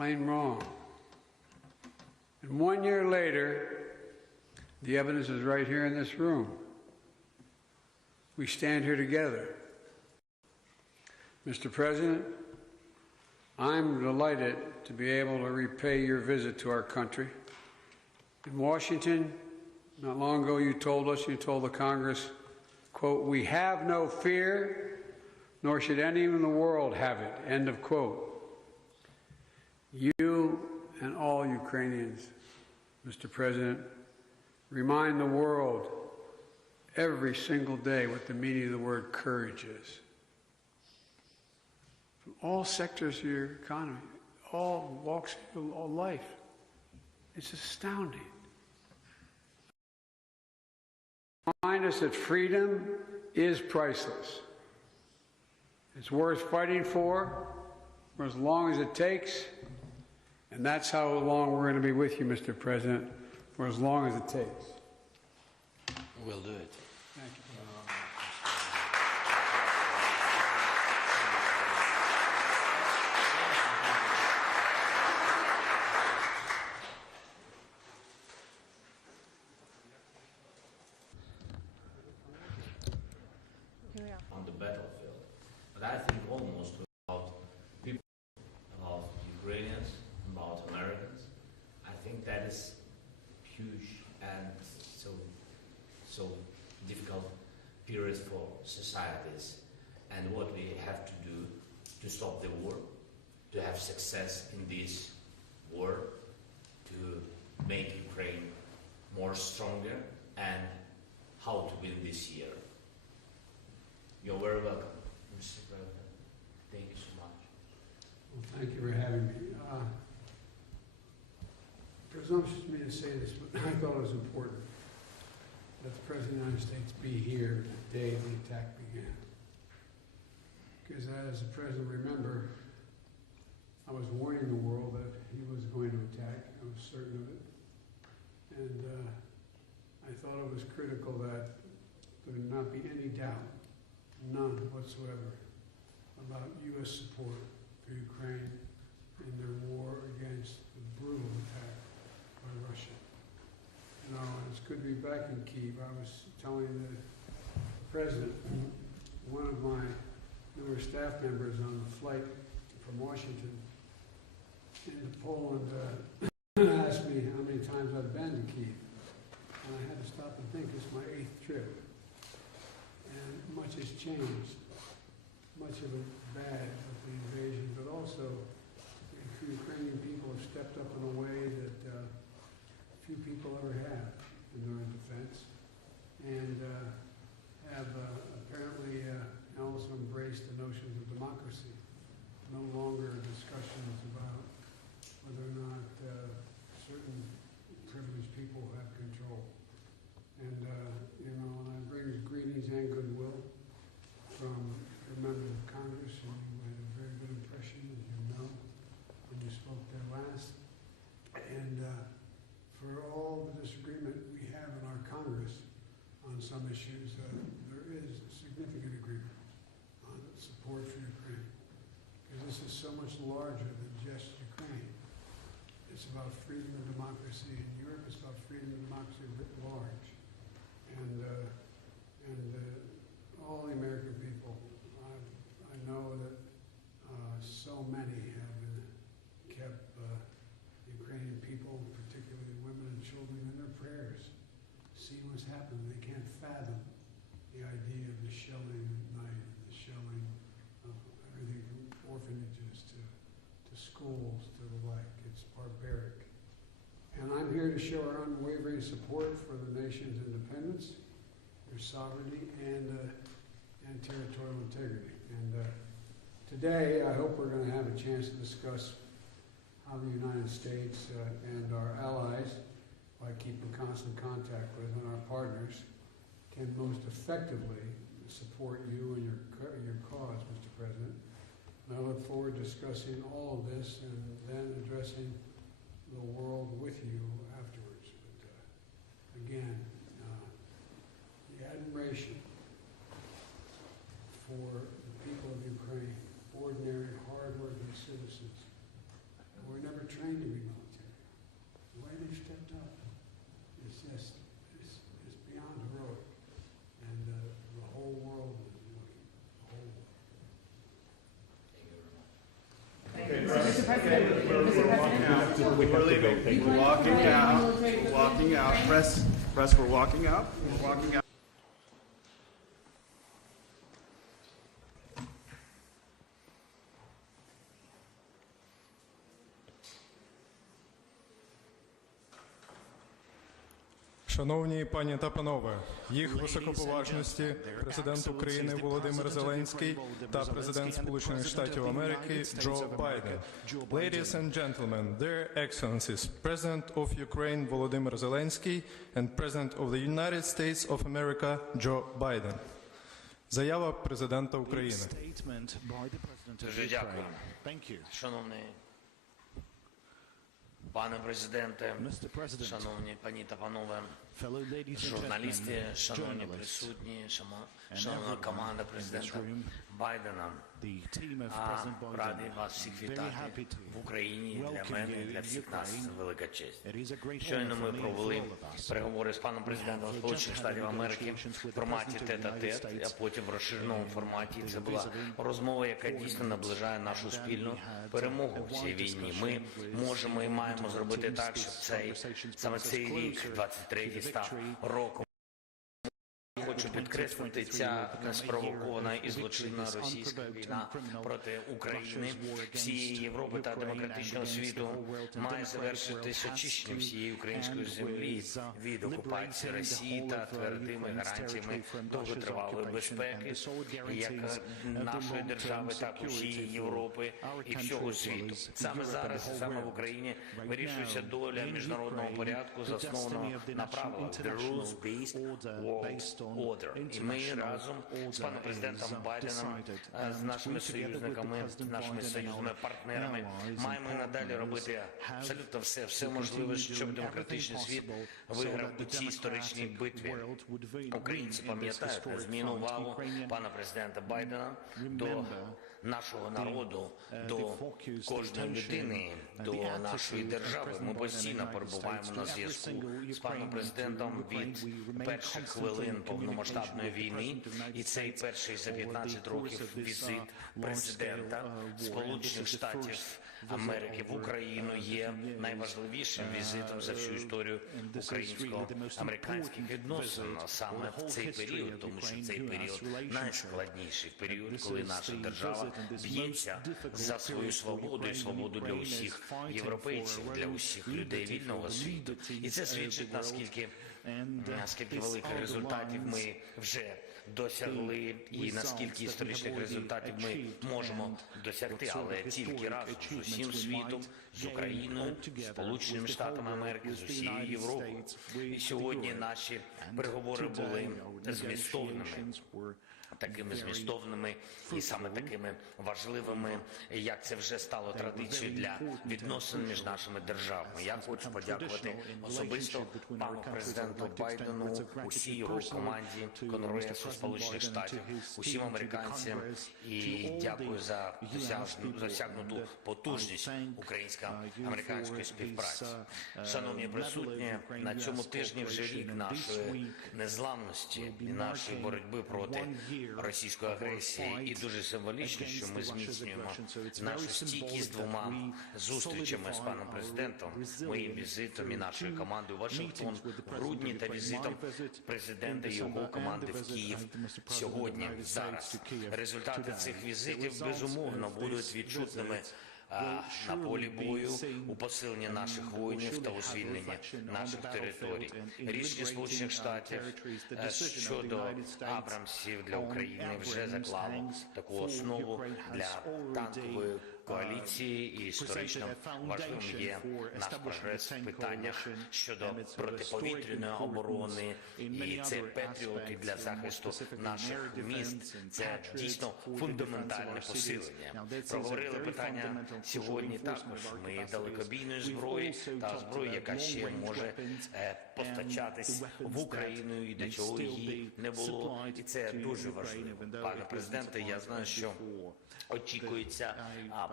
plain wrong. And 1 year later, the evidence is right here in this room. We stand here together. Mr. President, I'm delighted to be able to repay your visit to our country. In Washington, not long ago you told the Congress, quote, "We have no fear, nor should any in the world have it," end of quote. You and all Ukrainians, Mr. President, remind the world every single day what the meaning of the word courage is. From all sectors of your economy, all walks of your life. It's astounding. Remind us that freedom is priceless. It's worth fighting for as long as it takes, and that's how long we're going to be with you, Mr. President, for as long as it takes. We'll do it. Thank you. On the battlefield. But I think almost about people, about Ukrainians, about Americans. I think that is huge and so difficult period for societies. And what we have to do to stop the war, to have success in this war, to make Ukraine more stronger, and how to win this year. You're very welcome, Mr. President. Thank you so much. Well, thank you for having me. Presumptuous of me to say this, but I thought it was important that the President of the United States be here the day the attack began. Because as the President remember, I was warning the world that he was going to attack. I was certain of it. And I thought it was critical that there would not be any doubt, none whatsoever, about U.S. support for Ukraine in their war against the brutal attack by Russia. You know, it's good to be back in Kyiv. I was telling the President, one of my newer staff members on the flight from Washington into Poland asked me how many times I've been to Kyiv. And I had to stop and think, it's my 8th trip. And much has changed. Much of it bad with the invasion, but also the Ukrainian people have stepped up in a way that few people ever have in their defense, and have apparently also embraced the notions of democracy. No longer discussions about whether or not certain privileged people have control. And you know, and I bring greetings and goodwill from the members of Congress, who had a very good impression, as you know, when you spoke there last. And for all the disagreement we have in our Congress on some issues, there is significant agreement on support for Ukraine. Because this is so much larger than just Ukraine. It's about freedom and democracy in Europe. It's about freedom and democracy writ large. And all the American people, I know that so many have kept Ukrainian people, particularly women and children, in their prayers, seeing what's happening. They can't fathom the idea of the shelling at night, the shelling of everything from orphanages to schools to the like. It's barbaric. And I'm here to show our unwavering support for the nation's independence, their sovereignty, and territorial integrity. And today, I hope we're going to have a chance to discuss how the United States and our allies, by keeping constant contact with and our partners, can most effectively support you and your cause, Mr. President. And I look forward to discussing all of this and then addressing the world with you afterwards. But again, the admiration for the people of Ukraine, ordinary, hard-working citizens. We're never trained to be military. The way they stepped up is just, it's beyond heroic. And the whole world is looking, the whole world. Mr. President, We're leaving. We're walking out. We're walking out. Press, we're walking out. We're walking out. Шановні пані та панове, їх високоповажності президент України Володимир Зеленський та президент Сполучених Штатів Америки Джо Байден. Ladies and gentlemen, their excellencies, President of Ukraine Volodymyr Zelensky and President of the United States of America Joe Biden. Заява президента України. Дуже дякую. Шановний пане президенте, шановні пані та панове, журналісти, шановні присутні, шановна команда президента Байдена. Радий вас всіх вітати в Україні. Для мене і для всіх нас це велика честь. Щойно ми провели переговори з паном президентом Сполучених Штатів Америки в форматі тет-а-тет, а потім в розширеному форматі. Це була розмова, яка дійсно наближає нашу спільну перемогу в цій війні. Ми можемо і маємо зробити так, щоб саме цей рік, 23-й, став роком. Хочу підкреслити, ця неспровокована і злочинна російська війна проти України, всієї Європи та демократичного світу має завершитись очищенням всієї української землі від окупації Росії та твердими гарантіями довготривалої безпеки, як нашої держави, так і всієї Європи і всього світу. Саме зараз, саме в Україні, вирішується доля міжнародного порядку, заснованого на правилах «The rules-based world order». І ми разом з паном президентом Байденом, з нашими союзниками, з нашими союзними партнерами маємо і надалі робити абсолютно все можливе, щоб демократичний світ виграв у цій історичній битві. Українці пам'ятають незмінну увагу пана президента Байдена до нашого народу, до кожної людини, до нашої держави. Ми постійно перебуваємо на зв'язку з паном президентом від перших хвилин повномасштабної війни. І цей перший за 15 років візит президента Сполучених Штатів Америки в Україну є найважливішим візитом за всю історію українсько-американських відносин саме в цей період, тому що цей період найскладніший період, коли наша держава б'ється за свою свободу і свободу для усіх європейців, для усіх людей вільного світу. І це свідчить, наскільки великих результатів ми вже досягли і наскільки історичних результатів ми можемо досягти, але тільки разом з усім світом, з Україною, з Сполученими Штатами Америки, з усією Європою. І сьогодні наші переговори були такими змістовними і саме такими важливими, як це вже стало традицією для відносин між нашими державами. Я хочу подякувати особисто пану президенту Байдену, усій його команді Конгресу Сполучених Штатів, усім американцям і дякую за досягнуту потужність українсько-американської співпраці. Шановні присутні, на цьому тижні вже рік нашої незламності і нашої боротьби проти російської агресії, і дуже символічно, що ми зміцнюємо нашу стійкість двома зустрічами з паном президентом, моїм візитом і нашою командою у Вашингтон в грудні та візитом президента і його команди в Київ сьогодні, зараз. Результати цих візитів, безумовно, будуть відчутними на полі бою, у посиленні наших воїнів та у звільненні наших територій. Рішення Сполучених Штатів щодо Абрамсів для України вже заклало таку основу для танкової коаліції, і історично важливим є наш прогрес в питаннях щодо протиповітряної оборони, і це патріоти для захисту наших міст. Це дійсно фундаментальне посилення. Проговорили питання сьогодні також. Ми далекобійної зброї та зброї, яка ще може постачатись в Україну, і до чого її не було. І це дуже важливо. Пане президенте, я знаю, що очікується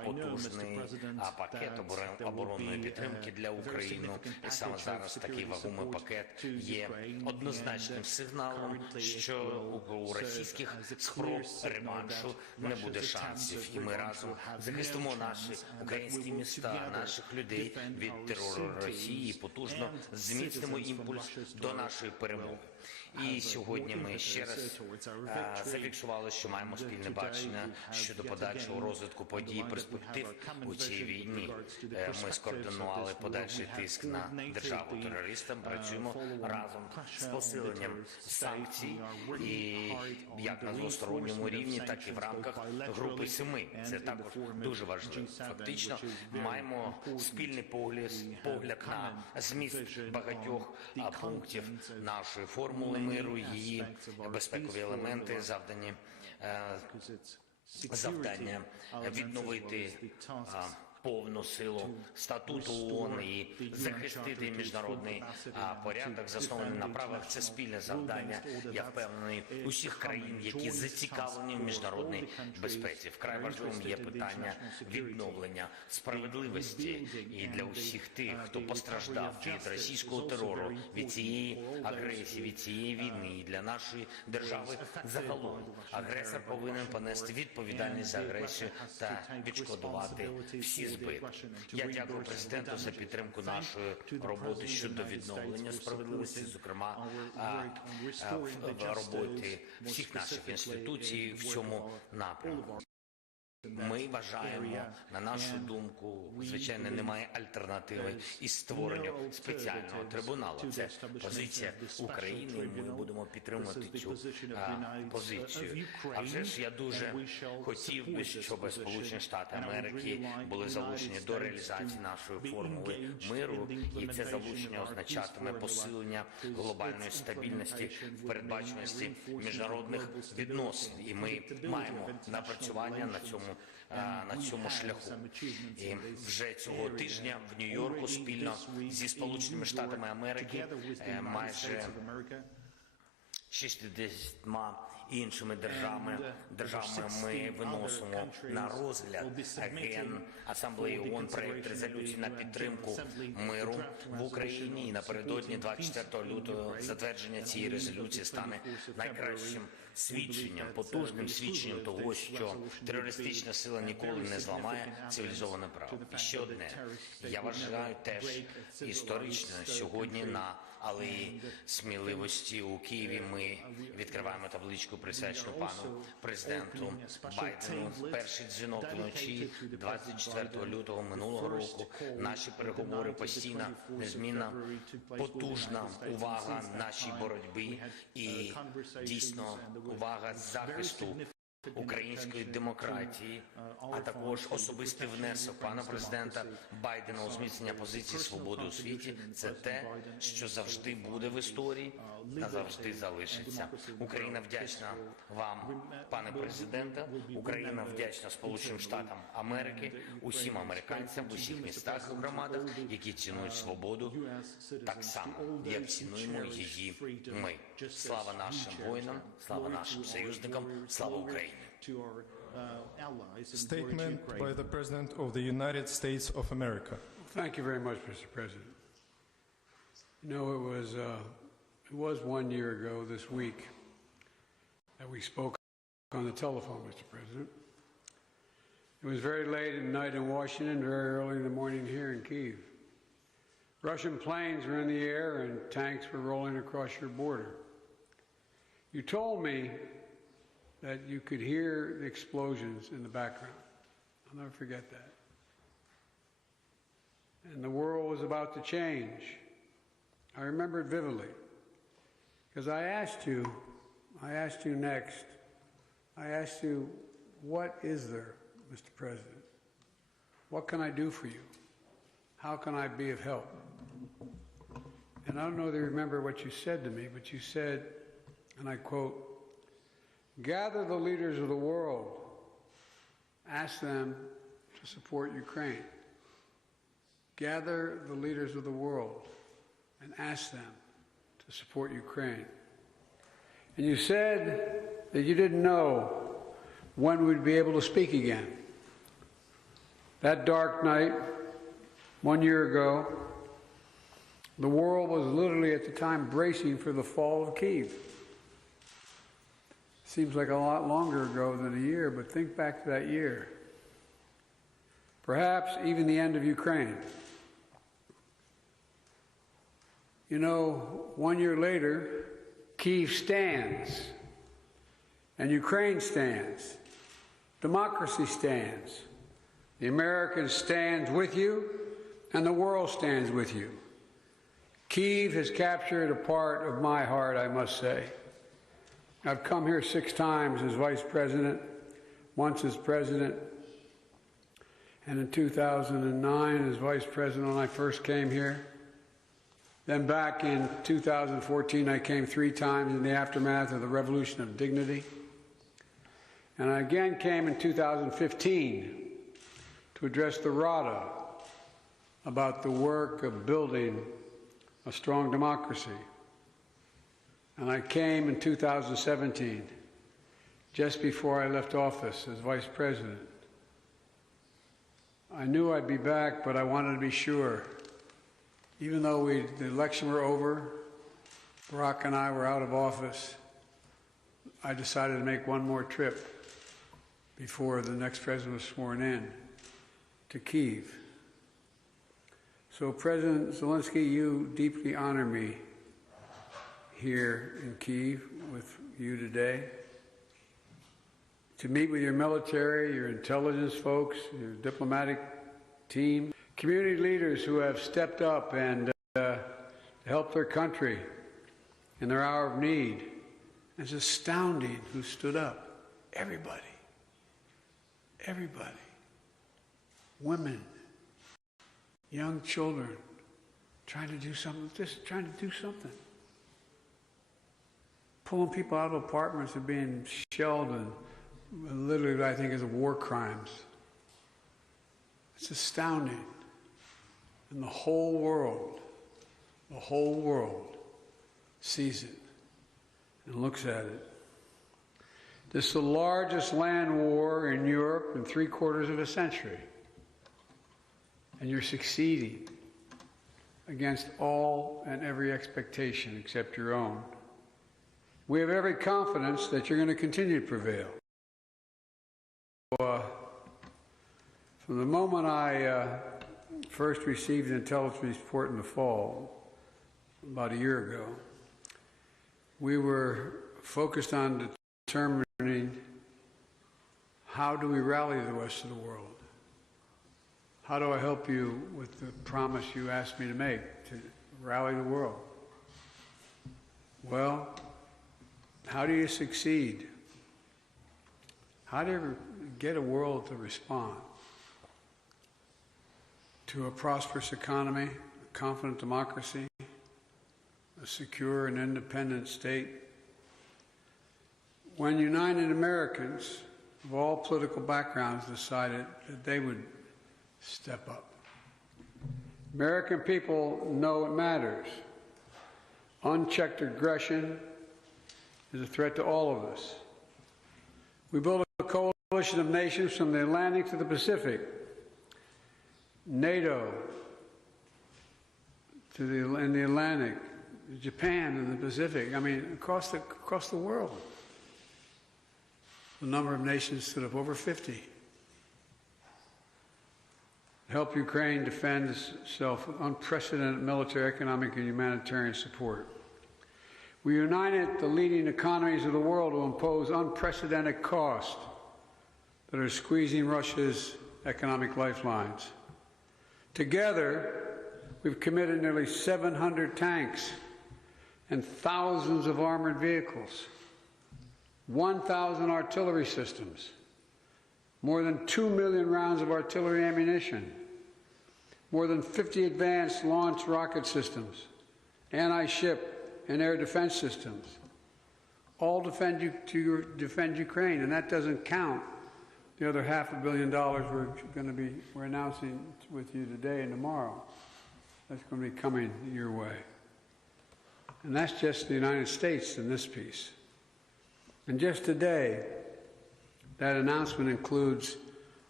потужний пакет оборонної підтримки для України. І саме зараз такий вагомий пакет є однозначним сигналом, що у російських спроб реваншу не буде шансів. І ми разом захистимо наші українські міста, наших людей від терору Росії, потужно зміцнимо імпульс до нашої перемоги. І сьогодні ми ще раз зафіксували, що маємо спільне бачення щодо подальшого розвитку подій і перспектив у цій війні. Ми скоординували подальший тиск на державу-терористам, працюємо разом з посиленням санкцій, і як на двосторонньому рівні, так і в рамках групи 7. Це також дуже важливо. Фактично, маємо спільний погляд на зміст багатьох пунктів нашої формули миру, її безпекові елементи, завдання відновити повну силу статуту ООН і захистити міжнародний порядок, заснований на правах. Це спільне завдання, я впевнений, усіх країн, які зацікавлені в міжнародній безпеці. Вкрай важливим є питання відновлення справедливості і для усіх тих, хто постраждав від російського терору, від цієї агресії, від цієї війни. І для нашої держави загалом агресор повинен понести відповідальність за агресію та відшкодувати всі збитки. Я дякую президенту за підтримку нашої роботи щодо відновлення справедливості, зокрема в роботі всіх наших інституцій в цьому напрямку. Ми вважаємо, на нашу думку, звичайно, немає альтернативи із створенню спеціального трибуналу. Це позиція України, і ми будемо підтримувати цю позицію. А вже ж я дуже хотів би, щоб Сполучені Штати Америки були залучені до реалізації нашої формули миру, і це залучення означатиме посилення глобальної стабільності, передбаченості міжнародних відносин. І ми маємо напрацювання на цьому шляху. І вже цього тижня в Нью-Йорку спільно зі Сполученими Штатами Америки майже 60 іншими державами ми виносимо на розгляд Генасамблеї ООН проект резолюції на підтримку миру в Україні. І напередодні 24 лютого затвердження цієї резолюції стане найкращим свідченням, потужним свідченням того, що терористична сила ніколи не зламає цивілізоване право. І ще одне. Я вважаю теж історично сьогодні на Алеї Сміливості у Києві ми відкриваємо табличку, присвячену пану президенту Байдену. Перший дзвінок вночі 24 лютого минулого року. Наші переговори постійна, незмінна, потужна увага нашій боротьбі і дійсно увага захисту української демократії, а також особистий внесок пана президента Байдена у зміцнення позиції свободи у світі. Це те, що завжди буде в історії, назавжди залишиться. Україна вдячна вам, пане президенте. Україна вдячна Сполученим Штатам Америки, усім американцям в усіх містах і громадах, які цінують свободу так само, як цінуємо її ми. Слава нашим воїнам, слава нашим союзникам, слава Україні. Statement by the President of the United States of America. Thank you very much, Mr. President. You know, it was 1 year ago this week that we spoke on the telephone, Mr. President. It was very late at night in Washington, very early in the morning here in Kyiv. Russian planes were in the air and tanks were rolling across your border. You told me that you could hear the explosions in the background. I'll never forget that. And the world was about to change. I remember it vividly. Because I asked you next, I asked you, what is there, Mr. President? What can I do for you? How can I be of help? And I don't know if you remember what you said to me, but you said, and I quote, gather the leaders of the world, ask them to support Ukraine. Gather the leaders of the world and ask them to support Ukraine. And you said that you didn't know when we'd be able to speak again. That dark night, 1 year ago, the world was literally at the time bracing for the fall of Kyiv. Seems like a lot longer ago than a year, but think back to that year. Perhaps even the end of Ukraine. You know, 1 year later, Kyiv stands, and Ukraine stands. Democracy stands. The American stands with you, and the world stands with you. Kyiv has captured a part of my heart, I must say. I've come here 6 times as vice president, once as president, and in 2009 as vice president when I first came here. Then back in 2014, I came 3 times in the aftermath of the Revolution of Dignity. And I again came in 2015 to address the Rada about the work of building a strong democracy. And I came in 2017, just before I left office as vice president. I knew I'd be back, but I wanted to be sure. Even though the election were over, Barack and I were out of office, I decided to make one more trip before the next president was sworn in to Kyiv. So President Zelensky, you deeply honor me here in Kyiv with you today, to meet with your military, your intelligence folks, your diplomatic team, community leaders who have stepped up and helped their country in their hour of need. It's astounding who stood up. Everybody. Everybody. Women, young children, trying to do something, just trying to do something. Pulling people out of apartments and being shelled and literally what I think is war crimes. It's astounding. And the whole world sees it and looks at it. This is the largest land war in Europe in 3/4 of a century. And you're succeeding against all and every expectation except your own. We have every confidence that you're going to continue to prevail. From the moment I first received an intelligence report in the fall, about a year ago, we were focused on determining how do we rally the rest of the world? How do I help you with the promise you asked me to make, to rally the world? Well, how do you succeed? How do you get a world to respond to a prosperous economy, a confident democracy, a secure and independent state? When United Americans of all political backgrounds decided that they would step up. American people know it matters. Unchecked aggression is a threat to all of us. We built a coalition of nations from the Atlantic to the Pacific, NATO in the Atlantic, Japan in the Pacific, I mean, across the world. The number of nations stood up, over 50. Help Ukraine defend itself with unprecedented military, economic, and humanitarian support. We united the leading economies of the world to impose unprecedented costs that are squeezing Russia's economic lifelines. Together, we've committed nearly 700 tanks and thousands of armored vehicles, 1,000 artillery systems, more than 2 million rounds of artillery ammunition, more than 50 advanced launch rocket systems, anti-ship and air defense systems, all defend Ukraine, and that doesn't count the other $500 million we're announcing with you today and tomorrow. That's going to be coming your way. And that's just the United States in this piece. And just today, that announcement includes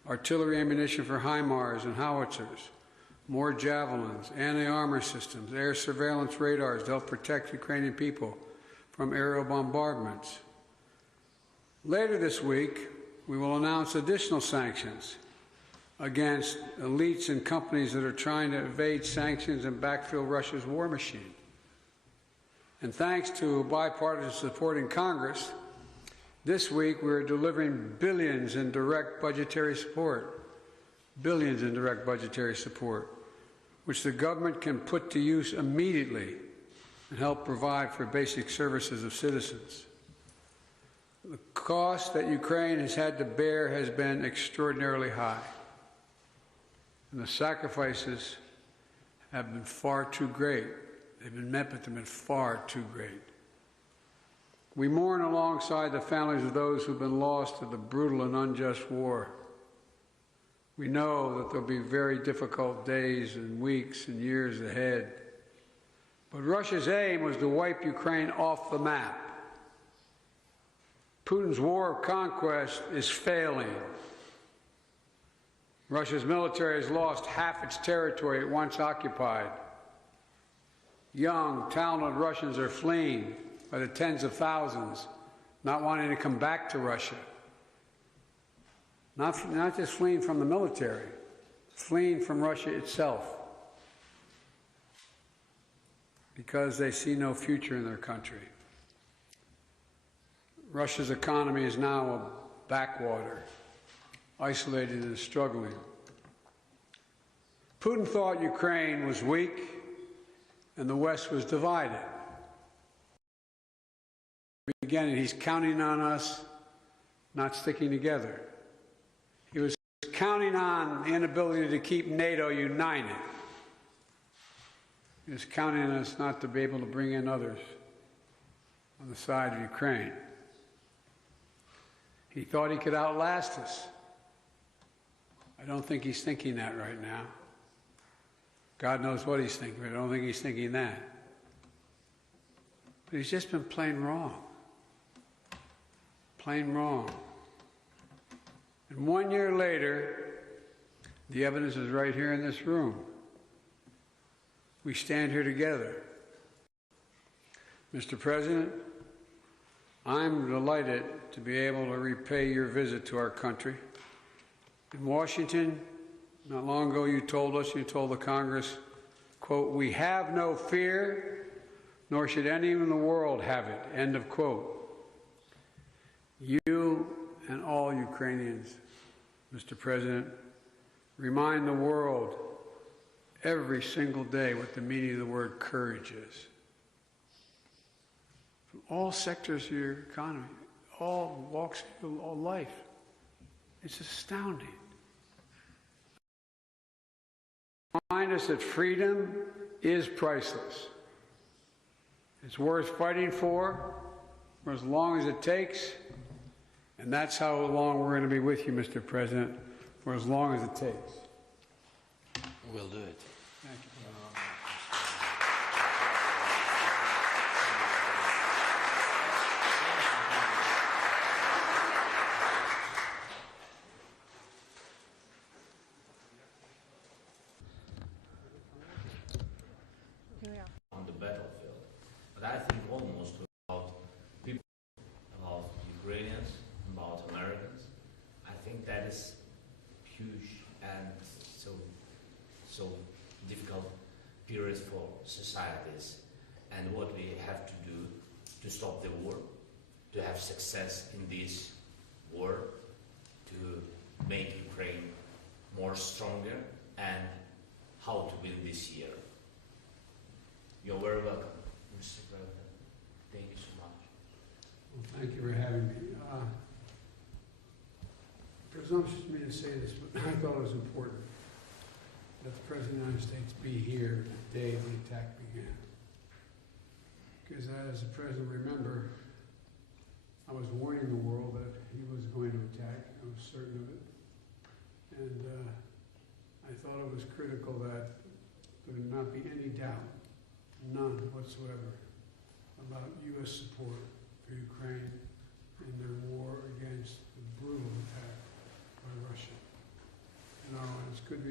artillery ammunition for HIMARS and howitzers, more javelins, anti-armor systems, air surveillance radars to help protect Ukrainian people from aerial bombardments. Later this week, we will announce additional sanctions against elites and companies that are trying to evade sanctions and backfill Russia's war machine. And thanks to bipartisan support in Congress, this week we're delivering billions in direct budgetary support, which the government can put to use immediately and help provide for basic services of citizens. The cost that Ukraine has had to bear has been extraordinarily high, and the sacrifices have been far too great. They've been met, but they've been far too great. We mourn alongside the families of those who've been lost to the brutal and unjust war. We know that there'll be very difficult days and weeks and years ahead. But Russia's aim was to wipe Ukraine off the map. Putin's war of conquest is failing. Russia's military has lost half its territory it once occupied. Young, talented Russians are fleeing by the tens of thousands, not wanting to come back to Russia. Not just fleeing from the military, fleeing from Russia itself, because they see no future in their country. Russia's economy is now a backwater, isolated and struggling. Putin thought Ukraine was weak and the West was divided. Again, he's counting on us not sticking together. He was counting on the inability to keep NATO united. He was counting on us not to be able to bring in others on the side of Ukraine. He thought he could outlast us. I don't think he's thinking that right now. God knows what he's thinking, but I don't think he's thinking that. But he's just been plain wrong. Plain wrong. And 1 year later, the evidence is right here in this room. We stand here together. Mr. President, I'm delighted to be able to repay your visit to our country. In Washington, not long ago you told the Congress, quote, "We have no fear, nor should anyone in the world have it," end of quote. You and all Ukrainians, Mr. President, remind the world every single day what the meaning of the word courage is. From all sectors of your economy, all walks of your life. It's astounding. Remind us that freedom is priceless. It's worth fighting for as long as it takes. And that's how long we're going to be with you, Mr. President, for as long as it takes. We'll do it. Thank you. On the battlefield, but I think almost about people, about Ukrainians, about Americans. I think that is huge and so difficult periods for societies, and what we have to do to stop the war, to have success in this war, to make Ukraine more stronger, and how to win this year. You're very welcome, Mr. President. Thank you so much. Well, thank you for having me. Presumptuous of me to say this, but I thought it was important that the President of the United States be here the day the attack began. Because as the President remember, I was warning the world that he was going to attack. I was certain of it. And I thought it was critical that there would not be any doubt, none whatsoever, about U.S. support for Ukraine in their war against the brutal attack by Russia.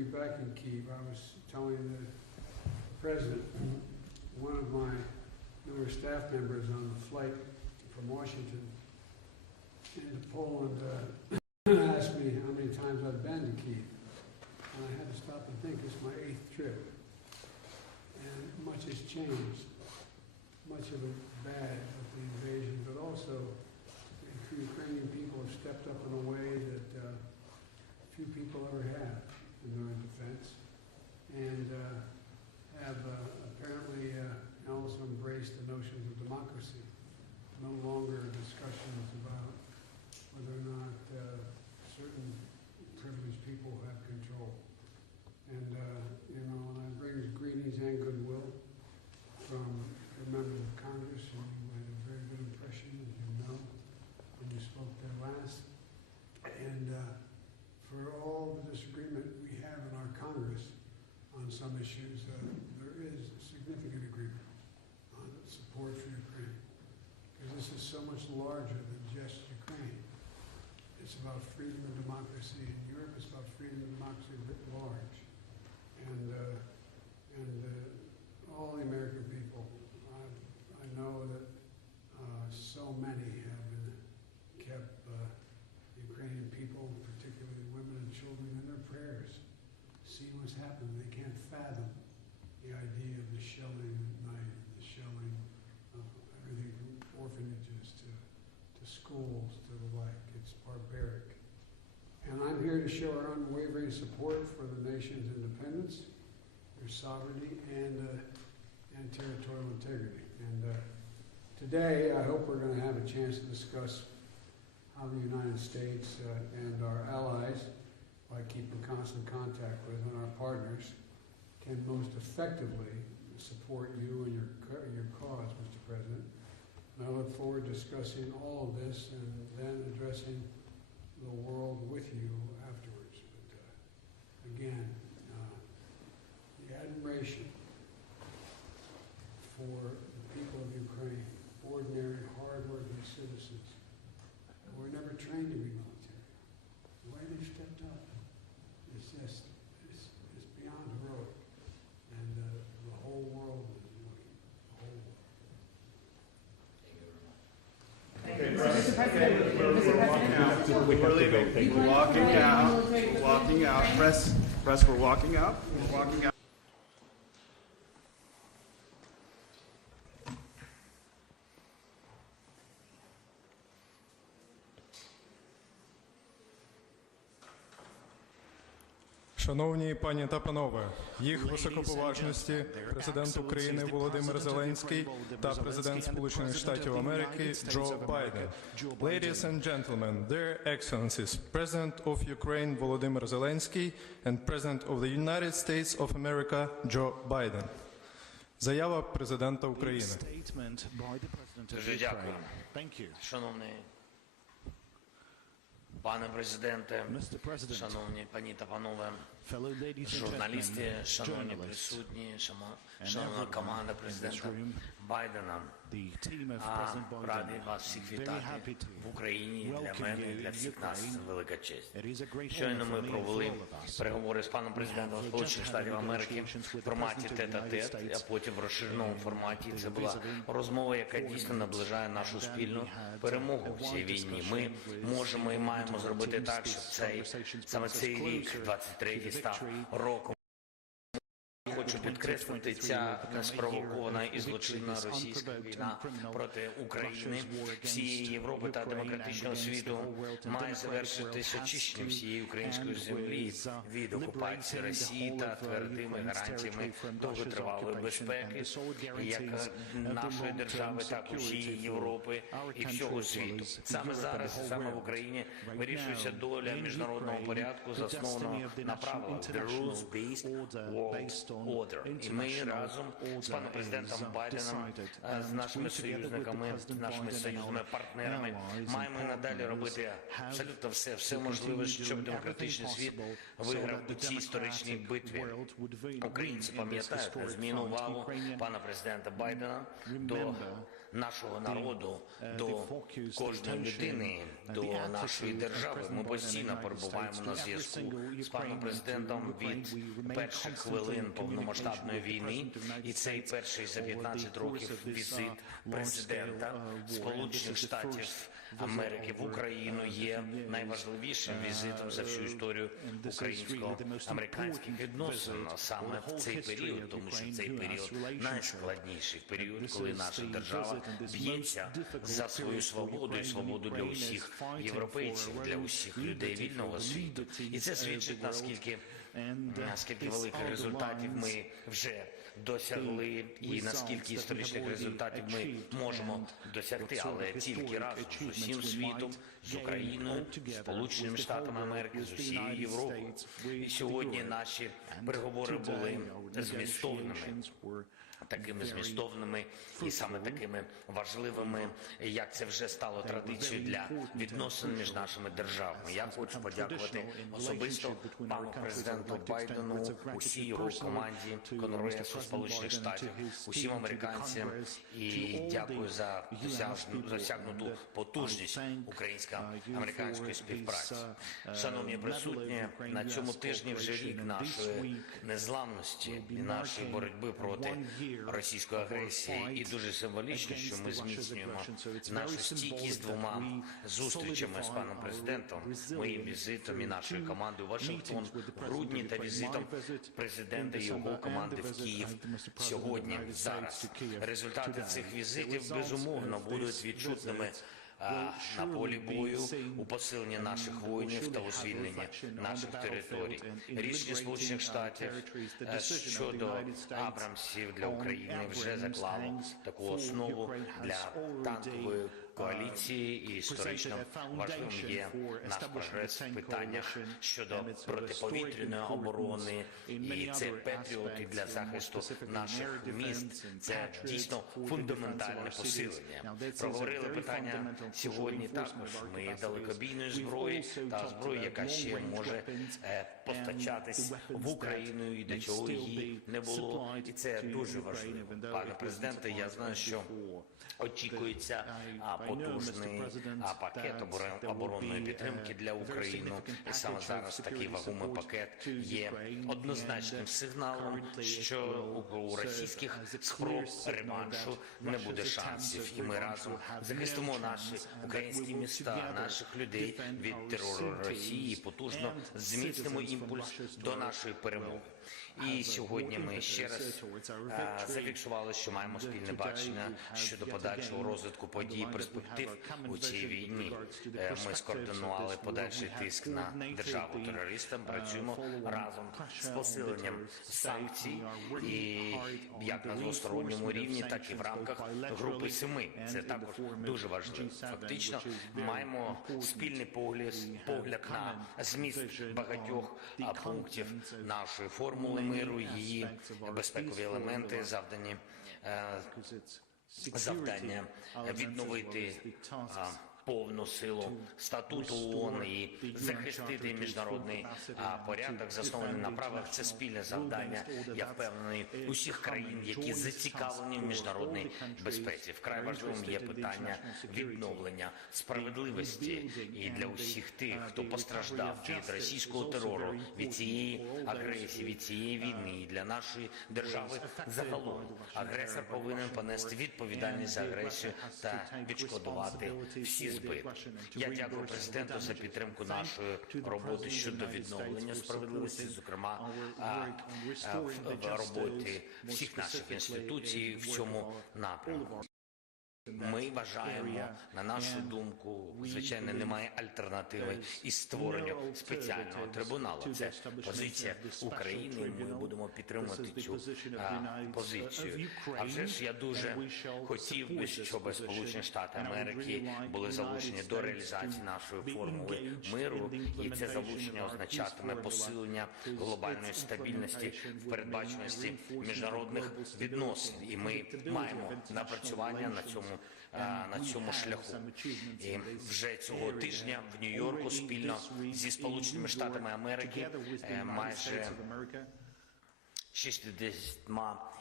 back in Kyiv, I was telling the president, one of my newer staff members on the flight from Washington into Poland asked me how many times I've been to Kyiv. And I had to stop and think, it's my 8th trip. And much has changed. Much of it bad with the invasion, but also the Ukrainian people have stepped up in a way that few people ever have in their own defense, and have apparently also embraced the notions of democracy. No longer discussions about whether or not certain privileged people have control. And you know, and I bring greetings and goodwill from the members of Congress, who had a very good impression, as you know, when you spoke there last. And for all the disagreement we have in our Congress on some issues, there is significant agreement on support for Ukraine. Because this is so much larger than just Ukraine. It's about freedom and democracy in Europe. It's about freedom and democracy writ large. And all the American people, I know that so many have kept Ukrainian people, particularly women and children, in their prayers, seeing what's happened. They can't fathom the idea of the shelling at night, the shelling of everything from orphanages to schools to the like. It's barbaric. And I'm here to show our unwavering support for the nation's independence, their sovereignty, and territorial integrity. And today, I hope we're going to have a chance to discuss how the United States and our allies, by keeping constant contact with and our partners, can most effectively support you and your cause, Mr. President. And I look forward to discussing all of this and then addressing the world with you afterwards. But again, the admiration for the people of Ukraine, ordinary, hard-working citizens who were never trained to be military. The way they stepped up is just, it's beyond heroic. And the whole world is looking, the whole world. Mr. President. We're walking out. Press, we're walking out. We're walking out. Шановні пані та панове, їх високоповажності президент України Володимир Зеленський та президент Сполучених Штатів Америки Джо Байден. Ladies and gentlemen, their excellencies, President of Ukraine Volodymyr Zelensky and President of the United States of America Joe Biden. Заява президента України. Дуже дякую. Шановний пане президенте, шановні пані та панове, журналісти, шановні присутні, шановна команда президента Байдена. Радий вас всіх вітати в Україні. Для мене і для всіх нас це велика честь. Щойно ми провели переговори з паном президентом Сполучених Штатів Америки в форматі тет-а-тет, а потім в розширеному форматі. Це була розмова, яка дійсно наближає нашу спільну перемогу в цій війні. Ми можемо і маємо зробити так, щоб саме цей рік, 23-й, став роком. Хочу підкреслити, ця неспровокована і злочинна російська війна проти України, всієї Європи та демократичного світу має завершитися очищенням всієї української землі від окупації Росії та твердими гарантіями довготривалої безпеки, як нашої держави, так і всієї Європи і всього світу. Саме зараз, саме в Україні, вирішується доля міжнародного порядку, заснованого на правилах The Rules-Based World Order. І ми разом з паном президентом Байденом, з нашими союзниками, нашими союзними партнерами маємо і надалі робити абсолютно все можливе, щоб демократичний світ виграв у цій історичній битві. Українці пам'ятають незмінну увагу пана президента Байдена до нашого народу, до кожної людини, до нашої держави. Ми постійно перебуваємо на зв'язку з паном президентом від перших хвилин повномасштабної війни. І цей перший за 15 років візит президента Сполучених Штатів Америки в Україну є найважливішим візитом за всю історію українсько-американських відносин саме в цей період, тому що цей період найскладніший період, коли наша держава б'ється за свою свободу і свободу для усіх європейців, для усіх людей вільного світу. І це свідчить, наскільки великих результатів ми вже досягли і наскільки історичних результатів ми можемо досягти, але тільки разом з усім світом, з Україною, з Сполученими Штатами Америки, з усією Європою. І сьогодні наші переговори були такими змістовними і саме такими важливими, як це вже стало традицією для відносин між нашими державами. Я хочу подякувати особисто пану президенту Байдену, усій його команді Конгресу Сполучених Штатів, усім американцям і дякую за досягнуту потужність українсько-американської співпраці. Шановні присутні, на цьому тижні вже рік нашої незламності і нашої боротьби проти російської агресії, і дуже символічно, що ми зміцнюємо нашу стійкість двома зустрічами з паном президентом, моїм візитом і нашої команди у Вашингтон в грудні та візитом президента і його команди в Київ сьогодні, зараз. Результати цих візитів, безумовно, будуть відчутними на полі бою, у посиленні наших воїнів та у звільненні наших територій. Рішення Сполучених Штатів щодо Абрамсів для України вже заклало таку основу для танкової коаліції, і історично важливим є наш прогрес в питаннях щодо протиповітряної оборони, і це патріоти для захисту наших міст. Це дійсно фундаментальне посилення. Проговорили питання сьогодні також ми далекобійної зброї та зброї, яка ще може постачатись в Україну, і до чого її не було. І це дуже важливо. Пане президенте, я знаю, що очікується потужний пакет оборонної підтримки для України. І саме зараз такий вагомий пакет є однозначним сигналом, що у російських спроб реваншу не буде шансів. І ми разом захистимо наші українські міста, наших людей від терору Росії, і потужно зміцнимо імпульс до нашої перемоги. І сьогодні ми ще раз зафіксували, що маємо спільне бачення щодо подальшого розвитку подій і перспектив у цій війні. Ми скоординували подальший тиск на державу-терориста, працюємо разом з посиленням санкцій, і як на двосторонньому рівні, так і в рамках Групи 7. Це також дуже важливо. Фактично, маємо спільний погляд на зміст багатьох пунктів нашої формули миру, її безпекові елементи, завдання відновити повну силу статуту ООН і захистити міжнародний порядок, заснований на правах. Це спільне завдання, я впевнений, усіх країн, які зацікавлені в міжнародній безпеці. Вкрай важливим є питання відновлення справедливості і для усіх тих, хто постраждав від російського терору, від цієї агресії, від цієї війни, і для нашої держави загалом. Агресор повинен понести відповідальність за агресію та відшкодувати всі збитки. Я дякую президенту за підтримку нашої роботи щодо відновлення справедливості, зокрема в роботі всіх наших інституцій в цьому напрямку. Ми вважаємо, на нашу думку, звичайно, немає альтернативи із створенню спеціального трибуналу. Це позиція України, ми будемо підтримувати цю позицію. А вже ж я дуже хотів би, щоб Сполучені Штати Америки були залучені до реалізації нашої формули миру, і це залучення означатиме посилення глобальної стабільності в передбаченості міжнародних відносин. І ми маємо напрацювання на цьому шляху. І вже цього тижня в Нью-Йорку спільно зі Сполученими Штатами Америки майже 60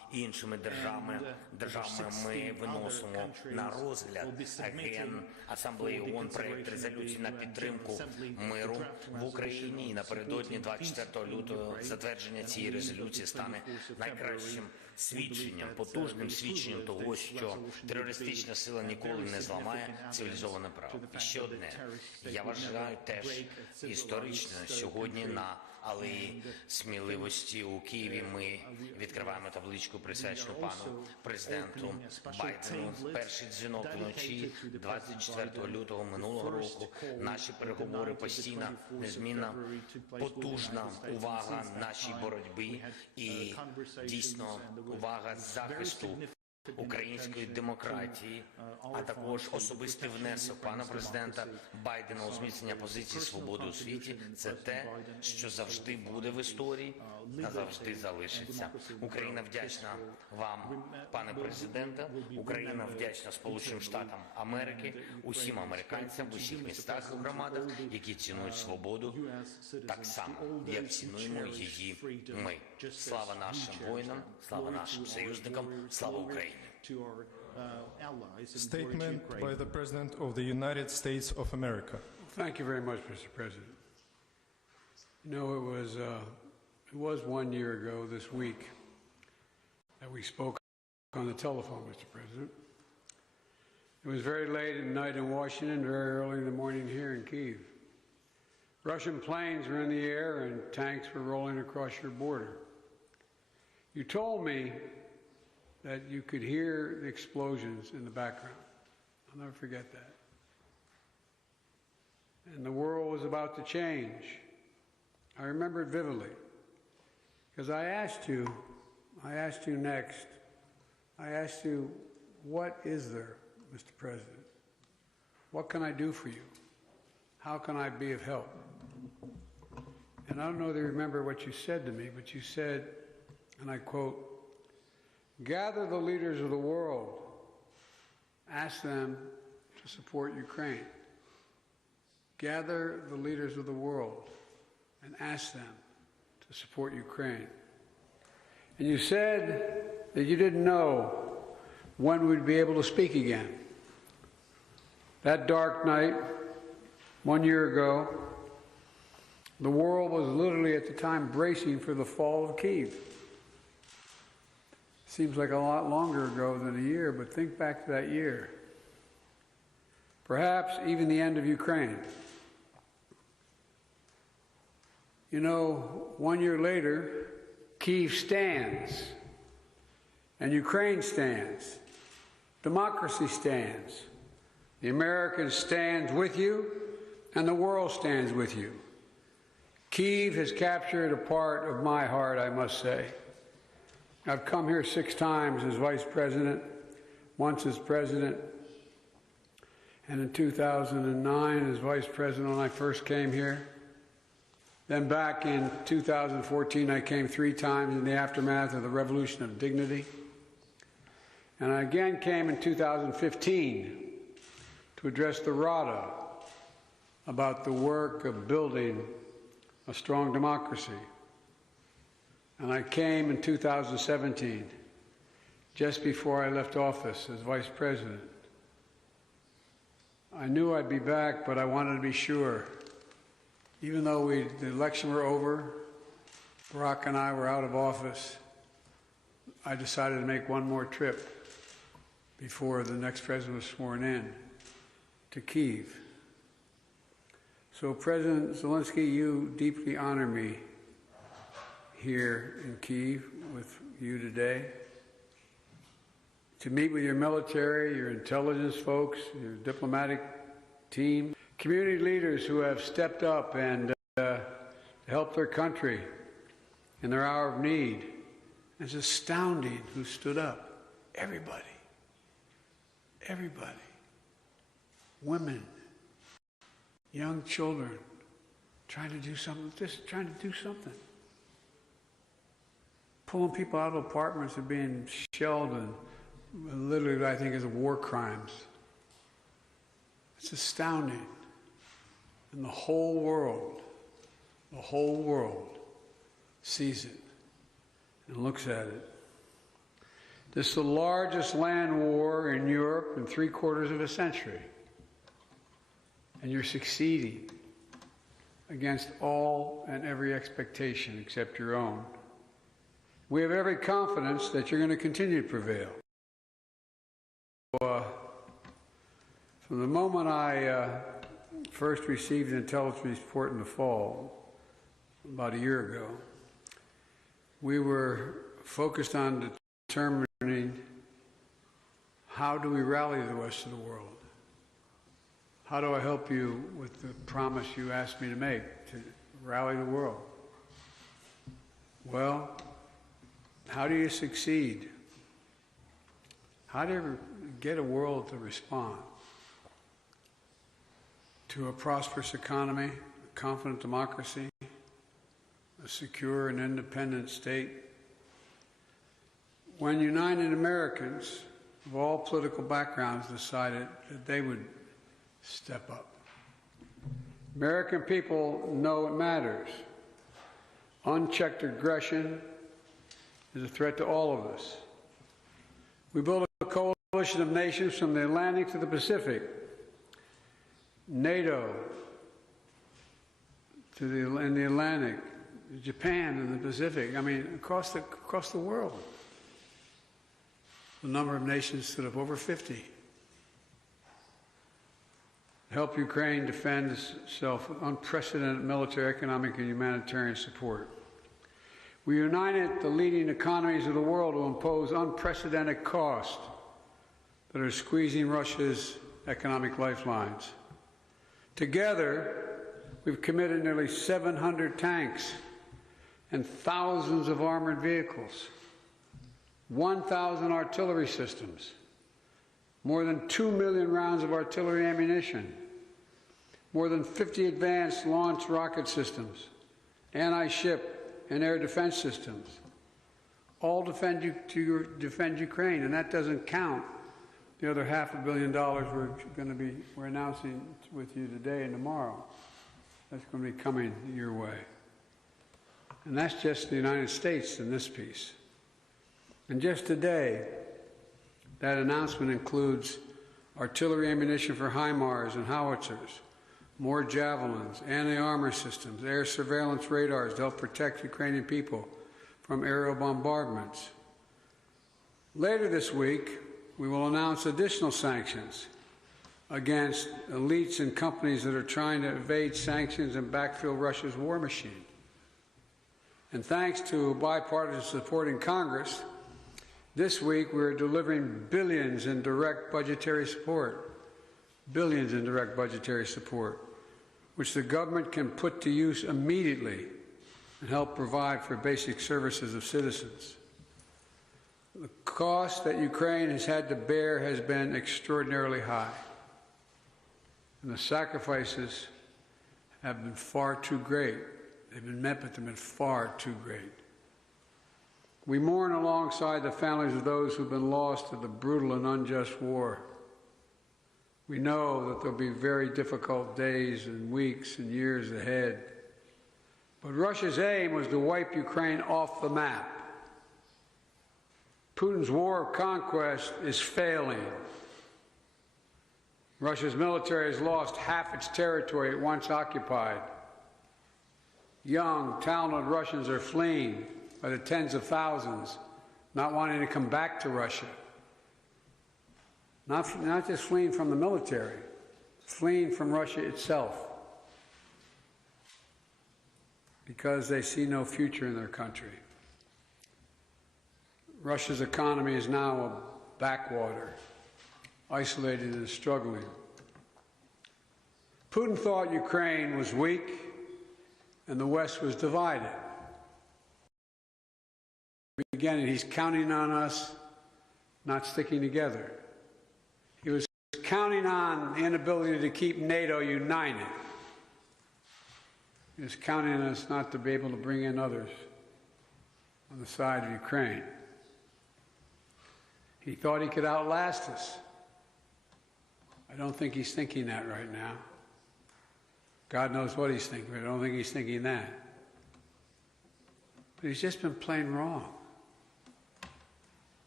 іншими державами ми виносимо на розгляд Генасамблеї ООН проект резолюції на підтримку миру в Україні. І напередодні 24 лютого затвердження цієї резолюції стане найкращим свідченням, потужним свідченням того, що терористична сила ніколи не зламає цивілізоване право. І ще одне. Я вважаю теж історично сьогодні на Алеї Сміливості у Києві ми відкриваємо табличку, присвячену пану президенту Байдену. Перший дзвінок вночі 24 лютого минулого року. Наші переговори постійна, незмінна, потужна увага нашій боротьбі і дійсно увага захисту української демократії, а також особистий внесок пана президента Байдена у зміцнення позиції свободи у світі – це те, що завжди буде в історії, назавжди залишиться. Україна вдячна вам, пане президенте, Україна вдячна Сполученим Штатам Америки, усім американцям в усіх містах і громадах, які цінують свободу так само, як цінуємо її ми. Слава нашим воїнам, слава нашим союзникам, слава Україні! Statement by the President of the United States of America. Thank you very much, Mr. President. You know, it was 1 year ago this week that we spoke on the telephone, Mr. President. It was very late at night in Washington, very early in the morning here in Kyiv. Russian planes were in the air and tanks were rolling across your border. You told me that you could hear the explosions in the background. I'll never forget that. And the world was about to change. I remember it vividly. Because I asked you next, I asked you, what is there, Mr. President? What can I do for you? How can I be of help? And I don't know if you remember what you said to me, but you said, and I quote, "Gather the leaders of the world, ask them to support Ukraine. Gather the leaders of the world and ask them to support Ukraine." And you said that you didn't know when we'd be able to speak again. That dark night, 1 year ago, the world was literally at the time bracing for the fall of Kyiv. Seems like a lot longer ago than a year, but think back to that year. Perhaps even the end of Ukraine. You know, 1 year later, Kyiv stands, and Ukraine stands. Democracy stands. The Americans stand with you, and the world stands with you. Kyiv has captured a part of my heart, I must say. I've come here 6 times as vice president, once as president, and in 2009 as vice president when I first came here. Then back in 2014, I came 3 times in the aftermath of the Revolution of Dignity. And I again came in 2015 to address the Rada about the work of building a strong democracy. And I came in 2017, just before I left office as vice president. I knew I'd be back, but I wanted to be sure. Even though the election were over, Barack and I were out of office, I decided to make one more trip before the next president was sworn in to Kyiv. So President Zelensky, you deeply honor me here in Kyiv with you today, to meet with your military, your intelligence folks, your diplomatic team, community leaders who have stepped up and helped their country in their hour of need. It's astounding who stood up. Everybody. Everybody. Women, young children, trying to do something, just trying to do something. Pulling people out of apartments and being shelled and literally, I think, is war crimes. It's astounding. And the whole world sees it and looks at it. This is the largest land war in Europe in 3/4 of a century. And you're succeeding against all and every expectation except your own. We have every confidence that you're going to continue to prevail. From the moment I first received an intelligence report in the fall, about a year ago, we were focused on determining how do we rally the rest of the world. How do I help you with the promise you asked me to make, to rally the world? Well, how do you succeed? How do you get a world to respond to a prosperous economy, a confident democracy, a secure and independent state? When United Americans of all political backgrounds decided that they would step up. American people know it matters. Unchecked aggression is a threat to all of us. We built a coalition of nations from the Atlantic to the Pacific, NATO in the Atlantic, Japan in the Pacific, I mean, across the world. The number of nations stood up over 50. Help Ukraine defend itself with unprecedented military, economic, and humanitarian support. We united the leading economies of the world to impose unprecedented costs that are squeezing Russia's economic lifelines. Together, we've committed nearly 700 tanks and thousands of armored vehicles, 1,000 artillery systems, more than 2 million rounds of artillery ammunition, more than 50 advanced launch rocket systems, anti-ship and air defense systems, all defend Ukraine, and that doesn't count the other $500 million we're announcing with you today and tomorrow. That's going to be coming your way. And that's just the United States in this piece. And just today, that announcement includes artillery ammunition for HIMARS and howitzers, more javelins, anti-armor systems, air surveillance radars to help protect Ukrainian people from aerial bombardments. Later this week, we will announce additional sanctions against elites and companies that are trying to evade sanctions and backfill Russia's war machine. And thanks to bipartisan support in Congress, this week we're delivering billions in direct budgetary support, which the government can put to use immediately and help provide for basic services of citizens. The cost that Ukraine has had to bear has been extraordinarily high, and the sacrifices have been far too great. They've been met, but they've been far too great. We mourn alongside the families of those who've been lost to the brutal and unjust war. We know that there'll be very difficult days and weeks and years ahead. But Russia's aim was to wipe Ukraine off the map. Putin's war of conquest is failing. Russia's military has lost half its territory it once occupied. Young, talented Russians are fleeing by the tens of thousands, not wanting to come back to Russia. Not just fleeing from the military, fleeing from Russia itself, because they see no future in their country. Russia's economy is now a backwater, isolated and struggling. Putin thought Ukraine was weak and the West was divided. Again, he's counting on us not sticking together. He was counting on the inability to keep NATO united. He was counting on us not to be able to bring in others on the side of Ukraine. He thought he could outlast us. I don't think he's thinking that right now. God knows what he's thinking, but I don't think he's thinking that. But he's just been plain wrong.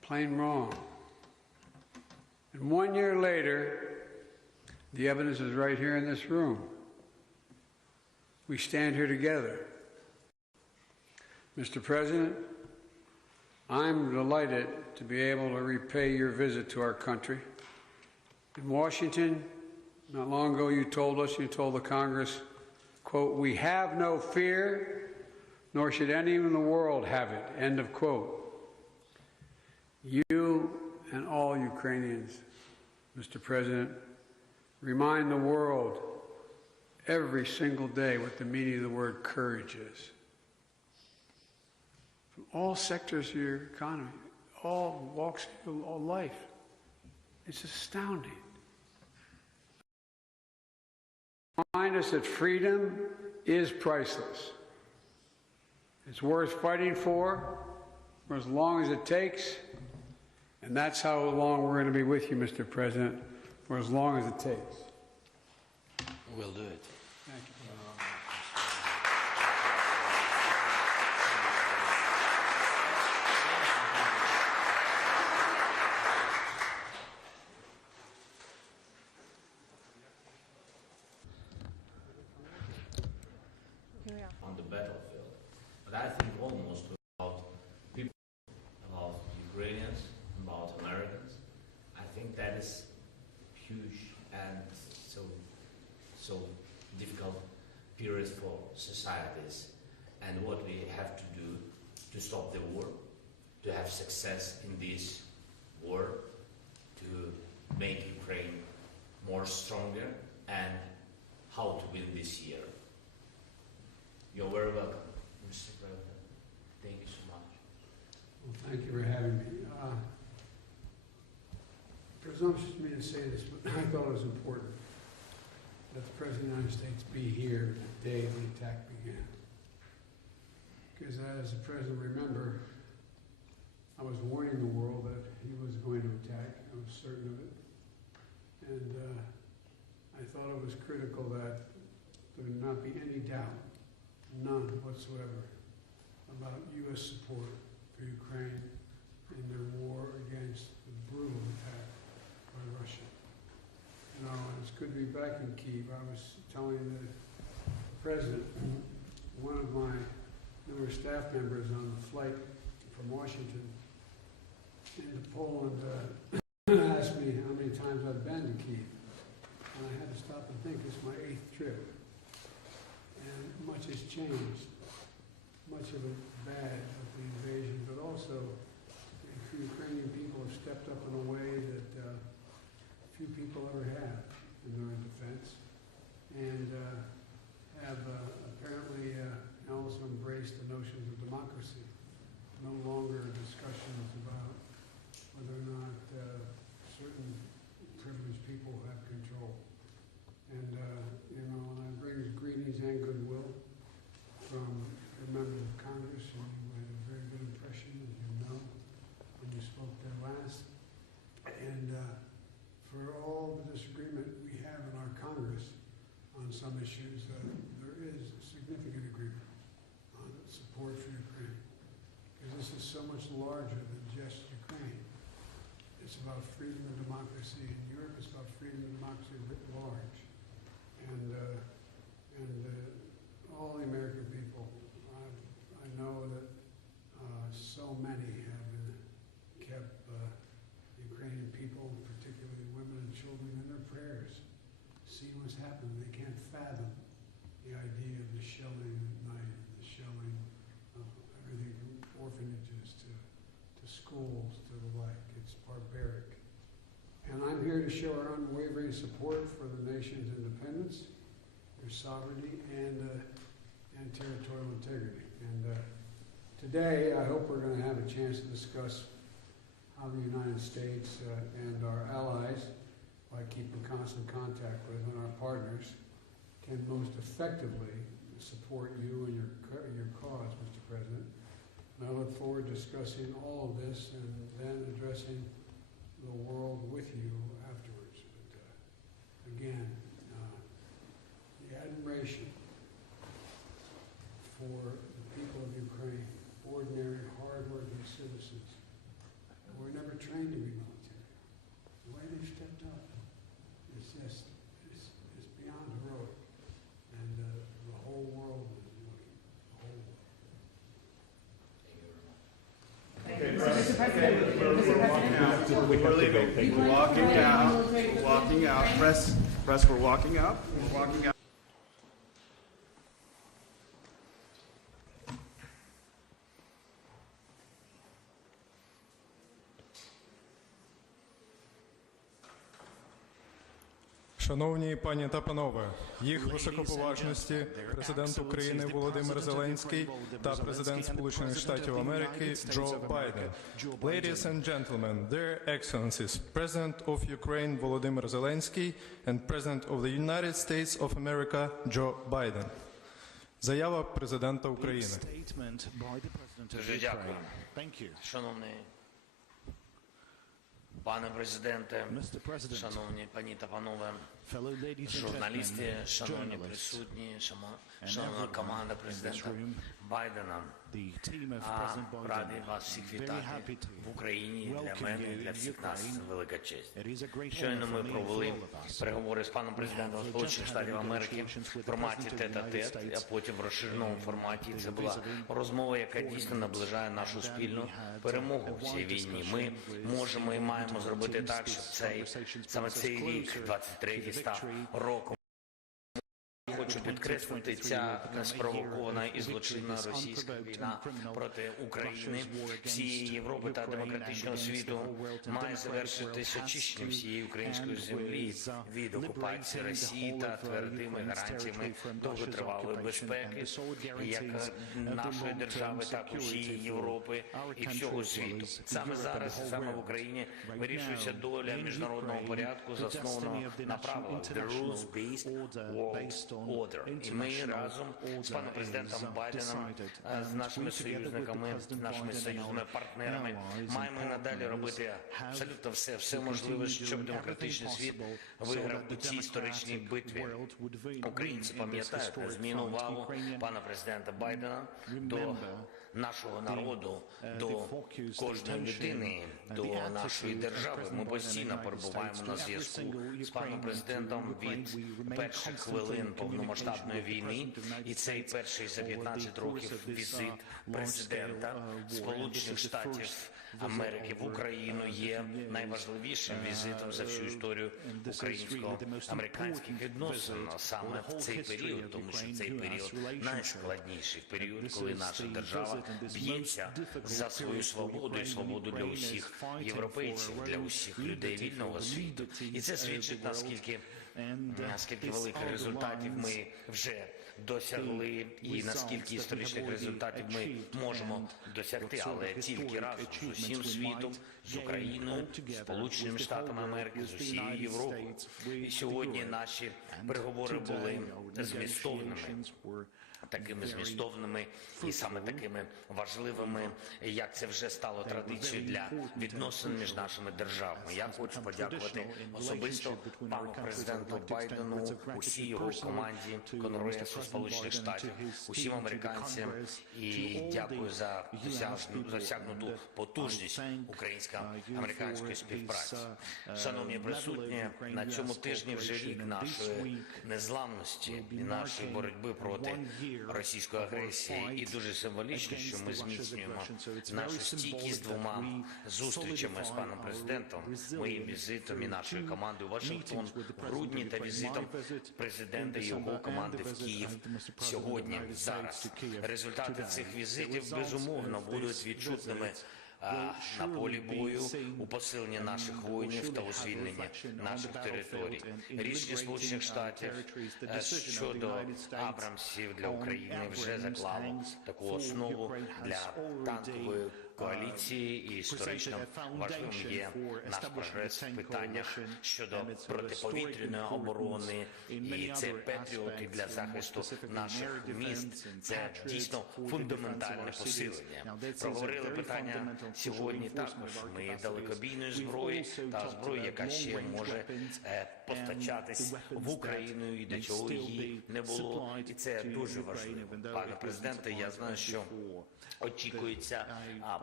plain wrong. And 1 year later, the evidence is right here in this room. We stand here together. Mr. President, I'm delighted to be able to repay your visit to our country. In Washington, not long ago you told the Congress, quote, "We have no fear, nor should any in the world have it," end of quote. You and all Ukrainians, Mr. President, remind the world every single day what the meaning of the word courage is. From all sectors of your economy, all walks of all life. It's astounding. Remind us that freedom is priceless. It's worth fighting for as long as it takes. And that's how long we're going to be with you, Mr. President, for as long as it takes. We'll do it. Thank you. On the battlefield. But I think almost about people, about Ukrainians, about Americans. I think that is huge and so difficult period for societies. And what we have to do to stop the war, to have success in this war, to make Ukraine more stronger, and how to win this year. You're very welcome, Mr. President. Thank you so much. Well, thank you for having me. Presumptuous of me to say this, but I thought it was important that the President of the United States be here the day the attack began. Because as the President remember, I was warning the world that he was going to attack. I was certain of it. And I thought it was critical that there would not be any doubt, none whatsoever, about U.S. support for Ukraine in their war against the brutal attack by Russia. You know, it's good to be back in Kyiv. I was telling the President, one of my newer staff members on the flight from Washington into Poland asked me how many times I've been to Kyiv. And I had to stop and think, it's my 8th trip. And much has changed. Much of it bad with the invasion, but also the Ukrainian people have stepped up in a way that few people ever have in their own defense, and have apparently also embraced the notions of democracy. No longer discussions about whether or not certain privileged people have control. And you know, and I bring greetings and goodwill from the members of Congress, and you had a very good impression, as you know, when you spoke there last. And for all the disagreement we have in our Congress on some issues, there is significant agreement on support for Ukraine. Because this is so much larger than just Ukraine. It's about freedom and democracy in Europe. It's about freedom and democracy writ large. And all the American people, I know that so many have kept Ukrainian people, particularly women and children, in their prayers, seeing what's happening. They can't fathom the idea of the shelling at night, the shelling of everything from orphanages to schools to the like. It's barbaric. And I'm here to show our unwavering support for the nation's independence, their sovereignty, and territorial integrity. And today, I hope we're going to have a chance to discuss how the United States and our allies, by keeping constant contact with and our partners, can most effectively support you and your cause, Mr. President. And I look forward to discussing all of this and then addressing the world with you afterwards. But again, the admiration for the people of Ukraine, ordinary, hard-working citizens who are never trained to be military. The way they stepped up is just, it's beyond heroic. And the whole world is looking, the whole world. Mr. President, We're leaving. We're walking out. We're walking out. Press, we're walking out. We're walking out. Шановні пані та панове, їх високоповажності президент України Володимир Зеленський та президент Сполучених Штатів Америки Джо Байден. Ladies and gentlemen, their excellencies, President of Ukraine Volodymyr Zelensky and President of the United States of America Joe Biden. Заява президента України. Дуже дякую. Шановний пане президенте, шановні пані та панове, журналісти, шановні присутні, шановна команда президента Байдена. Радий вас всіх вітати в Україні. Для мене і для всіх нас велика честь. Щойно ми провели переговори з паном президентом Сполучених Штатів Америки в форматі тет-а-тет, а потім в розширеному форматі. Це була розмова, яка дійсно наближає нашу спільну перемогу в цій війні. Ми можемо і маємо зробити так, щоб саме цей рік, 23-й, став роком. Хочу підкреслити, ця неспровокована і злочинна російська війна проти України, всієї Європи та демократичного світу має завершитись очищенням всієї української землі від окупації Росії та твердими гарантіями довготривалої безпеки, як нашої держави, так і всієї Європи і всього світу. Саме зараз, саме в Україні, вирішується доля міжнародного порядку, заснованого на правилах «The rules-based world order». І ми разом з паном президентом Байденом, з нашими союзниками, з нашими союзними партнерами маємо і надалі робити абсолютно все можливе, щоб демократичний світ виграв у цій історичній битві. Українці пам'ятають незмінну увагу пана президента Байдена до нашого народу, до кожної людини, до нашої держави. Ми постійно перебуваємо на зв'язку з паном президентом від перших хвилин повномасштабної війни. І цей перший за 15 років візит президента Сполучених Штатів Америки в Україну є найважливішим візитом за всю історію українсько-американських відносин саме в цей період, тому що цей період найскладніший період, коли наша держава б'ється за свою свободу і свободу для усіх європейців, для усіх людей вільного світу. І це свідчить, наскільки великих результатів ми вже досягли і наскільки історичних результатів ми можемо досягти, але тільки разом з усім світом, з Україною, з Сполученими Штатами Америки, з усією Європою. І сьогодні наші переговори були такими змістовними і саме такими важливими, як це вже стало традицією для відносин між нашими державами. Я хочу подякувати особисто пану президенту Байдену, усій його команді Конгресу Сполучених Штатів, усім американцям і дякую за досягнуту потужність українсько-американської співпраці. Шановні присутні, на цьому тижні вже рік нашої незламності і нашої боротьби проти російської агресії. І дуже символічно, що ми зміцнюємо нашу стійкість двома зустрічами з паном президентом, моїм візитом і нашою командою у Вашингтон в грудні та візитом президента і його команди в Київ сьогодні, зараз. Результати цих візитів, безумовно, будуть відчутними на полі бою, у посиленні наших воїнів та у звільненні наших територій. Рішення Сполучених Штатів щодо Абрамсів для України вже заклало таку основу для танкової коаліції, і історично важливим є наш прогрес в питаннях щодо протиповітряної оборони, і це патріоти для захисту наших міст. Це дійсно фундаментальне посилення. Проговорили питання сьогодні також ми далекобійної зброї та зброї, яка ще може постачатись в Україну, і до чого її не було. І це дуже важливо. Пане президенте, я знаю, що очікується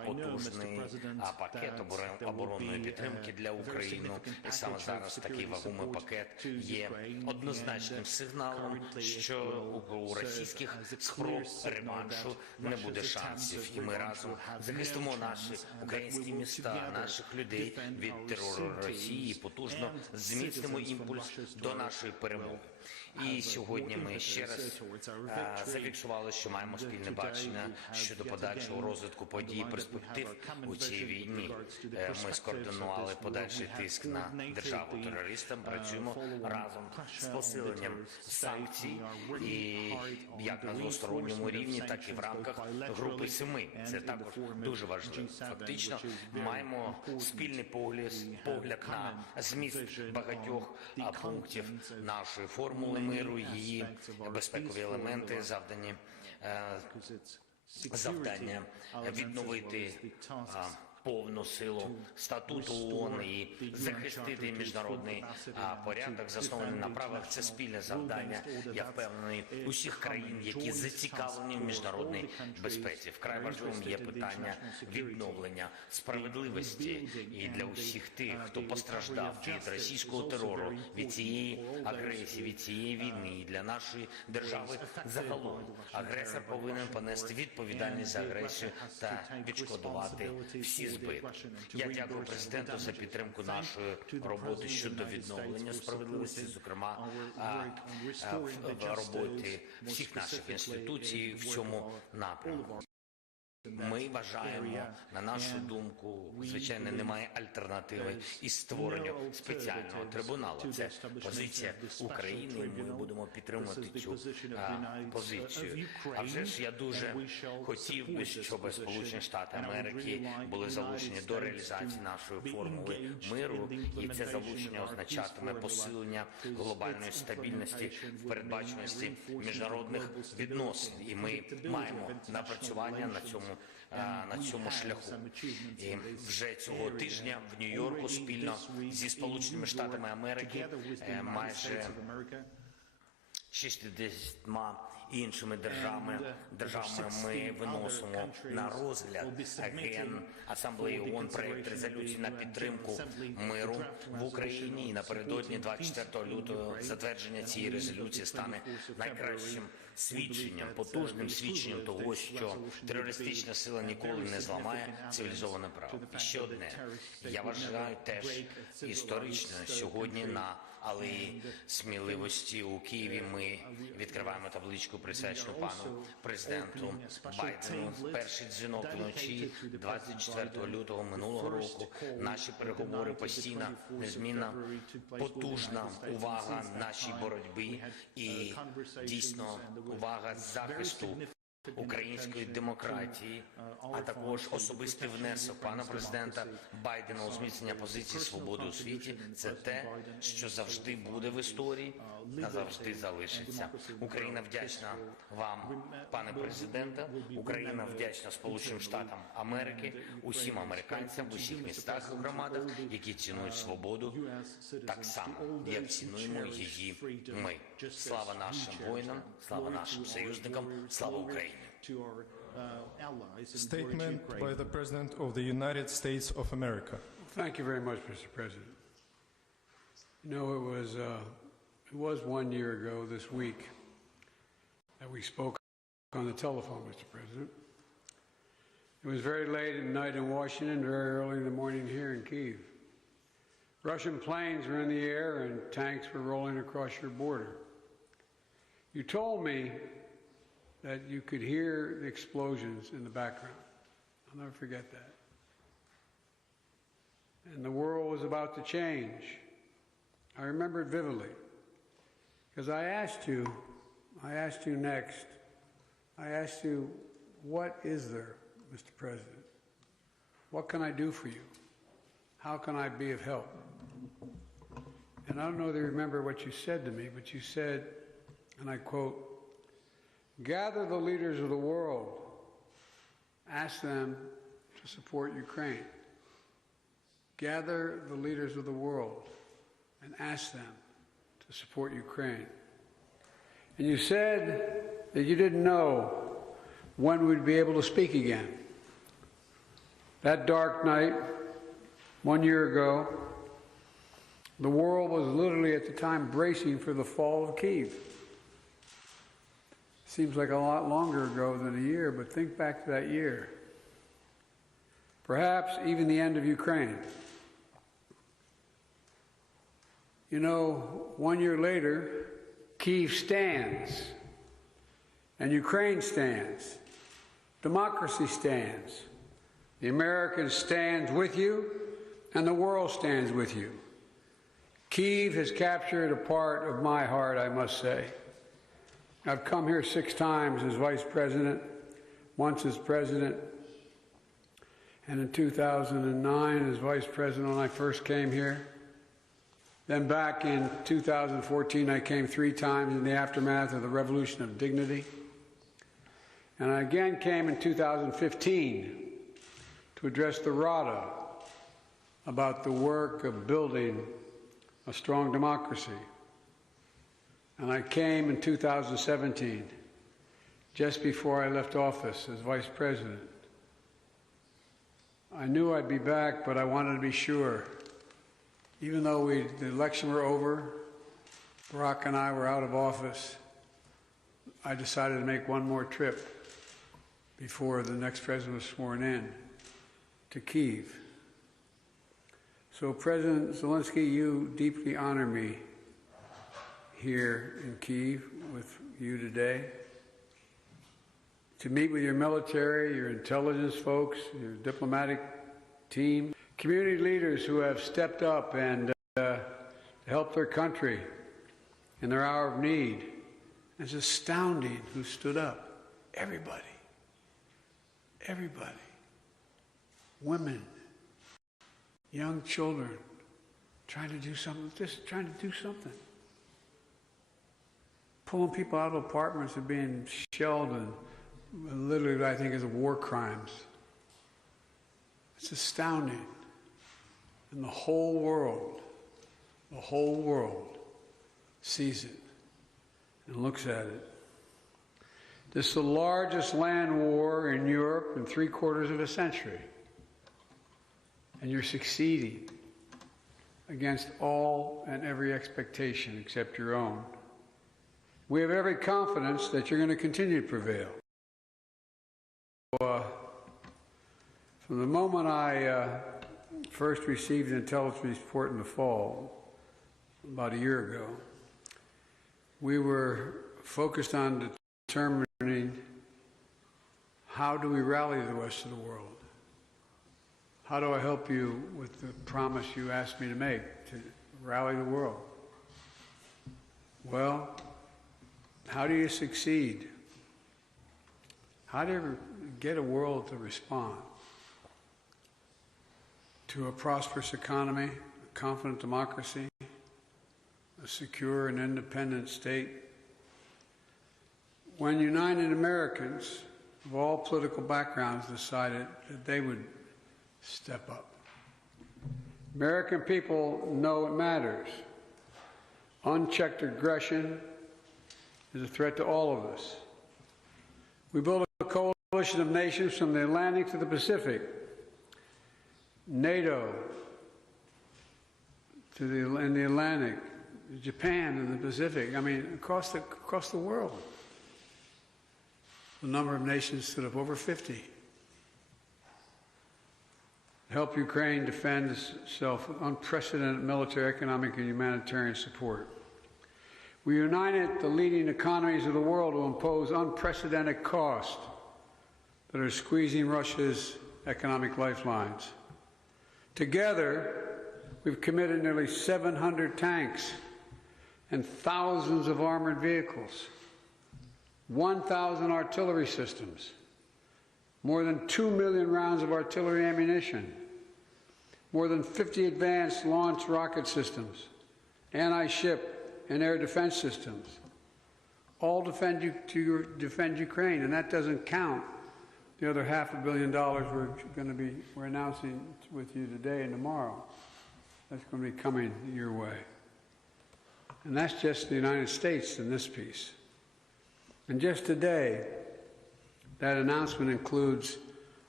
потужний пакет оборонної підтримки для України. І саме зараз такий вагомий пакет є однозначним сигналом, що у російських спроб реваншу не буде шансів. І ми разом захистимо наші українські міста, наших людей від терору Росії, потужно зміцнимо імпульс до нашої перемоги. І сьогодні ми ще раз зафіксували, що маємо спільне бачення щодо подальшого розвитку подій і перспектив у цій війні. Ми скоординували подальший тиск на державу-терористам, працюємо разом з посиленням санкцій, і як на двосторонньому рівні, так і в рамках групи 7. Це також дуже важливо. Фактично, маємо спільний погляд на зміст багатьох пунктів нашої формули миру, її безпекові елементи, завдання відновити повну силу статуту ООН і захистити міжнародний порядок, заснований на правах. Це спільне завдання, я впевнений, усіх країн, які зацікавлені в міжнародній безпеці. Вкрай важливим є питання відновлення справедливості і для усіх тих, хто постраждав від російського терору, від цієї агресії, від цієї війни. І для нашої держави загалом агресор повинен понести відповідальність за агресію та відшкодувати всі збитки. Я дякую президенту за підтримку нашої роботи щодо відновлення справедливості, зокрема в роботі всіх наших інституцій в цьому напрямку. Ми вважаємо, на нашу думку, звичайно, немає альтернативи із створенню спеціального трибуналу. Це позиція України, і ми будемо підтримувати цю позицію. А вже ж я дуже хотів би, щоб Сполучені Штати Америки були залучені до реалізації нашої формули миру, і це залучення означатиме посилення глобальної стабільності, передбаченості міжнародних відносин. І ми маємо напрацювання на цьому шляху. І вже цього тижня в Нью-Йорку спільно зі Сполученими Штатами Америки майже 60 іншими державами ми виносимо на розгляд Генасамблеї ООН проект резолюції на підтримку миру в Україні. І напередодні 24 лютого затвердження цієї резолюції стане найкращим свідченням, потужним свідченням того, що терористична сила ніколи не зламає цивілізоване право. І ще одне. Я вважаю теж історично сьогодні на алеї сміливості у Києві ми відкриваємо табличку, присвячену пану президенту Байдену. Перший дзвінок вночі 24 лютого минулого року. Наші переговори постійна, незмінна, потужна увага нашій боротьбі і дійсно увага захисту української демократії, а також особистий внесок пана президента Байдена у зміцнення позиції свободи у світі. Це те, що завжди буде в історії, назавжди залишиться. Україна вдячна вам, пане президенте. Україна вдячна Сполученим Штатам Америки, усім американцям в усіх містах і громадах, які цінують свободу так само, як цінуємо її ми. Слава нашим воїнам, слава нашим союзникам, слава Україні. Statement by the President of the United States of America. Thank you very much, Mr. President. You know, it was 1 year ago this week that we spoke on the telephone, Mr. President. It was very late at night in Washington, very early in the morning here in Kyiv. Russian planes were in the air and tanks were rolling across your border. You told me that you could hear the explosions in the background. I'll never forget that. And the world was about to change. I remember it vividly. Because I asked you next, I asked you, what is there, Mr. President? What can I do for you? How can I be of help? And I don't know if you remember what you said to me, but you said, and I quote, "Gather the leaders of the world, ask them to support Ukraine. Gather the leaders of the world and ask them to support Ukraine." And you said that you didn't know when we'd be able to speak again. That dark night, 1 year ago, the world was literally at the time bracing for the fall of Kyiv. Seems like a lot longer ago than a year, but think back to that year. Perhaps even the end of Ukraine. You know, 1 year later, Kyiv stands, and Ukraine stands. Democracy stands. The Americans stand with you, and the world stands with you. Kyiv has captured a part of my heart, I must say. I've come here 6 times as vice president, once as president, and in 2009 as vice president when I first came here. Then back in 2014, I came 3 times in the aftermath of the Revolution of Dignity. And I again came in 2015 to address the Rada about the work of building a strong democracy. And I came in 2017, just before I left office as vice president. I knew I'd be back, but I wanted to be sure. Even though the election were over, Barack and I were out of office, I decided to make one more trip before the next president was sworn in to Kyiv. So President Zelensky, you deeply honor me here in Kyiv with you today, to meet with your military, your intelligence folks, your diplomatic team, community leaders who have stepped up and helped their country in their hour of need. It's astounding who stood up. Everybody. Everybody. Women, young children, trying to do something, just trying to do something. Pulling people out of apartments and being shelled and literally, I think, is war crimes. It's astounding. And the whole world sees it and looks at it. This is the largest land war in Europe in 3/4 of a century. And you're succeeding against all and every expectation except your own. We have every confidence that you're going to continue to prevail. From the moment I first received an intelligence report in the fall, about a year ago, we were focused on determining how do we rally the rest of the world? How do I help you with the promise you asked me to make, to rally the world? Well, how do you succeed? How do you get a world to respond to a prosperous economy, a confident democracy, a secure and independent state? When United Americans of all political backgrounds decided that they would step up. American people know it matters. Unchecked aggression is a threat to all of us. We built a coalition of nations from the Atlantic to the Pacific, NATO in the Atlantic, Japan in the Pacific. I mean, across the world. The number of nations stood up over 50. Help Ukraine defend itself with unprecedented military, economic, and humanitarian support. We united the leading economies of the world to impose unprecedented costs that are squeezing Russia's economic lifelines. Together, we've committed nearly 700 tanks and thousands of armored vehicles, 1,000 artillery systems, more than 2 million rounds of artillery ammunition, more than 50 advanced launch rocket systems, anti-ship and air defense systems, all defend Ukraine, and that doesn't count the other $500 million we're announcing with you today and tomorrow. That's going to be coming your way. And that's just the United States in this piece. And just today, that announcement includes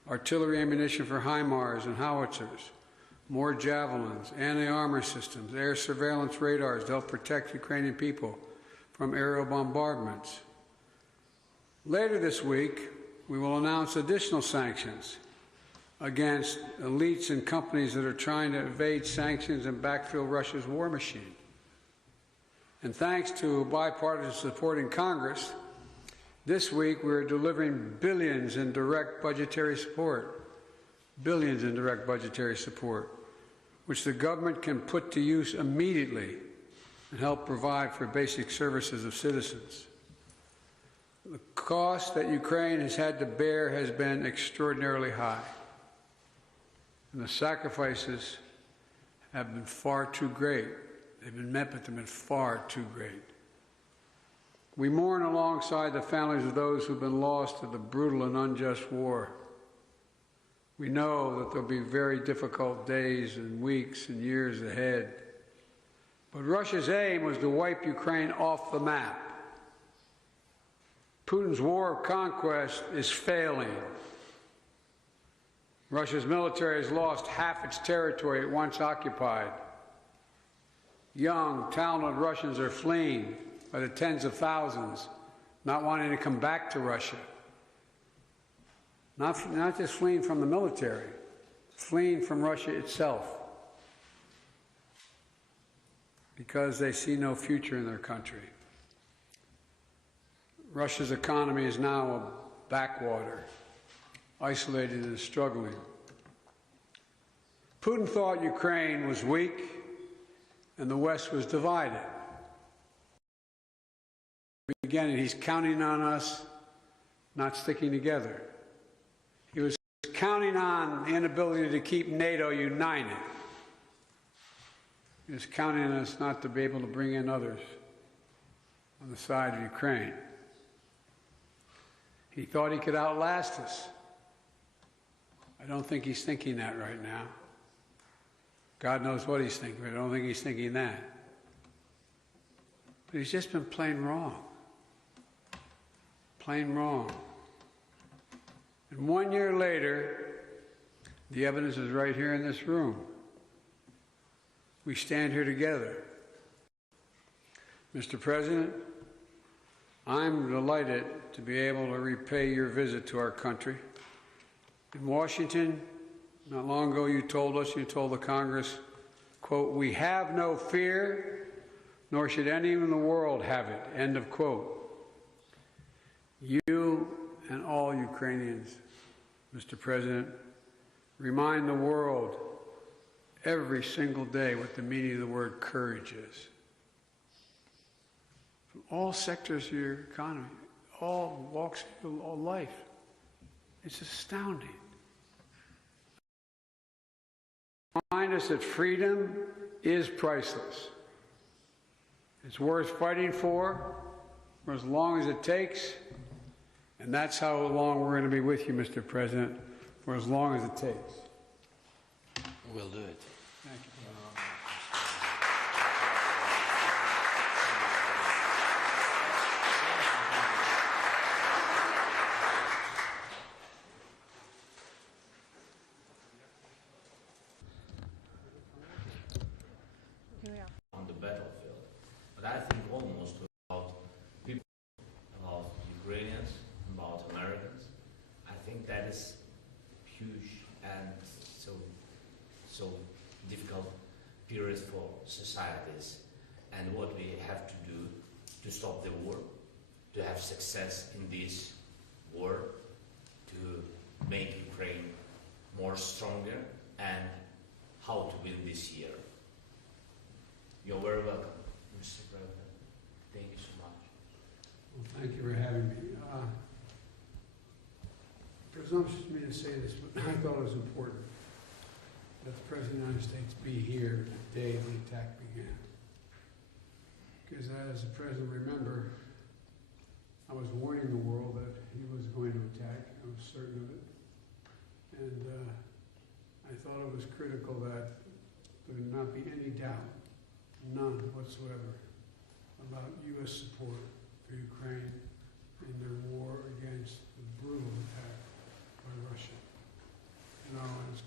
artillery ammunition for HIMARS and howitzers, more javelins, anti-armor systems, air surveillance radars to help protect Ukrainian people from aerial bombardments. Later this week, we will announce additional sanctions against elites and companies that are trying to evade sanctions and backfill Russia's war machine. And thanks to bipartisan support in Congress, this week we're delivering billions in direct budgetary support, which the government can put to use immediately and help provide for basic services of citizens. The cost that Ukraine has had to bear has been extraordinarily high, and the sacrifices have been far too great. They've been met, but they've been far too great. We mourn alongside the families of those who've been lost to the brutal and unjust war. We know that there'll be very difficult days and weeks and years ahead. But Russia's aim was to wipe Ukraine off the map. Putin's war of conquest is failing. Russia's military has lost half its territory it once occupied. Young, talented Russians are fleeing by the tens of thousands, not wanting to come back to Russia. Not just fleeing from the military, fleeing from Russia itself, because they see no future in their country. Russia's economy is now a backwater, isolated and struggling. Putin thought Ukraine was weak and the West was divided. Again, he's counting on us not sticking together. He was counting on the inability to keep NATO united. He was counting on us not to be able to bring in others on the side of Ukraine. He thought he could outlast us. I don't think he's thinking that right now. God knows what he's thinking, but I don't think he's thinking that. But he's just been plain wrong. Plain wrong. And 1 year later, the evidence is right here in this room. We stand here together. Mr. President, I'm delighted to be able to repay your visit to our country. In Washington, not long ago you told the Congress, quote, "We have no fear, nor should any in the world have it," end of quote. You and all Ukrainians, Mr. President, remind the world every single day what the meaning of the word courage is. From all sectors of your economy, all walks of all life. It's astounding. Remind us that freedom is priceless. It's worth fighting for as long as it takes. And that's how long we're going to be with you, Mr. President, for as long as it takes. We'll do it. Thank you. On the battlefield, but I think almost about people, about Ukrainians, about Americans. I think that is huge and so difficult period for societies, and what we have to do to stop the war, to have success in this war, to make Ukraine more stronger, and how to win this year. You're very welcome, Mr. President. Thank you so much. Well, thank you for having me. Presumptuous of me to say this, but I thought it was important that the President of the United States be here the day the attack began. Because as the President remember, I was warning the world that he was going to attack. I was certain of it. And I thought it was critical that there would not be any doubt, none whatsoever, about U.S. support for Ukraine in their war against the brutal attack by Russia.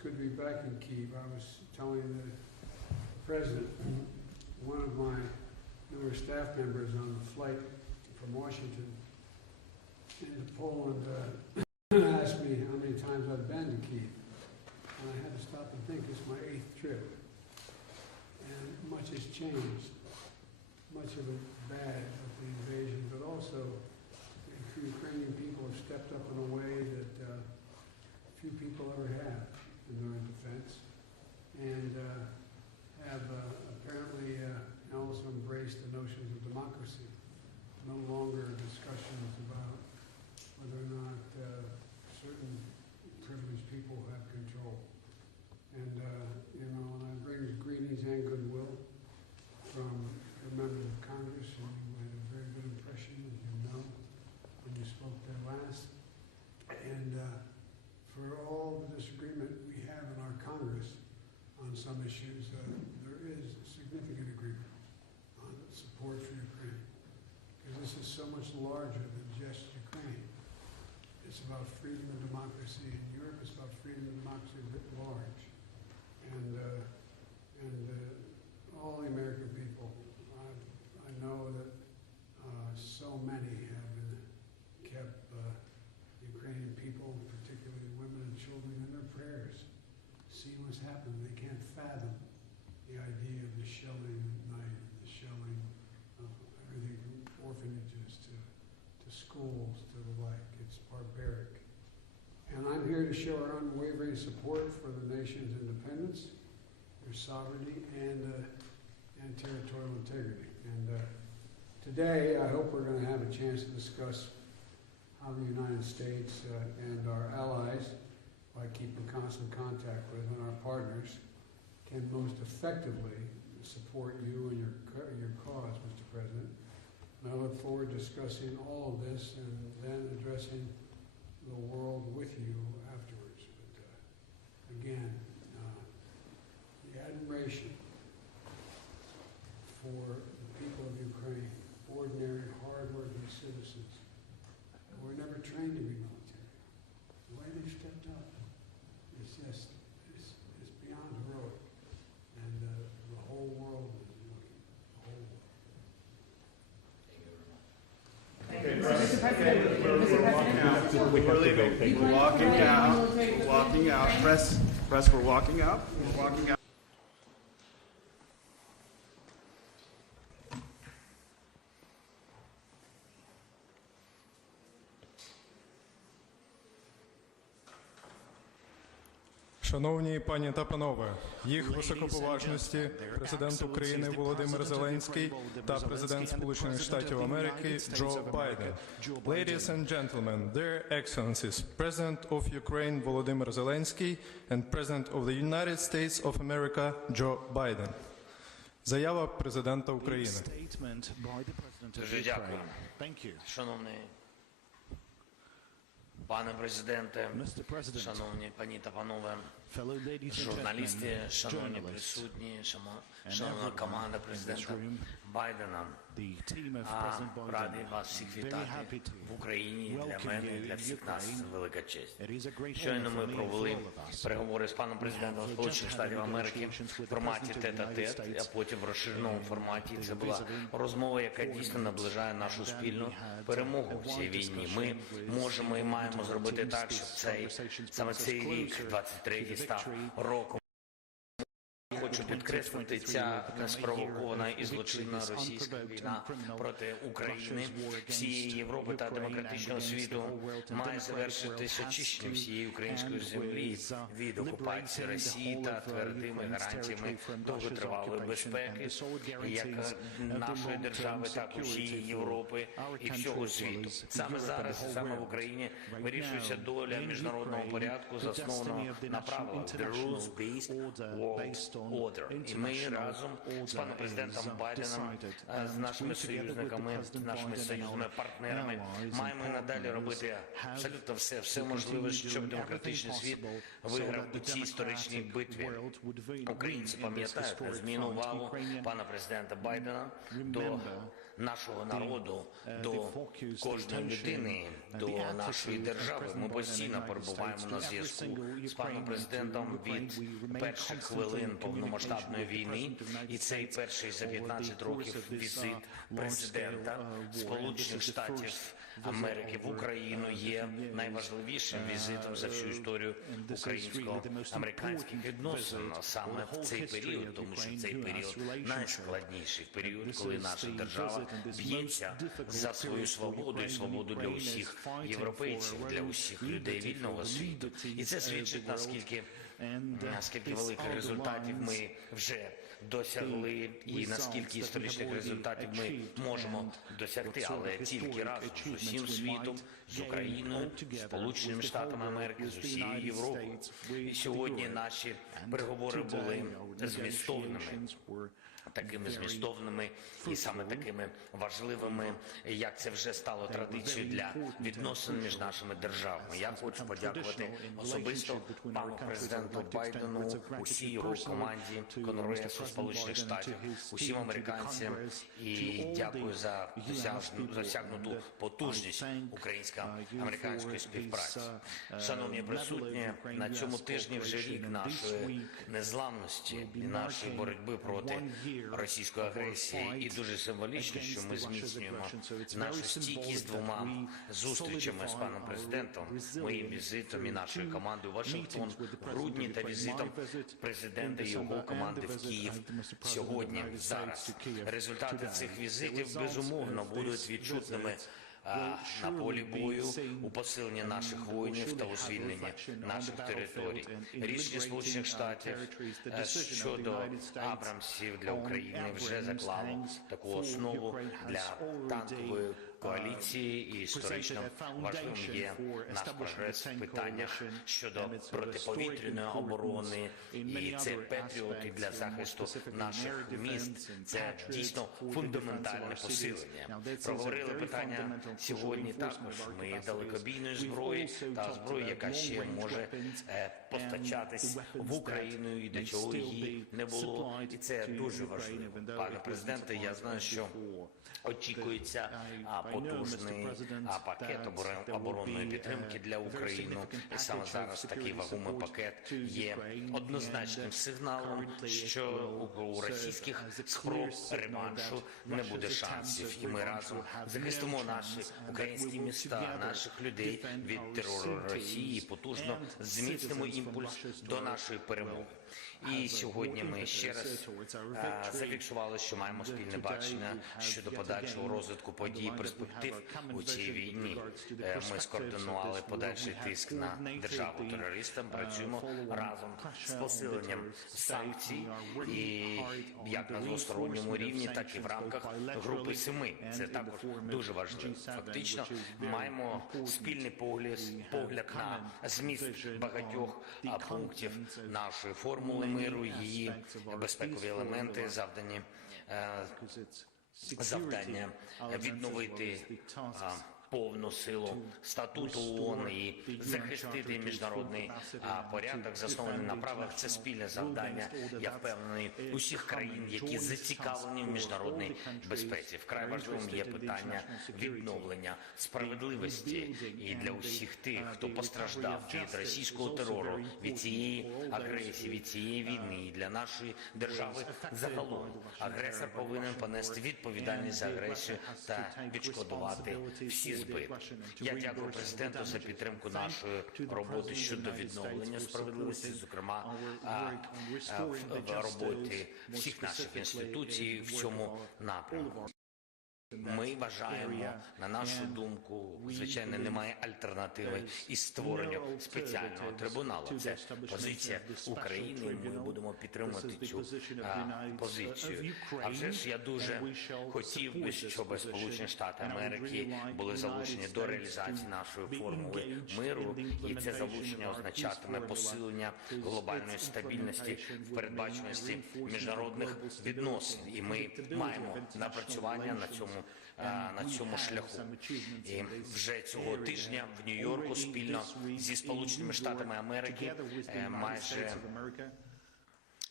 good to be back in Kyiv. I was telling the president, one of my newer staff members on the flight from Washington into Poland asked me how many times I've been to Kyiv. And I had to stop and think, it's my 8th trip. And much has changed. Much of it bad with the invasion, but also the Ukrainian people have stepped up in a way that few people ever have in their defense, and have apparently also embraced the notions of democracy. No longer discussions about whether or not certain privileged people have control. And and I bring greetings and goodwill from the members of Congress, and you had a very good impression, as you know, when you spoke there last. And for all the disagreement we have in our Congress on some issues, there is significant agreement on support for Ukraine. Because this is so much larger than just Ukraine. It's about freedom and democracy in Europe. It's about freedom and democracy writ large. And all the American people, I know that so many have kept Ukrainian people, particularly women and children, in their prayers, seeing what's happening. They can't fathom the idea of the shelling at night, the shelling of everything from orphanages to schools to the like. It's barbaric. And I'm here to show our unwavering support for the nation's independence, their sovereignty, and territorial integrity. And today, I hope we're going to have a chance to discuss how the United States and our allies, by keeping constant contact with and our partners, can most effectively support you and your cause, Mr. President. And I look forward to discussing all of this and then addressing the world with you afterwards. But again, the admiration for the people of Ukraine, ordinary, hard-working citizens who were never trained to be military. The way they've stepped up is just, it's beyond heroic. And the whole world is looking, the whole world. Mr. President, We're walking out. Press, we're walking out. We're walking out. Шановні пані та панове, їх високоповажності президент України Володимир Зеленський та президент Сполучених Штатів Америки Джо Байден. Ladies and gentlemen, their excellencies, President of Ukraine Volodymyr Zelensky and President of the United States of America Joe Biden. Заява президента України. Дуже дякую. Шановний пане президенте, шановні пані та панове, журналісти, шановні присутні, шановна команда президента Байдена. Радий вас всіх вітати в Україні. Для мене і для всіх нас це велика честь. Щойно ми провели переговори з паном президентом Сполучених Штатів Америки в форматі тет-а-тет, а потім в розширеному форматі. Це була розмова, яка дійсно наближає нашу спільну перемогу в цій війні. Ми можемо і маємо зробити так, щоб саме цей рік, 23-й, став роком. Хочу підкреслити, ця неспровокована і злочинна російська війна проти України, всієї Європи та демократичного світу має завершитись очищенням всієї української землі від окупації Росії та твердими гарантіями довготривалої безпеки, як нашої держави, так і всієї Європи і всього світу. Саме зараз, саме в Україні, вирішується доля міжнародного порядку, заснованого на правилах The Rules-Based World Order. І ми разом з паном президентом Байденом, з нашими союзниками, з нашими союзними партнерами маємо і надалі робити абсолютно все можливе, щоб демократичний світ виграв у цій історичній битві. Українці пам'ятають незмінну увагу пана президента Байдена до нашого народу, до кожної людини, до нашої держави. Ми постійно перебуваємо на зв'язку з паном президентом від перших хвилин повномасштабної війни. І цей перший за 15 років візит президента Сполучених Штатів Америки в Україну є найважливішим візитом за всю історію українсько-американських відносин саме в цей період, тому що цей період найскладніший період, коли наша держава б'ється за свою свободу і свободу для усіх європейців, для усіх людей вільного світу. І це свідчить, наскільки великих результатів ми вже досягли і наскільки історичних результатів ми можемо досягти, але тільки разом з усім світом, з Україною, з Сполученими Штатами Америки, з усією Європою. І сьогодні наші переговори були змістовними і саме такими важливими, як це вже стало традицією для відносин між нашими державами. Я хочу подякувати особисто пану президенту Байдену, усій його команді Конгресу Сполучених Штатів, усім американцям і дякую за досягнуту потужність українсько-американської співпраці. Шановні присутні, на цьому тижні вже рік нашої незламності і нашої боротьби проти російської агресії, і дуже символічно, що ми зміцнюємо нашу стійкість двома зустрічами з паном президентом, моїм візитом і нашою командою в Вашингтон в грудні та візитом президента і його команди в Київ сьогодні, зараз. Результати цих візитів, безумовно, будуть відчутними на полі бою, у посиленні наших воїнів та у звільненні наших територій. Рішення Сполучених Штатів щодо Абрамсів для України вже заклало таку основу для танкової коаліції, і історично важливим є наш прогрес в питаннях щодо протиповітряної оборони, і це патріоти для захисту наших міст. Це дійсно фундаментальне посилення. Проговорили питання сьогодні також. Ми далекобійної зброї та зброї, яка ще може постачатись в Україну, і до чого її не було. І це дуже важливо. Пане президенте, я знаю, що очікується потужний пакет оборонної підтримки для України. І саме зараз такий вагомий пакет є однозначним сигналом, що у російських спроб реваншу не буде шансів. І ми разом захистимо наші українські міста, наших людей від терору Росії і потужно зміцнимо імпульс до нашої перемоги. І сьогодні ми ще раз зафіксували, що маємо спільне бачення щодо подальшого розвитку подій і перспектив у цій війні. Ми скоординували подальший тиск на державу-терористам, працюємо разом з посиленням санкцій, і як на двосторонньому рівні, так і в рамках Групи 7. Це також дуже важливо. Фактично, маємо спільний погляд на зміст багатьох пунктів нашої формули миру, її безпекові елементи, завдання відновити повну силу статуту ООН і захистити міжнародний порядок, заснований на правах. Це спільне завдання, я впевнений, усіх країн, які зацікавлені в міжнародній безпеці. Вкрай важливим є питання відновлення справедливості і для усіх тих, хто постраждав від російського терору, від цієї агресії, від цієї війни, і для нашої держави загалом. Агресор повинен понести відповідальність за агресію та відшкодувати всі збитки. Я дякую президенту за підтримку нашої роботи щодо відновлення справедливості, зокрема в роботі всіх наших інституцій в цьому напрямку. Ми вважаємо, на нашу думку, звичайно, немає альтернативи із створенню спеціального трибуналу. Це позиція України, і ми будемо підтримувати цю позицію. А вже ж я дуже хотів би, щоб Сполучені Штати Америки були залучені до реалізації нашої формули миру, і це залучення означатиме посилення глобальної стабільності в передбачуваності міжнародних відносин. І ми маємо напрацювання на цьому шляху. І вже цього тижня в Нью-Йорку спільно зі Сполученими Штатами Америки майже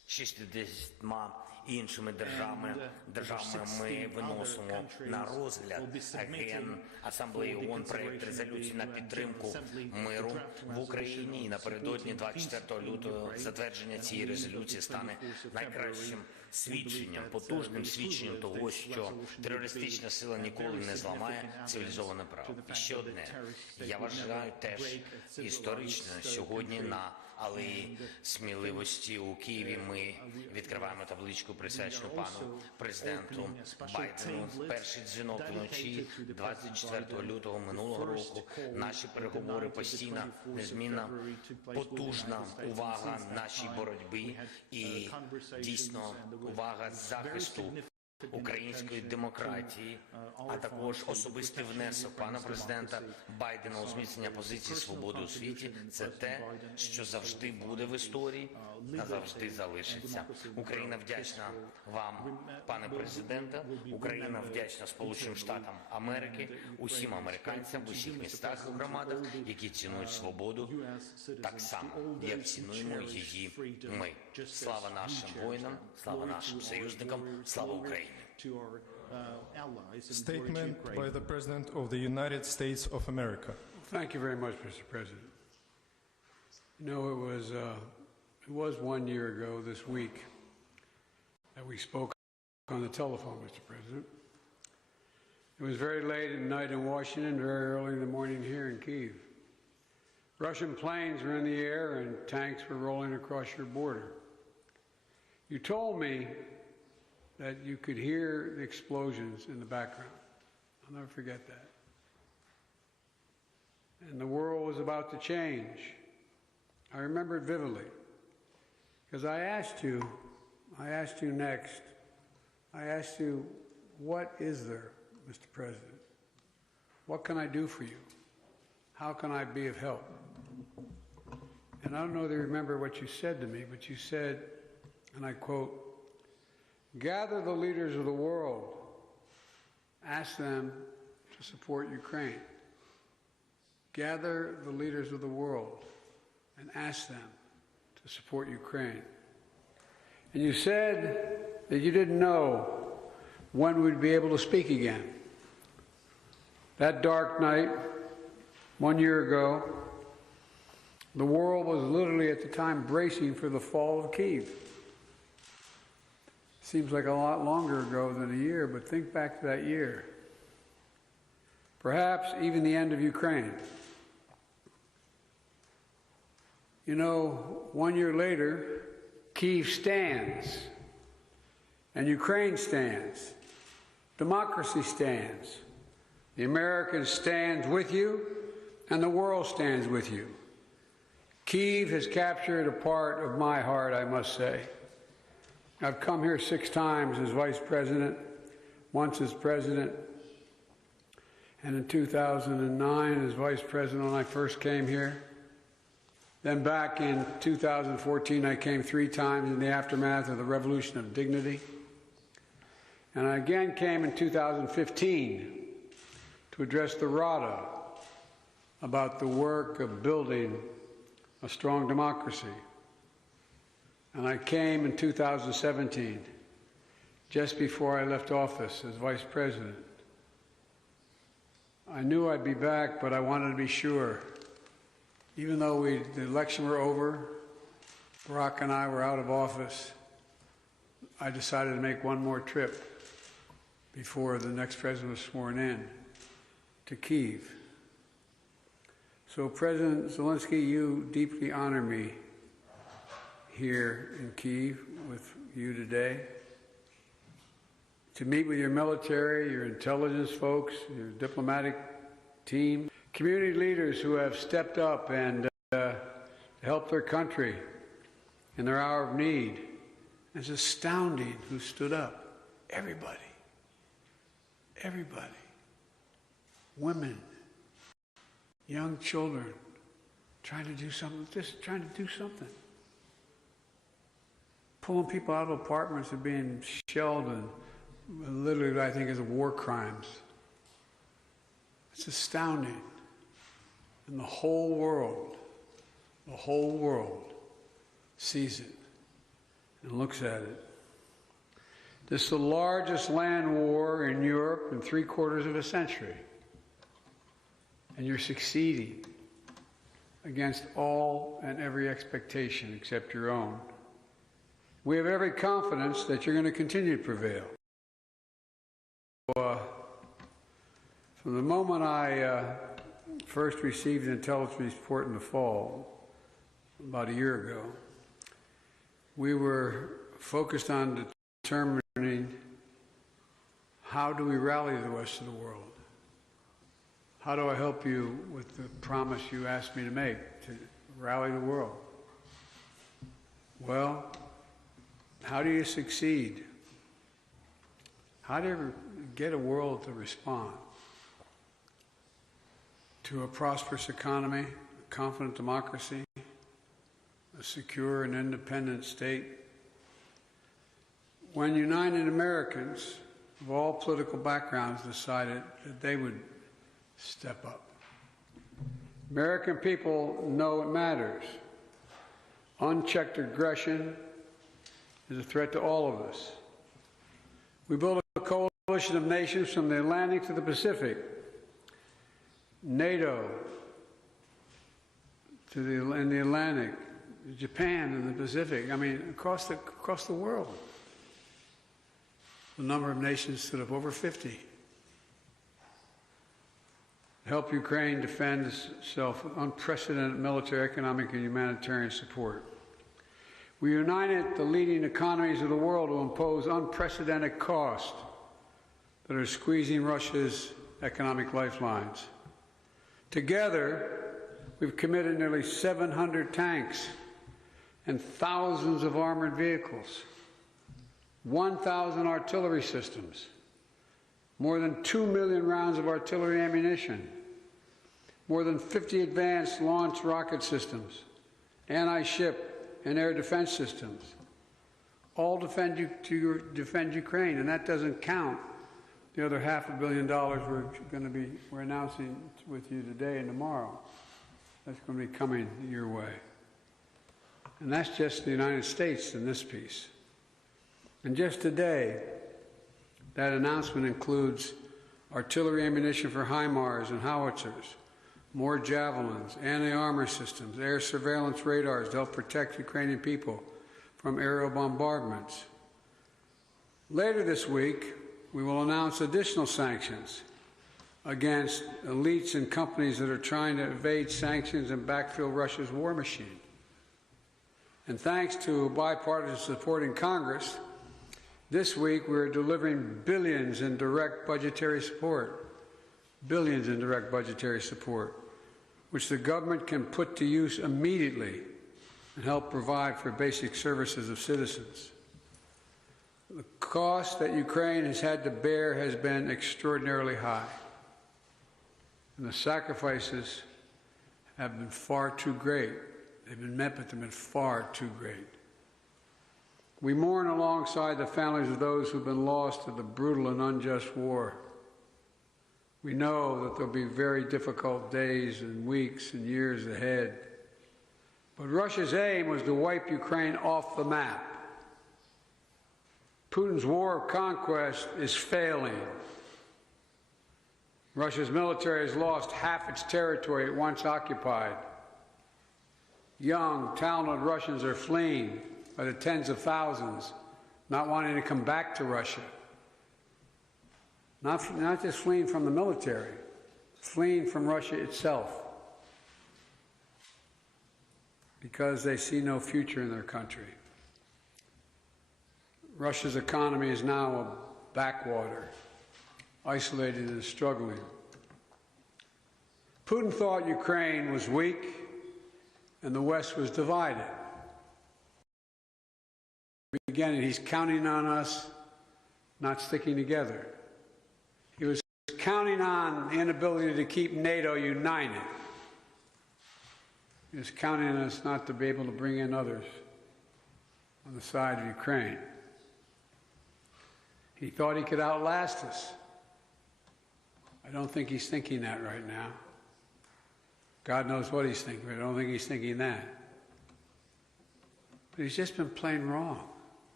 60 іншими державами ми виносимо на розгляд Генасамблеї ООН проєкт резолюції на підтримку миру в Україні. І напередодні 24 лютого затвердження цієї резолюції стане найкращим свідченням, потужним свідченням того, що терористична сила ніколи не зламає цивілізоване право. І ще одне. Я вважаю теж історично сьогодні на Алеї Сміливості у Києві ми відкриваємо табличку, присвячену пану президенту Байдену. Перший дзвінок вночі 24 лютого минулого року. Наші переговори постійна, незмінна, потужна увага нашій боротьбі і дійсно увага захисту української демократії, а також особистий внесок пана президента Байдена у зміцнення позиції свободи у світі – це те, що завжди буде в історії, назавжди залишиться. Україна вдячна вам, пане президенте, Україна вдячна Сполученим Штатам Америки, усім американцям в усіх містах і громадах, які цінують свободу так само, як цінуємо її ми. Слава нашим воїнам, слава нашим союзникам, слава Україні! Statement by the President of the United States of America. Thank you very much, Mr. President. You know, it was 1 year ago this week that we spoke on the telephone, Mr. President. It was very late at night in Washington, very early in the morning here in Kyiv. Russian planes were in the air and tanks were rolling across your border. You told me that you could hear the explosions in the background. I'll never forget that. And the world was about to change. I remember it vividly. Because I asked you next, I asked you, what is there, Mr. President? What can I do for you? How can I be of help? And I don't know if you remember what you said to me, but you said, and I quote, "Gather the leaders of the world, ask them to support Ukraine." Gather the leaders of the world and ask them to support Ukraine. And you said that you didn't know when we'd be able to speak again. That dark night, 1 year ago, the world was literally at the time bracing for the fall of Kyiv. Seems like a lot longer ago than a year, but think back to that year. Perhaps even the end of Ukraine. You know, 1 year later, Kyiv stands, and Ukraine stands. Democracy stands. The Americans stand with you, and the world stands with you. Kyiv has captured a part of my heart, I must say. I've come here 6 times as vice president, once as president, and in 2009 as vice president when I first came here. Then back in 2014, I came 3 times in the aftermath of the Revolution of Dignity. And I again came in 2015 to address the Rada about the work of building a strong democracy. And I came in 2017, just before I left office as vice president. I knew I'd be back, but I wanted to be sure. Even though the election were over, Barack and I were out of office, I decided to make one more trip before the next president was sworn in to Kyiv. So President Zelensky, you deeply honor me here in Kyiv with you today, to meet with your military, your intelligence folks, your diplomatic team, community leaders who have stepped up and helped their country in their hour of need. It's astounding who stood up. Everybody. Everybody. Women, young children, trying to do something, just trying to do something. Pulling people out of apartments and being shelled and literally, I think, is war crimes. It's astounding. And the whole world sees it. and looks at it. This is the largest land war in Europe in 3/4 of a century. And you're succeeding against all and every expectation except your own. We have every confidence that you're going to continue to prevail. From the moment I first received an intelligence report in the fall, about a year ago, we were focused on determining how do we rally the rest of the world. How do I help you with the promise you asked me to make, to rally the world? Well, how do you succeed? How do you get a world to respond to a prosperous economy, a confident democracy, a secure and independent state? When United Americans of all political backgrounds decided that they would step up. American people know it matters. Unchecked aggression is a threat to all of us. We built a coalition of nations from the Atlantic to the Pacific, NATO in the Atlantic, Japan in the Pacific. I mean, across the world. The number of nations stood up over 50. Help Ukraine defend itself with unprecedented military, economic, and humanitarian support. We united the leading economies of the world to impose unprecedented costs that are squeezing Russia's economic lifelines. Together, we've committed nearly 700 tanks and thousands of armored vehicles, 1,000 artillery systems, more than 2 million rounds of artillery ammunition, more than 50 advanced launch rocket systems, anti-ship and air defense systems, all defend Ukraine, and that doesn't count the other $500 million we're announcing with you today and tomorrow. That's going to be coming your way. And that's just the United States in this piece. And just today, that announcement includes artillery ammunition for HIMARS and howitzers, more javelins, anti-armor systems, air surveillance radars to help protect Ukrainian people from aerial bombardments. Later this week, we will announce additional sanctions against elites and companies that are trying to evade sanctions and backfill Russia's war machine. And thanks to bipartisan support in Congress, this week we're delivering billions in direct budgetary support, which the government can put to use immediately and help provide for basic services of citizens. The cost that Ukraine has had to bear has been extraordinarily high, and the sacrifices have been far too great. They've been met, but they've been far too great. We mourn alongside the families of those who've been lost to the brutal and unjust war. We know that there'll be very difficult days and weeks and years ahead. But Russia's aim was to wipe Ukraine off the map. Putin's war of conquest is failing. Russia's military has lost half its territory it once occupied. Young, talented Russians are fleeing by the tens of thousands, not wanting to come back to Russia. Not just fleeing from the military, fleeing from Russia itself, because they see no future in their country. Russia's economy is now a backwater, isolated and struggling. Putin thought Ukraine was weak and the West was divided. Beginning, he's counting on us not sticking together. He was counting on the inability to keep NATO united. He was counting on us not to be able to bring in others on the side of Ukraine. He thought he could outlast us. I don't think he's thinking that right now. God knows what he's thinking, but I don't think he's thinking that. But he's just been plain wrong.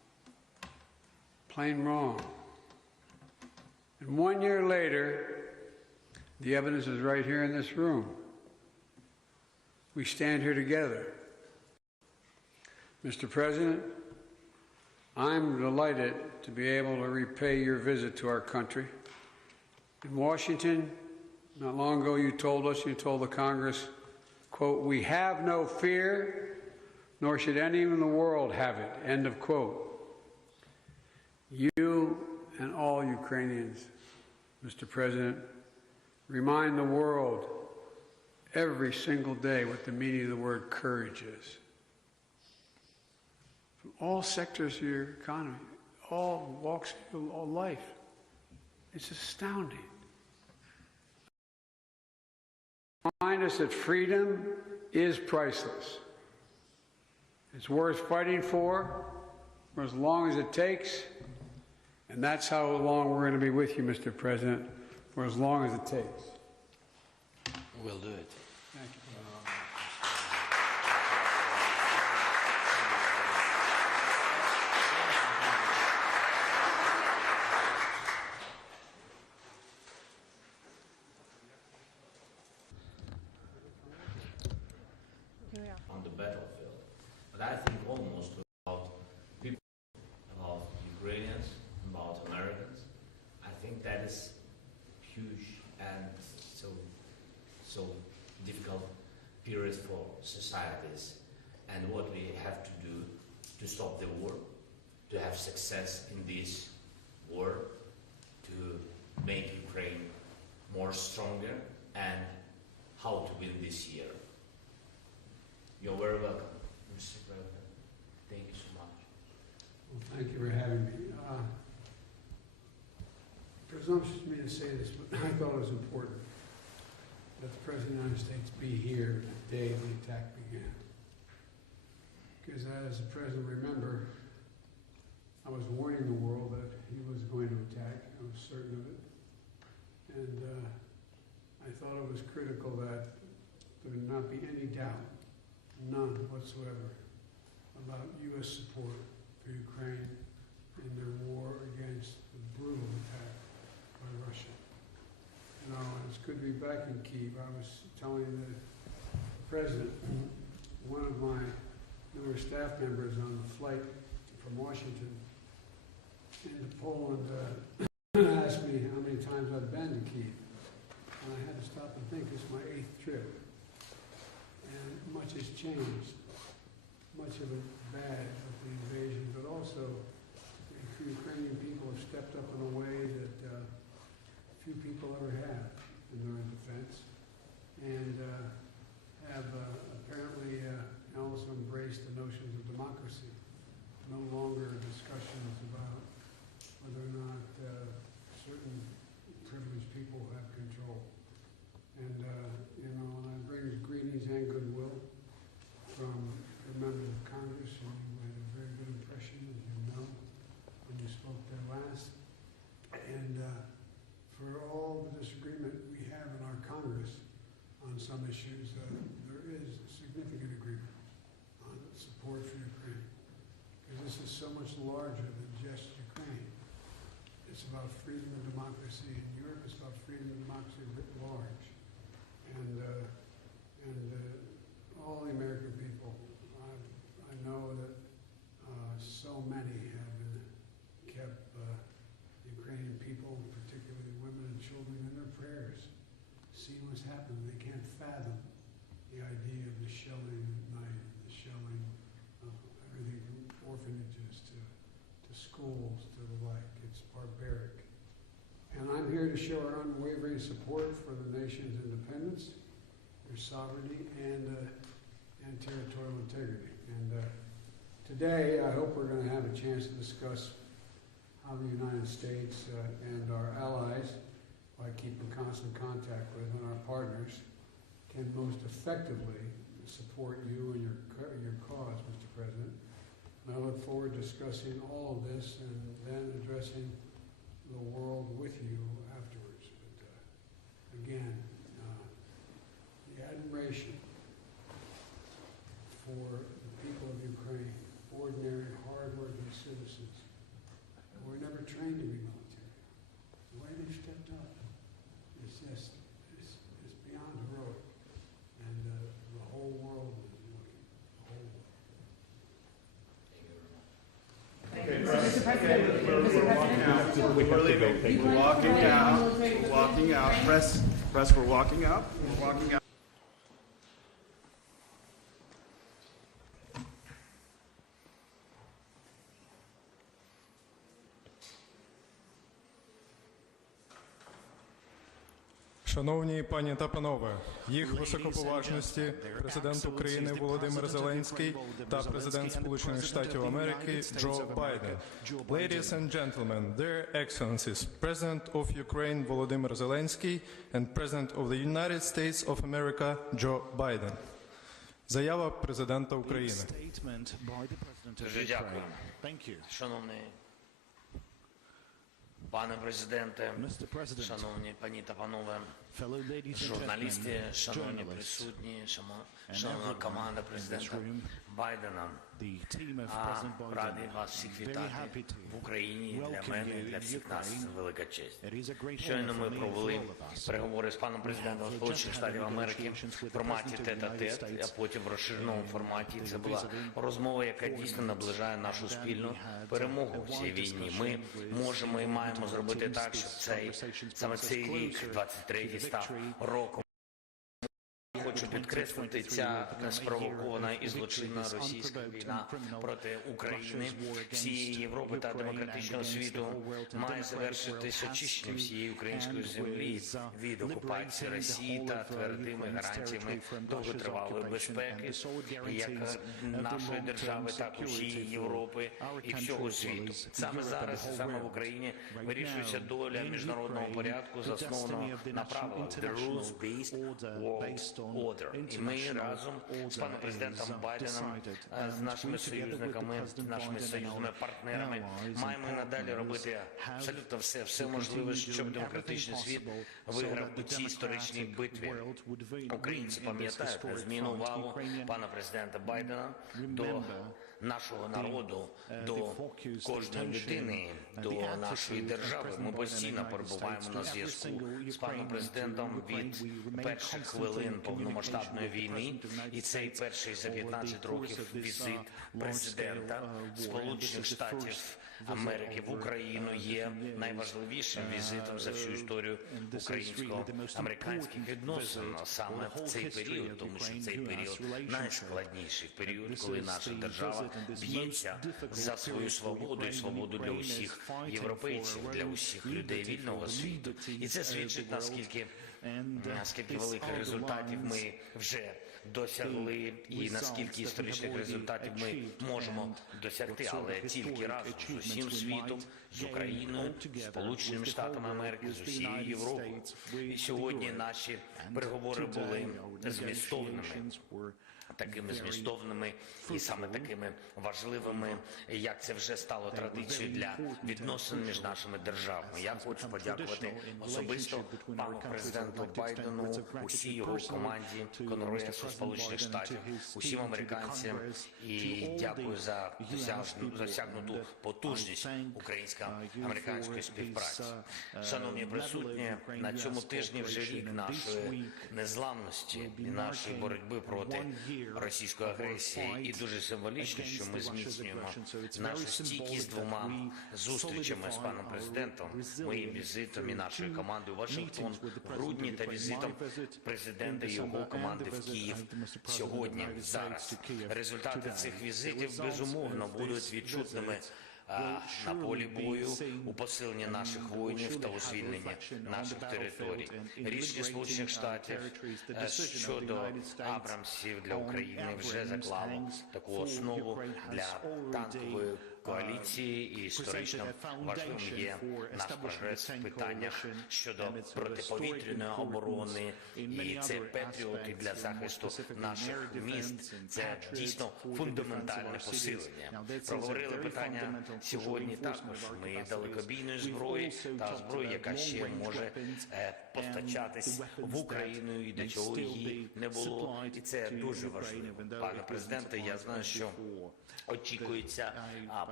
plain wrong. And 1 year later, the evidence is right here in this room. We stand here together. Mr. President, I'm delighted to be able to repay your visit to our country. In Washington, not long ago, you told the Congress, quote, "We have no fear, nor should anyone in the world have it," end of quote. You and all Ukrainians, Mr. President, remind the world every single day what the meaning of the word courage is. From all sectors of your economy, all walks of all life. It's astounding. Remind us that freedom is priceless. It's worth fighting for as long as it takes, and that's how long we're going to be with you, Mr. President, for as long as it takes. We'll do it. Thank you. On the battlefield, but I think almost about people, about Ukrainians, about Americans. I think that is huge and so difficult period for societies, and what we have to do to stop the war, to have success in this war, to make Ukraine more stronger, and how to win this year. You're very welcome, Mr. President. Thank you so much. Well, thank you for having me. Presumptuous of me to say this, but I thought it was important that the President of the United States be here the day the attack began. Because as the President remember, I was warning the world that he was going to attack. I was certain of it. And I thought it was critical that there would not be any doubt, none whatsoever, about U.S. support for Ukraine in their war against the brutal attack by Russia. You know, it's good to be back in Kyiv. I was telling the President, one of my newer staff members on the flight from Washington into Poland asked me how many times I'd been to Kyiv. And I had to stop and think, it's my 8th trip. And much has changed. Much of it bad with the invasion, but also the Ukrainian people have stepped up in a way that few people ever have in their own defense, and have apparently also embraced the notions of democracy. No longer discussions about whether or not certain privileged people have control. And you know, and I bring greetings and goodwill from the members of Congress, and you had a very good impression, as you know, when you spoke there last. And for all the disagreement we have in our Congress on some issues, there is significant agreement on support for Ukraine. Because this is so much larger than just Ukraine. It's about freedom and democracy in Europe. It's about freedom and democracy writ large. And all the American people, I know that so many have kept Ukrainian people, particularly women and children, in their prayers, seeing what's happening. They can't fathom the idea of the shelling at night, the shelling of everything from orphanages to schools to the like. It's barbaric. And I'm here to show our unwavering support for the nation's independence, their sovereignty, and territorial integrity. And today, I hope we're going to have a chance to discuss how the United States and our allies, by keeping constant contact with and our partners, can most effectively support you and your cause, Mr. President. And I look forward to discussing all of this and then addressing the world with you afterwards. But again, the admiration for the people of Ukraine, ordinary, hard-working citizens, we're never trained to be military. The way they stepped up is just, it's beyond heroic. And the whole world is looking, the whole world. Mr. President, We're walking out. Press, we're walking out. We're walking out. Шановні пані та панове, їх високоповажності президент України Володимир Зеленський та президент Сполучених Штатів Америки Джо Байден. Ladies and gentlemen, their excellencies, President of Ukraine Volodymyr Zelensky and President of the United States of America Joe Biden. Заява президента України. Дуже дякую. Шановний пане президенте, шановні пані та панове, журналісти, шановні присутні, шановна команда президента Байдена. Радий вас всіх вітати в Україні. Для мене і для всіх нас це велика честь. Щойно ми провели переговори з паном президентом Сполучених Штатів Америки в форматі тет-а-тет, а потім в розширеному форматі. Це була розмова, яка дійсно наближає нашу спільну перемогу в цій війні. Ми можемо і маємо зробити так, щоб саме цей рік, 23-й, став роком. Хочу підкреслити, ця неспровокована і злочинна російська війна проти України, всієї Європи та демократичного світу має завершитись очищенням всієї української землі від окупації Росії та твердими гарантіями довготривалої безпеки, як нашої держави, так і всієї Європи і всього світу. Саме зараз, саме в Україні вирішується доля міжнародного порядку, заснованого на правилах The Rules-Based World Order. І ми разом з паном президентом Байденом, з нашими союзниками, нашими союзними партнерами маємо і надалі робити абсолютно все можливе, щоб демократичний світ виграв у цій історичній битві. Українці пам'ятають незмінну увагу пана президента Байдена до нашого народу, до кожної людини, до нашої держави. Ми постійно перебуваємо на зв'язку з паном президентом від перших хвилин повномасштабної війни. І цей перший за 15 років візит президента Сполучених Штатів Америки в Україну є найважливішим візитом за всю історію українсько-американських відносин саме в цей період, тому що цей період найскладніший період, коли наша держава б'ється за свою свободу і свободу для усіх європейців, для усіх людей вільного світу. І це свідчить, наскільки великих результатів ми вже досягли і наскільки історичних результатів ми можемо досягти, але тільки разом з усім світом, з Україною, з Сполученими Штатами Америки, з усією Європою. І сьогодні наші переговори були змістовними і саме такими важливими, як це вже стало традицією для відносин між нашими державами. Я хочу подякувати особисто пану президенту Байдену, усій його команді Конгресу Сполучених Штатів, усім американцям і дякую за досягнуту потужність українсько-американської співпраці. Шановні присутні, на цьому тижні вже рік нашої незламності і нашої боротьби проти російської агресії. І дуже символічно, що ми зміцнюємо нашу стійкість двома зустрічами з паном президентом, моїм візитом і нашої команди у Вашингтон в грудні та візитом президента і його команди в Київ сьогодні, зараз. Результати цих візитів, безумовно, будуть відчутними на полі бою, у посиленні наших воїнів та у звільненні наших територій. Рішення Сполучених Штатів щодо Абрамсів для України вже заклало таку основу для танкової коаліції, і історично важливим є наш прогрес в питаннях щодо протиповітряної оборони, і це патріоти для захисту наших міст. Це дійсно фундаментальне посилення. Проговорили питання сьогодні також. Ми далекобійної зброї та зброї, яка ще може постачатись в Україну, і до чого її не було. І це дуже важливо. Пане президенте, я знаю, що очікується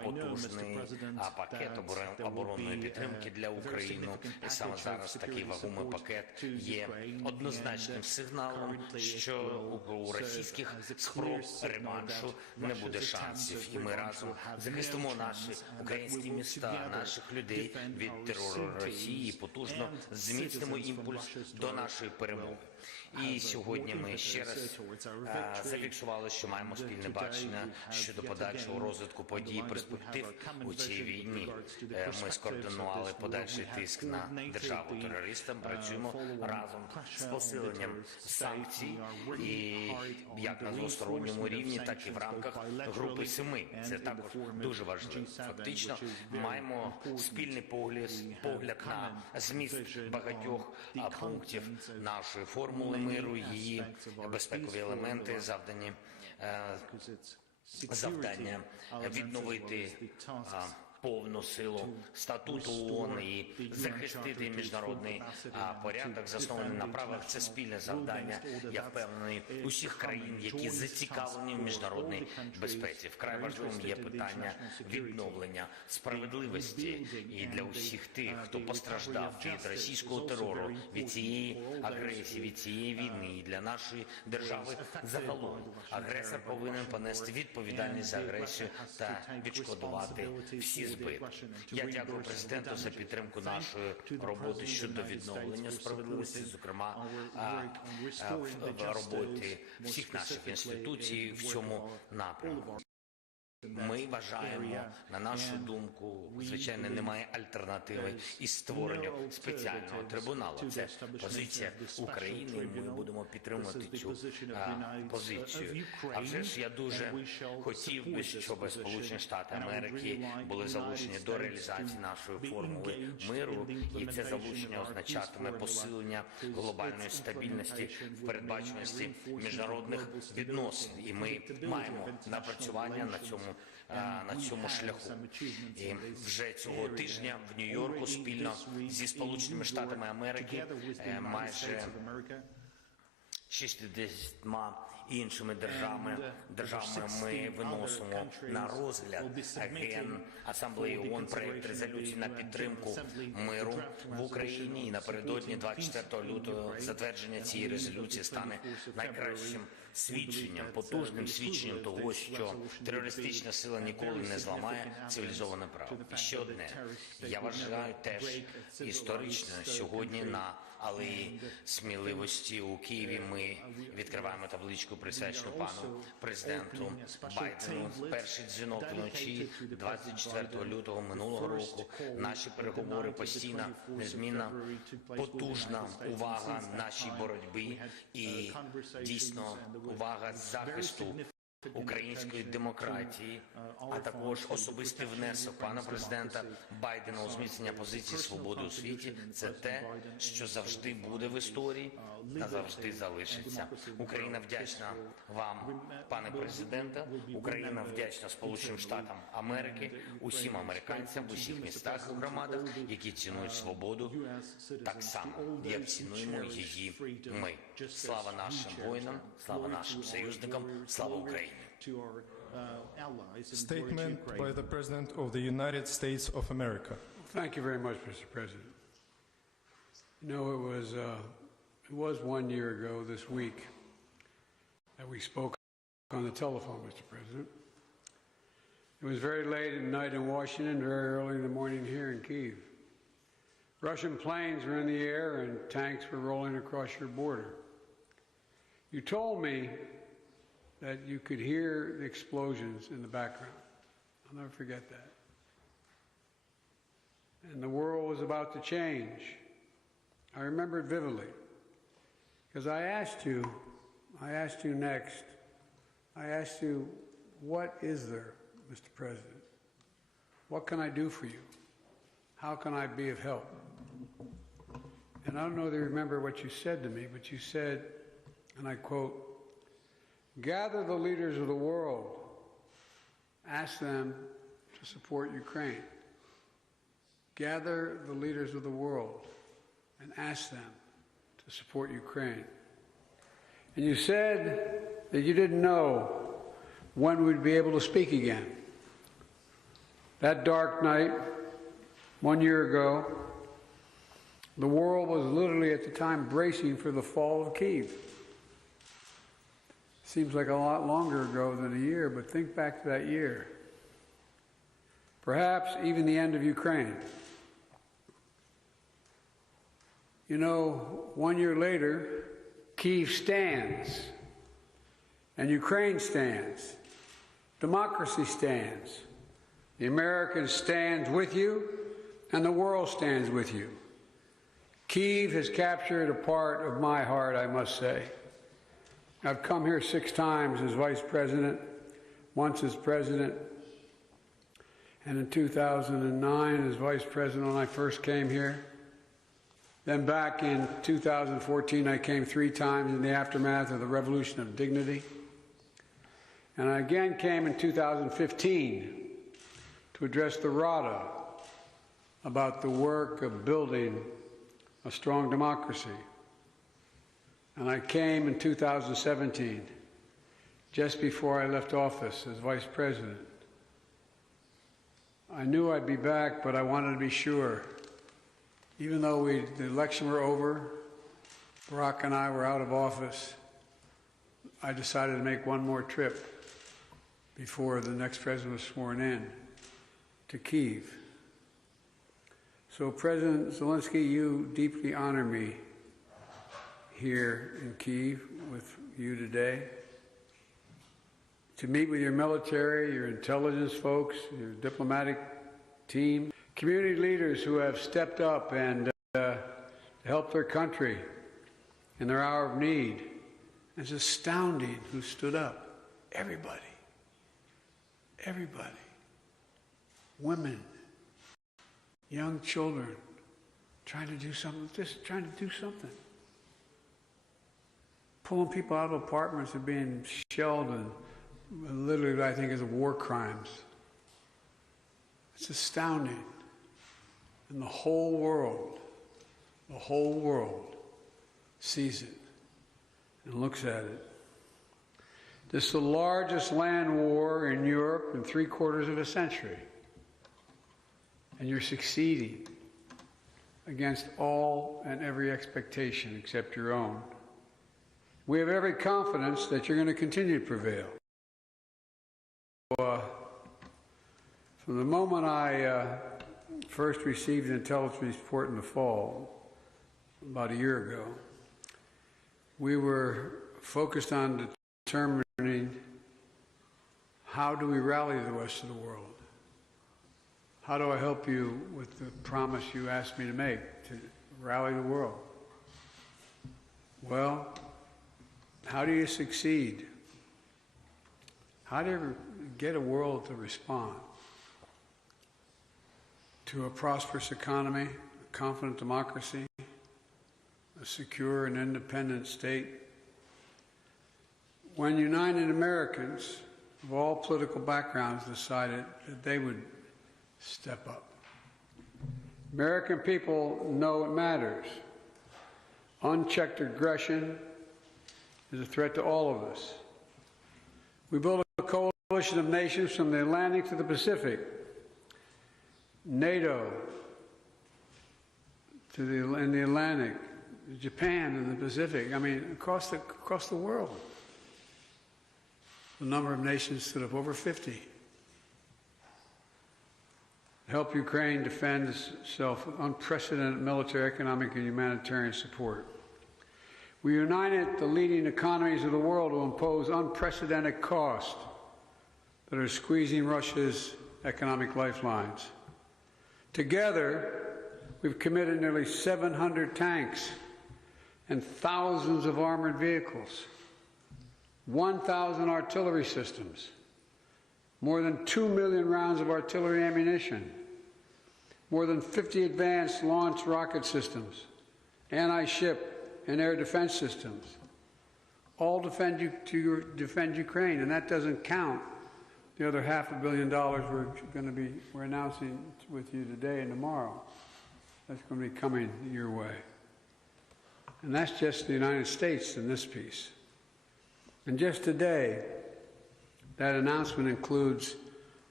потужний пакет оборонної підтримки для України. І саме зараз такий вагомий пакет є однозначним сигналом, що у російських спроб реваншу не буде шансів. І ми разом захистимо наші українські міста, наших людей від терору Росії і потужно зміцнимо імпульс до нашої перемоги. І сьогодні ми ще раз зафіксували, що маємо спільне бачення щодо подальшого розвитку подій і перспектив у цій війні. Ми скоординували подальший тиск на державу-терориста, працюємо разом з посиленням санкцій, і як на двосторонньому рівні, так і в рамках Групи 7. Це також дуже важливо. Фактично, маємо спільний погляд на зміст багатьох пунктів нашої формули миру, її безпекові елементи, завдання відновити повну силу статуту ООН і захистити міжнародний порядок, заснований на правах. Це спільне завдання, я впевнений, усіх країн, які зацікавлені в міжнародній безпеці. Вкрай важливим є питання відновлення справедливості і для усіх тих, хто постраждав від російського терору, від цієї агресії, від цієї війни, і для нашої держави загалом. Агресор повинен понести відповідальність за агресію та відшкодувати всі збитки. Я дякую президенту за підтримку нашої роботи щодо відновлення справедливості, зокрема в роботі всіх наших інституцій в цьому напрямку. Ми вважаємо, на нашу думку, звичайно, немає альтернативи із створенню спеціального трибуналу. Це позиція України, і ми будемо підтримувати цю позицію. А вже ж я дуже хотів би, щоб Сполучені Штати Америки були залучені до реалізації нашої формули миру, і це залучення означатиме посилення глобальної стабільності, передбачуваності міжнародних відносин. І ми маємо напрацювання на цьому шляху. І вже цього тижня в Нью-Йорку спільно зі Сполученими Штатами Америки майже 60 іншими державами ми виносимо на розгляд Генасамблеї ООН проект резолюції на підтримку миру в Україні. І напередодні 24 лютого затвердження цієї резолюції стане найкращим свідченням, потужним свідченням того, що терористична сила ніколи не зламає цивілізоване право. І ще одне. Я вважаю теж історично сьогодні на Алеї Сміливості у Києві ми відкриваємо табличку, присвячену пану президенту Байдену. Перший дзвінок вночі 24 лютого минулого року. Наші переговори постійна, незмінна, потужна увага нашій боротьбі і дійсно увага захисту української демократії, а також особистий внесок пана президента Байдена у зміцнення позиції свободи у світі. Це те, що завжди буде в історії, назавжди залишиться. Україна вдячна вам, пане президенте. Україна вдячна Сполученим Штатам Америки, усім американцям в усіх містах і громадах, які цінують свободу так само, як цінуємо її ми. Слава нашим воїнам, слава нашим союзникам, слава Україні. Statement by the President of the United States of America. Thank you very much, Mr. President. You know, it was 1 year ago this week that we spoke on the telephone, Mr. President. It was very late at night in Washington, very early in the morning here in Kyiv. Russian planes were in the air and tanks were rolling across your border. You told me that you could hear the explosions in the background. I'll never forget that. And the world was about to change. I remember it vividly. Because I asked you next, I asked you, what is there, Mr. President? What can I do for you? How can I be of help? And I don't know if you remember what you said to me, but you said, and I quote, "Gather the leaders of the world, ask them to support Ukraine. Gather the leaders of the world and ask them to support Ukraine." And you said that you didn't know when we'd be able to speak again. That dark night, 1 year ago, the world was literally at the time bracing for the fall of Kyiv. Seems like a lot longer ago than a year, but think back to that year. Perhaps even the end of Ukraine. You know, 1 year later, Kyiv stands, and Ukraine stands. Democracy stands. The Americans stand with you, and the world stands with you. Kyiv has captured a part of my heart, I must say. I've come here 6 times as vice president, once as president, and in 2009 as vice president when I first came here. Then back in 2014, I came 3 times in the aftermath of the Revolution of Dignity. And I again came in 2015 to address the Rada about the work of building a strong democracy. And I came in 2017, just before I left office as vice president. I knew I'd be back, but I wanted to be sure. Even though the election were over, Barack and I were out of office, I decided to make one more trip before the next president was sworn in to Kyiv. So President Zelensky, you deeply honor me here in Kyiv with you today, to meet with your military, your intelligence folks, your diplomatic team, community leaders who have stepped up and helped their country in their hour of need. It's astounding who stood up. Everybody. Everybody. Women, young children, trying to do something, just trying to do something. Pulling people out of apartments and being shelled and literally what I think is war crimes. It's astounding. And the whole world sees it and looks at it. This is the largest land war in Europe in 3/4 of a century. And you're succeeding against all and every expectation except your own. We have every confidence that you're going to continue to prevail. From the moment I first received an intelligence report in the fall, about a year ago, we were focused on determining how do we rally the rest of the world. How do I help you with the promise you asked me to make, to rally the world? Well, how do you succeed? How do you get a world to respond to a prosperous economy, a confident democracy, a secure and independent state? When United Americans of all political backgrounds decided that they would step up. American people know it matters. Unchecked aggression is a threat to all of us. We built a coalition of nations from the Atlantic to the Pacific, NATO in the Atlantic, Japan in the Pacific. I mean, across the world. The number of nations stood up over 50. Help Ukraine defend itself with unprecedented military, economic, and humanitarian support. We united the leading economies of the world to impose unprecedented costs that are squeezing Russia's economic lifelines. Together, we've committed nearly 700 tanks and thousands of armored vehicles, 1,000 artillery systems, more than 2 million rounds of artillery ammunition, more than 50 advanced launch rocket systems, anti-ship and air defense systems, all defend Ukraine, and that doesn't count the other $500 million we're announcing with you today and tomorrow. That's going to be coming your way. And that's just the United States in this piece. And just today, that announcement includes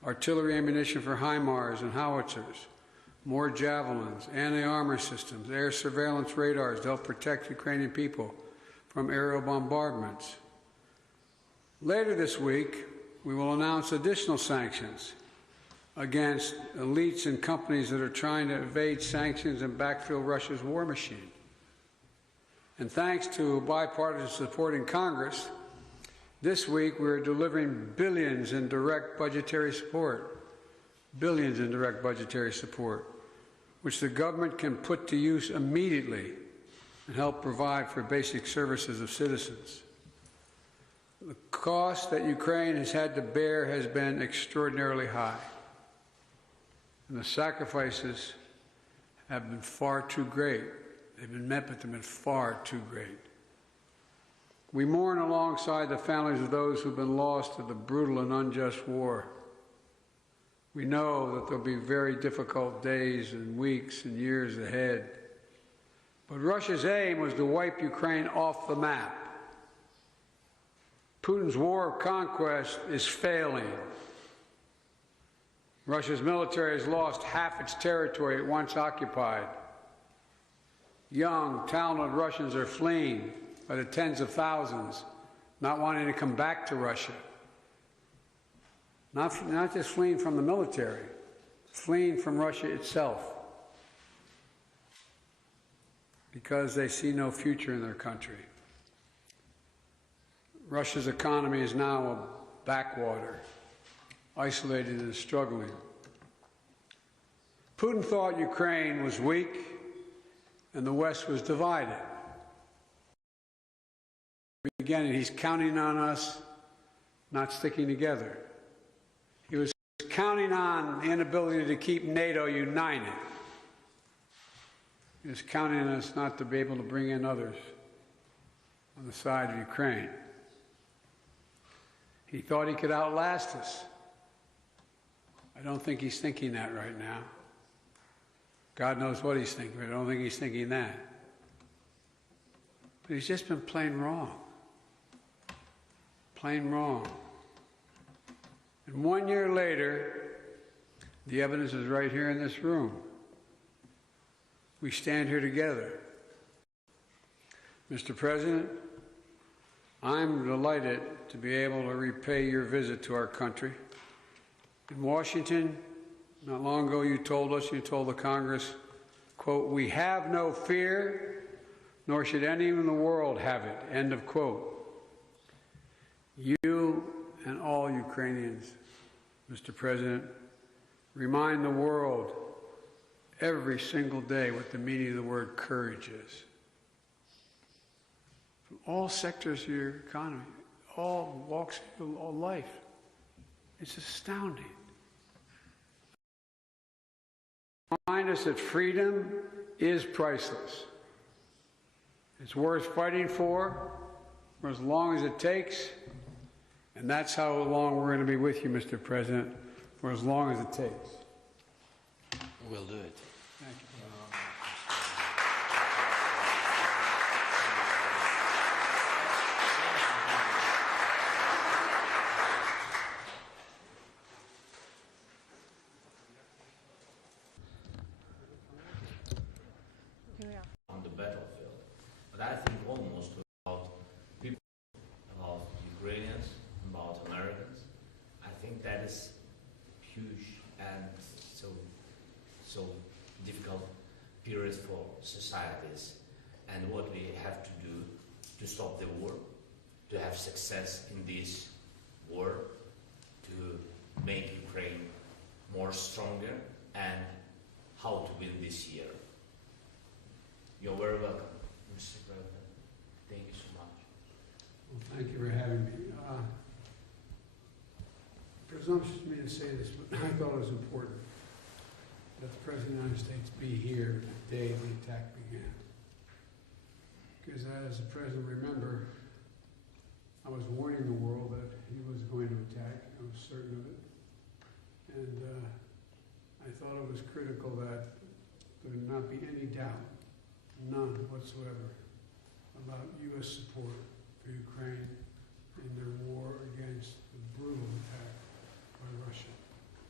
artillery ammunition for HIMARS and howitzers, more javelins, anti-armor systems, air surveillance radars to help protect Ukrainian people from aerial bombardments. Later this week, we will announce additional sanctions against elites and companies that are trying to evade sanctions and backfill Russia's war machine. And thanks to bipartisan support in Congress, this week we are delivering billions in direct budgetary support, which the government can put to use immediately and help provide for basic services of citizens. The cost that Ukraine has had to bear has been extraordinarily high, and the sacrifices have been far too great. They've been met, but they've been far too great. We mourn alongside the families of those who've been lost to the brutal and unjust war. We know that there'll be very difficult days and weeks and years ahead. But Russia's aim was to wipe Ukraine off the map. Putin's war of conquest is failing. Russia's military has lost half its territory it once occupied. Young, talented Russians are fleeing by the tens of thousands, not wanting to come back to Russia. Not just fleeing from the military, fleeing from Russia itself, because they see no future in their country. Russia's economy is now a backwater, isolated and struggling. Putin thought Ukraine was weak and the West was divided. Beginning, he's counting on us not sticking together. He was counting on the inability to keep NATO united. He was counting on us not to be able to bring in others on the side of Ukraine. He thought he could outlast us. I don't think he's thinking that right now. God knows what he's thinking, but I don't think he's thinking that. But he's just been plain wrong. Plain wrong. And 1 year later, the evidence is right here in this room. We stand here together. Mr. President, I'm delighted to be able to repay your visit to our country. In Washington, not long ago, you told the Congress, quote, "We have no fear, nor should anyone in the world have it," end of quote. You and all Ukrainians, Mr. President, remind the world every single day what the meaning of the word courage is. From all sectors of your economy, all walks of all life. It's astounding. Remind us that freedom is priceless. It's worth fighting for as long as it takes, and that's how long we're going to be with you, Mr. President, for as long as it takes. We'll do it. Thank you. On the battlefield, but I think almost about people, about Ukrainians, about Americans. I think that is huge and so difficult period for societies, and what we have to do to stop the war, to have success in this war, to make Ukraine more stronger, and how to win this year. You're very welcome, Mr. President. Thank you so much. Well, thank you for having me. Presumptuous of me to say this, but I thought it was important that the President of the United States be here the day the attack began. Because as the President remember, I was warning the world that he was going to attack. I was certain of it. And I thought it was critical that there not be any doubt, none whatsoever, about U.S. support for Ukraine in their war against the brutal attack by Russia.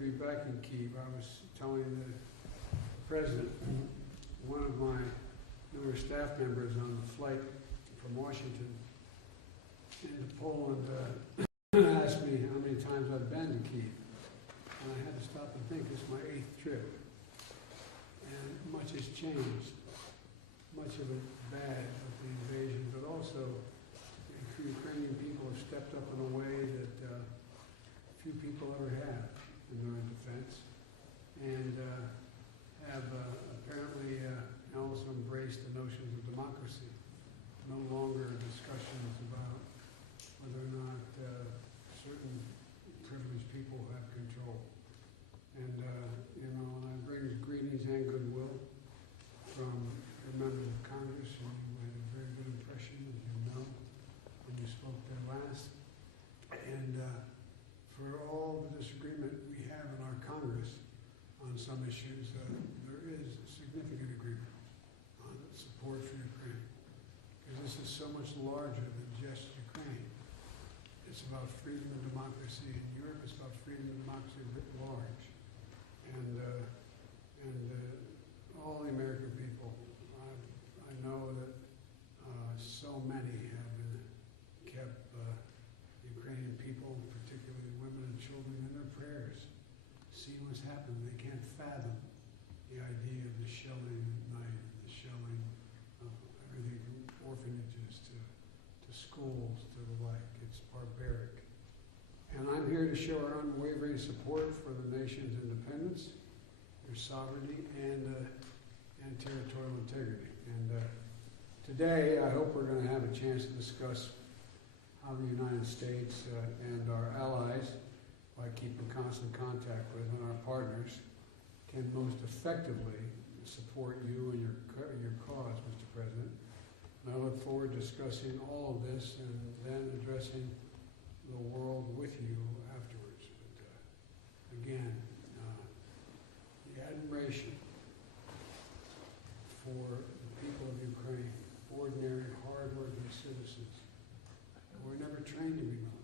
be back in Kyiv. I was telling the president, one of my newer staff members on the flight from Washington into Poland asked me how many times I've been to Kyiv. And I had to stop and think, it's my 8th trip. And much has changed. Much of it bad with the invasion, but also the Ukrainian people have stepped up in a way that few people ever have in their own defense, and have apparently also embraced the notions of democracy. No longer discussions about whether or not certain privileged people have control. And, and I bring greetings and goodwill from your members of Congress, and you had a very good impression, as you know, when you spoke there last. And for all the disagreement we have in our Congress on some issues, there is significant agreement on support for Ukraine. Because this is so much larger than just Ukraine. It's about freedom and democracy in Europe. It's about freedom and democracy writ large. And all the American people, I know that so many have kept Ukrainian people, particularly women and children, in their prayers. See what's happened. They can't fathom the idea of the shelling at night, the shelling of everything from orphanages to schools to the like. It's barbaric. And I'm here to show our unwavering support for the nation's independence, their sovereignty, and territorial integrity. And today, I hope we're going to have a chance to discuss how the United States and our allies, who I keep in constant contact with, and our partners, can most effectively support you and your cause, Mr. President. And I look forward to discussing all of this and then addressing the world with you afterwards. But again, the admiration for the people of Ukraine, ordinary, hard-working citizens who were never trained to be military.